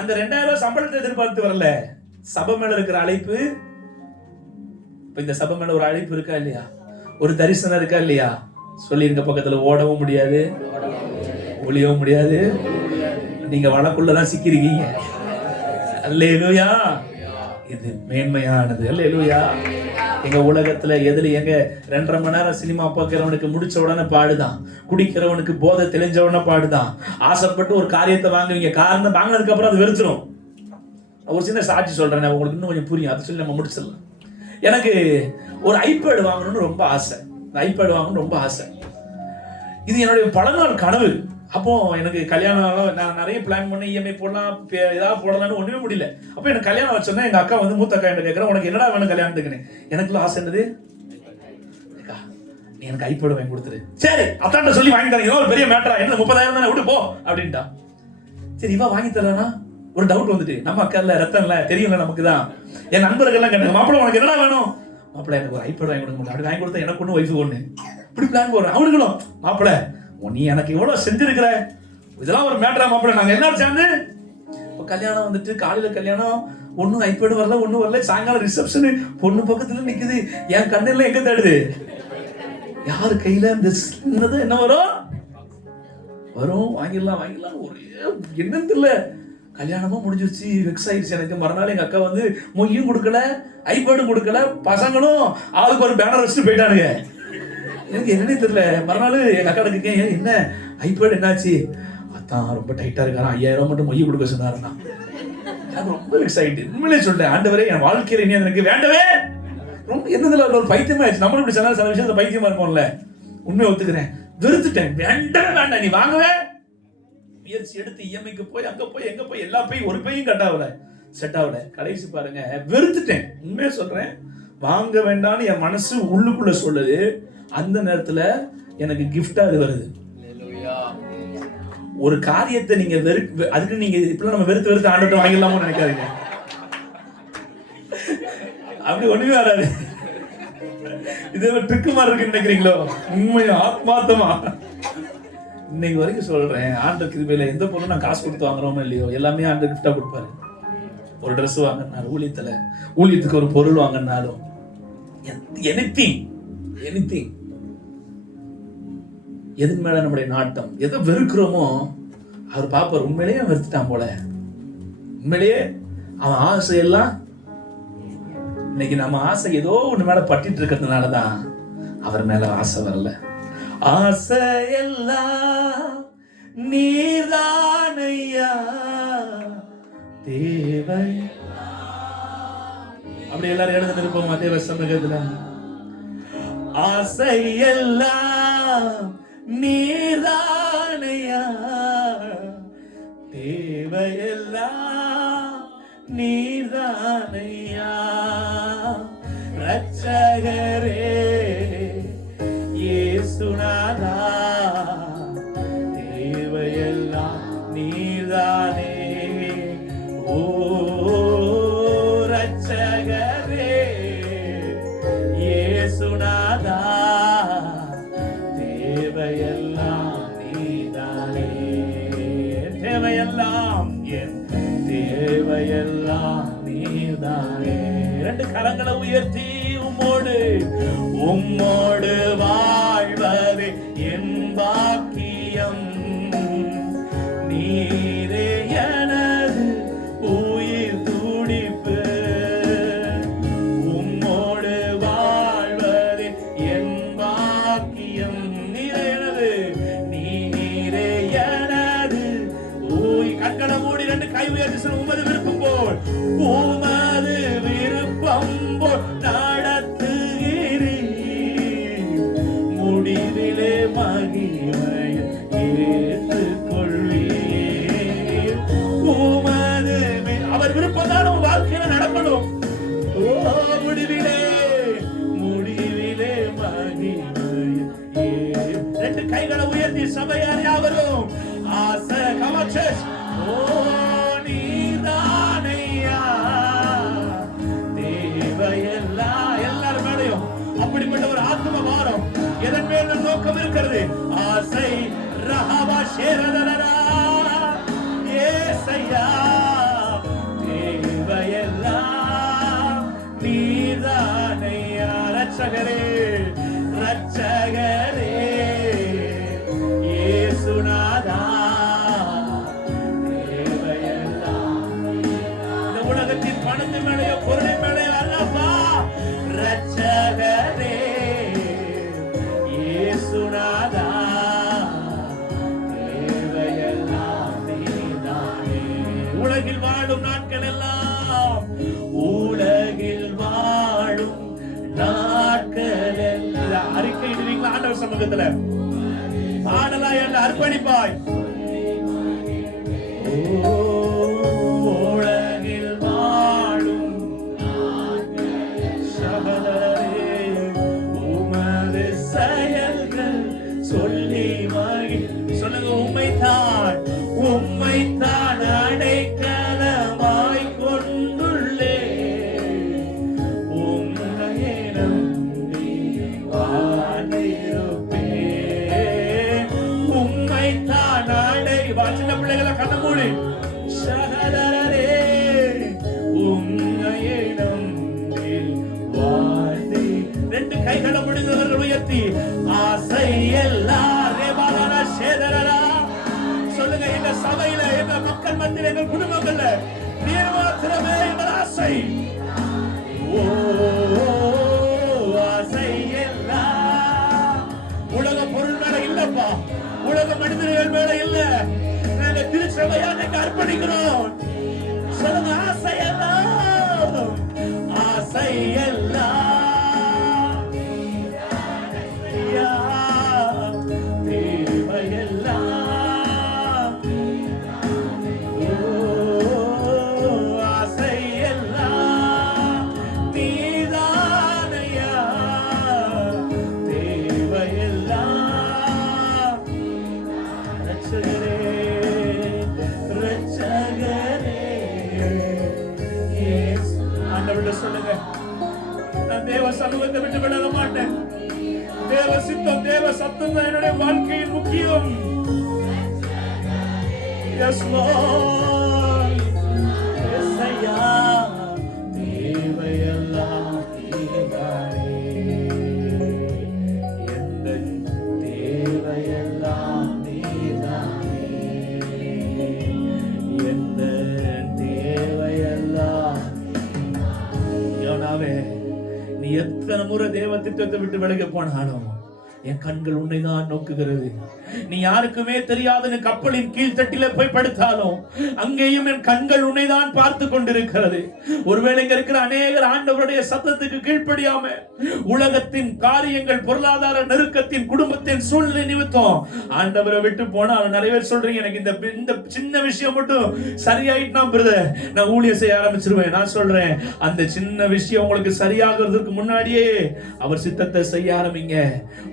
அந்த 2000 சம்பளத்தை எதிர்பார்த்து வரல. சபை மேல இருக்கிற அழைப்பு. இப்ப இந்த சபை மேல ஒரு அழைப்பு இருக்கா இல்லையா? ஒரு தரிசனம் இருக்கா இல்லையா? சொல்லிருங்க பக்கத்துல. ஓடவும் முடியாது, ஒளியவும் முடியாது. நீங்க வழக்குள்ளதான் சிக்கிருக்கீங்க. அல்லேலூயா. இது மேன்மையானது. அல்லேலூயா. எங்க உலகத்துல எதுல எங்க 2.5 மணி நேரம் சினிமா பார்க்கிறவனுக்கு முடிச்ச உடனே பாடுதான், குடிக்கிறவனுக்கு போதை தெளிஞ்ச உடனே பாடுதான். ஆசைப்பட்டு ஒரு காரியத்தை வாங்குவீங்க, காரணம் வாங்கினதுக்கு அப்புறம் அது வெறுத்துரும். ஒரு சின்ன சாட்சி சொல்றேன், உங்களுக்கு இன்னும் கொஞ்சம் புரியும். அதை சொல்லி நம்ம முடிச்சிடலாம். எனக்கு ஒரு ஐபேடு வாங்கணும்னு ரொம்ப ஆசை. ஐபேடு வாங்கணும்னு ரொம்ப ஆசை. இது என்னுடைய பல நாள் கனவு. அப்போ எனக்கு கல்யாணம், நான் நிறைய பிளான் பண்ணி இஎம்ஐ போடலாம், ஏதாவது போடலாம்னு ஒண்ணுமே முடியல. அப்போ எனக்கு கல்யாணம் வச்சோன்னா எங்க அக்கா வந்து, மூத்த அக்கா என்ன கேட்கறேன், உனக்கு என்னடா வேணும் கல்யாணத்துக்குன்னு. எனக்குள்ள ஆசை என்னது, நீ எனக்கு ஐபேடு வாங்கி கொடுத்துரு. சரி அத்தாண்ட சொல்லி வாங்கி தரீங்க, ஒரு பெரிய மேட்டரா, என்ன 30,000 தானே, விட்டு போ அப்படின்ட்டா. சரி இவா வாங்கி தரேன்னா ஒரு டவுட் வந்துட்டு, நம்ம அக்கா இல்ல, ரத்தம் இல்ல, தெரியுங்க நமக்கு தான். என் நண்பர்கள்லாம் கேட்டாங்க, மாப்பிள்ள உனக்கு என்னடா வேணும்? மாப்பிள்ள எனக்கு ஒரு ஐபேடு வாங்கி கொடுங்க. அப்படி வாங்கி கொடுத்தா எனக்கு ஒண்ணு, ஒய்ஃபுக்கு ஒண்ணு. இப்படி பிளான் போடுறேன். அவனுங்களும், மாப்பிள்ள நீ எனக்கு எவ்வளவு செஞ்சிருக்கிற, இதெல்லாம் ஒரு மேட்டரா மாப்பிள்ள, நாங்க எல்லாரும் சேர்ந்து. இப்போ கல்யாணம் வந்துட்டு, காலையில கல்யாணம், ஒன்னும் ஐபேடு வரல, ஒன்னும் வரல. சாயங்காலம் ரிசப்ஷனு, பொண்ணு பக்கத்துல நிக்குது. என் கண்ணெல்லாம் எங்க தேடுது? யாரு கையில இந்த சின்னது என்ன வரும்? வாங்கிடலாம். ஒரே என்னன்னு தெரியல. கல்யாணமா முடிஞ்சிருச்சு. வெக்ஸ் ஆயிடுச்சு எனக்கு. மறுநாள் எங்க அக்கா வந்து மொய்யும் கொடுக்கல, ஐபேடும் கொடுக்கல. பசங்களும் ஆளுக்கு ஒரு பேனர் வச்சுட்டு போயிட்டானுங்க. எனக்கு என்னன்னே தெரியல. மறுநாள் எங்க அக்கா கேட்க, என்ன ஐபேடு என்னாச்சு? அதான் ரொம்ப டைட்டா இருக்காராம், 5000 மட்டும் மொய் கொடுக்க சொன்னாருன்னா. எனக்கு ரொம்ப வெக்ஸ் ஆயிட்டு. உண்மையிலே சொல்லிட்டேன், ஆண்டவரே என் வாழ்க்கையில இனி எனக்கு வேண்டவே. ரொம்ப என்னதுல ஒரு பைத்தியமா ஆயிடுச்சு. நம்மளும் இப்படி சில விஷயத்துல பைத்தியமா இருப்போம்ல. உண்மையை ஒத்துக்கிறேன். வெறுத்துட்டேன். வேண்டாம் நீ வாங்கவே. முயற்சி எடுத்து இஎம்ஐக்கு போய், அங்க போய், எங்க போய், எல்லா போய் ஒரு பையும் செட் ஆகல. கடைசி பாருங்க, வெறுத்துட்டேன். உண்மையா சொல்றேன், வாங்க வேண்டாம்னு என் மனசு உள்ளுக்குள்ள சொல்லுது. அந்த நேரத்துல எனக்கு கிஃப்டா அது வருது. ஒரு காரியத்தை நீங்க அதுக்கு நீங்க இப்பெல்லாம் நம்ம வெறுத்து ஆண்டவர்ட்ட வாங்கிடலாமோ நினைக்காதீங்க. அப்படி ஒண்ணுமே வராது. இது ட்ரிக்கு மாதிரி இருக்குன்னு நினைக்கிறீங்களோ? உண்மையா ஆத்மார்த்தமா இன்னைக்கு வரைக்கும் சொல்றேன், ஆண்டவர் கிருபையில எந்த பொருளும் நான் காசு கொடுத்து வாங்குறோமோ இல்லையோ, எல்லாமே ஆண்டவர் கிஃப்டா கொடுப்பாரு. ஒரு ட்ரெஸ் வாங்கினாலும், ஊழியத்துக்கு ஒரு பொருள் வாங்கினாலும், எனிதிங் எதுக்கு மேல நம்முடைய நாட்டம், எதை வெறுக்கிறோமோ அவர் பாப்பார். உண்மையிலேயே அவன் வெறுத்துட்டான் போல. உண்மையிலேயே அவன் ஆசையெல்லாம், இன்னைக்கு நம்ம ஆசை ஏதோ ஒண்ணு மேல பட்டிட்டு இருக்கிறதுனாலதான் அவர் மேல ஆசை வரல. ஆசையெல்லாம் நீதானையா தேவை. அப்படி எல்லாரும் எழுந்து நிற்போம் தேவ சமூகத்துல. ஆசையெல்லாம் நீதானையா தேவையெல்லாம் நீதானையா ரட்சகரே இயேசுநாதா தேவையெல்லாம் நீதானே. ஓ ரட்சகரே இயேசுநாதா தேவையெல்லாம் நீதானே. தேவையெல்லாம் என் தேவையெல்லாம் நீதானே. 2 கரங்களை உயர்த்தி உம்மோடு வாழ்வது என் பாக்கியம். நீரே எனது உயிர் துடிப்பு. உம்மோடு வாழ்வது கை உயர்த்தி சொல்லுங்க, உமது விருப்பம் போல், உமது விருப்பம் போல் நடத்துகிறீர், முடிவிலே மகிமை ஏற்றுக்கொள்வீர். உமது அவர் விருப்பம் தான் உங்க வாழ்க்கையில நடக்கணும். ஓ முடிவிலே மகிமை. ரெண்டு கைகளை உயர்த்தி சபையார் யாவரும் ஆசை கமச்சஸ். ஓ நீதானையா தேவையெல்லாம் எல்லாரும் மேலையும் அப்படிப்பட்ட ஒரு ஆத்ம பாரம் எதன் மேல் நோக்கம் இருக்கிறது? ஆசை ரஹவா ஷேரதரா ஏசையா தேவையெல்லாம் நீதானையா. ரட்சகரே ரட்சகரே இயேசுநாதா தேவையெல்லாம் இந்த உலகத்தின் பணத்தின் மேலேயோ பொருளின் மேலேயோ அல்லப்பா. ரட்சகரே இயேசுநாதா தேவையெல்லாம் நீதானே. உலகில் வாழும் நாட்கள் எல்லாம், உலகில் வாழும் நாட்கள் எல்லாம் அறிக்கை இடுவீங்களா ஆண்டவர் சமூகத்துல? பாடலாய் அல்ல, அர்ப்பணிப்பாய். உலகில் வாழும் சகலரே உமது செயல்கள் சொல்லி மகி. சொல்லுங்க, உம்மைத்தான் உம்மைத்தான் அடைக்கலமாய் கொண்டுள்ளே, உம்மையே நம்பி வாழ்ந்திருப்பேன். உம்மைத்தான் அடைவா. சின்ன பிள்ளைகளை கண்ண மூடி சகலரே உம்மையே நம்பி வாழ்ந்தி. ரெண்டு கைகளை முடிந்தவர்கள் உயர்த்தி ஆசை எல்லாரே பாலனா சேதரரா. சொல்லுங்க, எங்க சபையில எங்க மக்கள் மத்தியில் எங்க குடும்பங்கள்ல நீர் மாத்திரமே எங்கள் ஆசை. ஓ ஆசை எல்லாம் உலக பொருள் மேல இல்லப்பா, உலக மனிதர்கள் மேல இல்ல. நாங்க திருச்சபையா நீங்க அர்ப்பணிக்கிறோம். சொல்லுங்க, ஆசை எல்லாம் ஆசை எல்லாம் தேவையெல்லாம் ஆசை எல்லாம் நீதானையா தேவையெல்லாம். ரட்சகரே ரட்சகரே இயேசு. ஆண்டவரே சொல்லுங்க, நான் தேவ சமூகத்தை விட்டு விலக மாட்டேன். தேவ சித்தம் தேவ சத்தம் தான் என்னுடைய வாழ்க்கையின் முக்கியம். Yes Lord, ஏசையா தேவையெல்லாம் நீதானே, எந்தன் தேவையெல்லாம் நீதானே, எந்தன் தேவையெல்லாம். யோனாவே, நீ எத்தனை முறை தேவ திட்டத்தை விட்டு விலகி போனாலும் என் கண்கள் உன்னைதான் நோக்குகிறது. நீ யாருக்குமே தெரியாத கப்பலின் கீழ்த்தட்டில போய் படுத்தாலும் அங்கேயும் என் கண்கள் உன்னைதான் பார்த்து கொண்டிருக்கிறது. ஒருவேளை இங்க இருக்கிற அநேகர் ஆண்டவருடைய சத்தத்துக்கு கீழ்ப்படியாம உலகத்தின் காரியங்கள், பொருளாதார நெருக்கத்தின், குடும்பத்தின் சூழ்நிலை நிமித்தம் ஆண்டவரை விட்டு போனாலும் நிறைய பேர் சொல்றீங்க, எனக்கு இந்த சின்ன விஷயம் மட்டும் சரியாயிட்டு பிரதர் நான் ஊழியம் செய்ய ஆரம்பிச்சிருவேன். நான் சொல்றேன், அந்த சின்ன விஷயம் உங்களுக்கு சரியாகிறதுக்கு முன்னாடியே அவர் சித்தத்தை செய்ய ஆரம்பிங்க.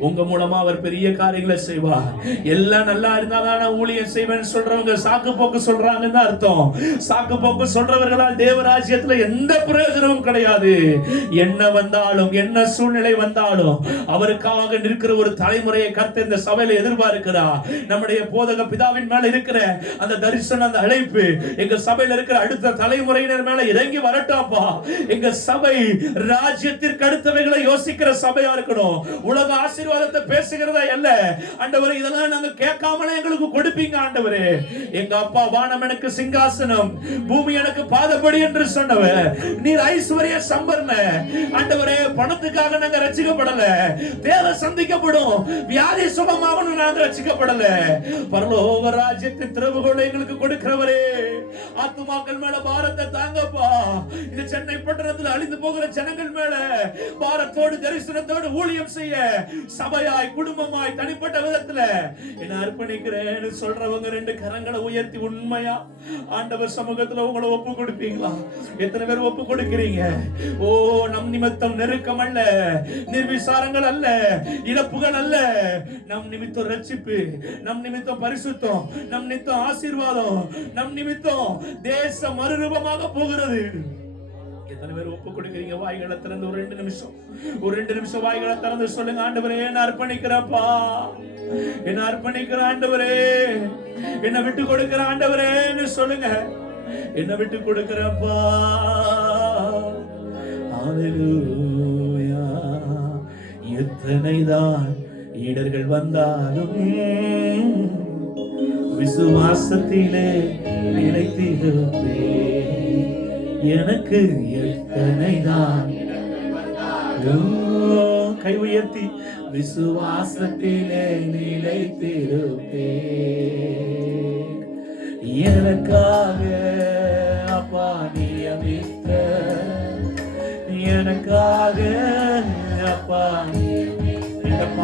உங்க மூலமா அவர் பெரிய காரியங்களை செய்வார். எல்லாம் நல்லா இருந்தாதான் நான் ஊழியம் செய்வேன் சொல்றவங்க சாக்கு போக்கு சொல்றாங்கன்னு அர்த்தம். சாக்கு போக்கு சொல்றவர்களால் தேவராஜ்யத்துல எந்த பிரயோஜனமும் கிடையாது. என்ன வந்தாலும், என்ன சூழ்நிலை வந்தாலும் அவருக்காக நிற்கிற ஒரு தலைமுறையை கர்த்தர் இந்த சபையில எதிர்பார்க்கிறார். நம்முடைய போதக பிதாவின் மேல இருக்கிற அந்த தரிசனம், அந்த அழைப்பு எங்க சபையில இருக்கிற அடுத்த தலைமுறையினர் மேல இறங்கி வரட்டாப்பா. எங்க சபை ராஜ்யத்திற்கு அடுத்தவைகளை யோசிக்கிற சபையா இருக்கணும். உலக ஆசீர்வாதத்தை பேசுகிறதா அல்ல. ஆண்டவரே, இதெல்லாம் நாங்க கேட்காமலே எங்களுக்கு கொடுப்பீங்க ஆண்டவரே. எங்க அப்பா வானம் எனக்கு சிங்காசனம், பூமி எனக்கு பாதபடி என்று சொன்னவர். நீர் ஐஸ்வர்ய சம்பர்ண ஆண்டவரே. பணத்துக்காக நாங்க ரட்சிக்கப்படல, தேவை சந்திக்கப்படும், வியாதி சுகமாகணும் நாங்க ரட்சிக்கப்படல. பரலோக ராஜ்யத்தின் திறவுகோலை எங்களுக்கு கொடுக்கிறவரே, ஆத்துமாக்கள் மேல பாரத்தை தாங்கப்பா. இந்த சென்னை பட்டணத்தில் அழிந்து போகிற ஜனங்கள் மேல பாரத்தோடு தரிசனத்தோடு ஊழியம் செய்ய சபையாய் குடும்பமாய் தனிப்பட்ட விதத்துல என்ன அர்ப்பணிக்கிறேன்னு சொல்றவங்க 2 கரங்களை உயர்த்தி உண்மையா ஆண்டவர் சமூகத்துல உங்களை ஒப்பு கொடுப்பீங்களா? எத்தனை பேர் ஒப்பு கொடுக்கிறீங்க? ஓ, நம் நிமித்தம் நெருக்கம் அல்ல, நிர்விசாரங்கள் அல்ல, இழப்புகள் அல்ல, நம் நிமித்தம் ரட்சிப்பு, நம் நிமித்தம் பரிசுத்தம், நம் நிமித்தம் ஆசீர்வாதம், நம் நிமித்தம் தேசம் மறுரூபமாக போகிறது. எத்தனை பேர் ஒப்பு கொடுக்கிறீங்க? வாய்களை திறந்து ஒரு 2 நிமிஷம் வாய்களை திறந்து சொல்லுங்க, ஆண்டவரே என்ன அர்ப்பணிக்கிறப்பா, என்ன அர்ப்பணிக்கிற ஆண்டவரே, என்ன விட்டு கொடுக்கிற ஆண்டவரேன்னு சொல்லுங்க. என்ன விட்டு கொடுக்கிறப்பா. ஹalleluya. எத்தனைதான் இடர்கள் வந்தாலும் விசுவாசத்திலே நிலைத்திருப்பேன். எனக்கு எத்தனைதான் கை உயர்த்தி விசுவாசத்திலே நிலைத்திருப்பேன். எனக்காக அப்பா நியமித்த, எனக்காக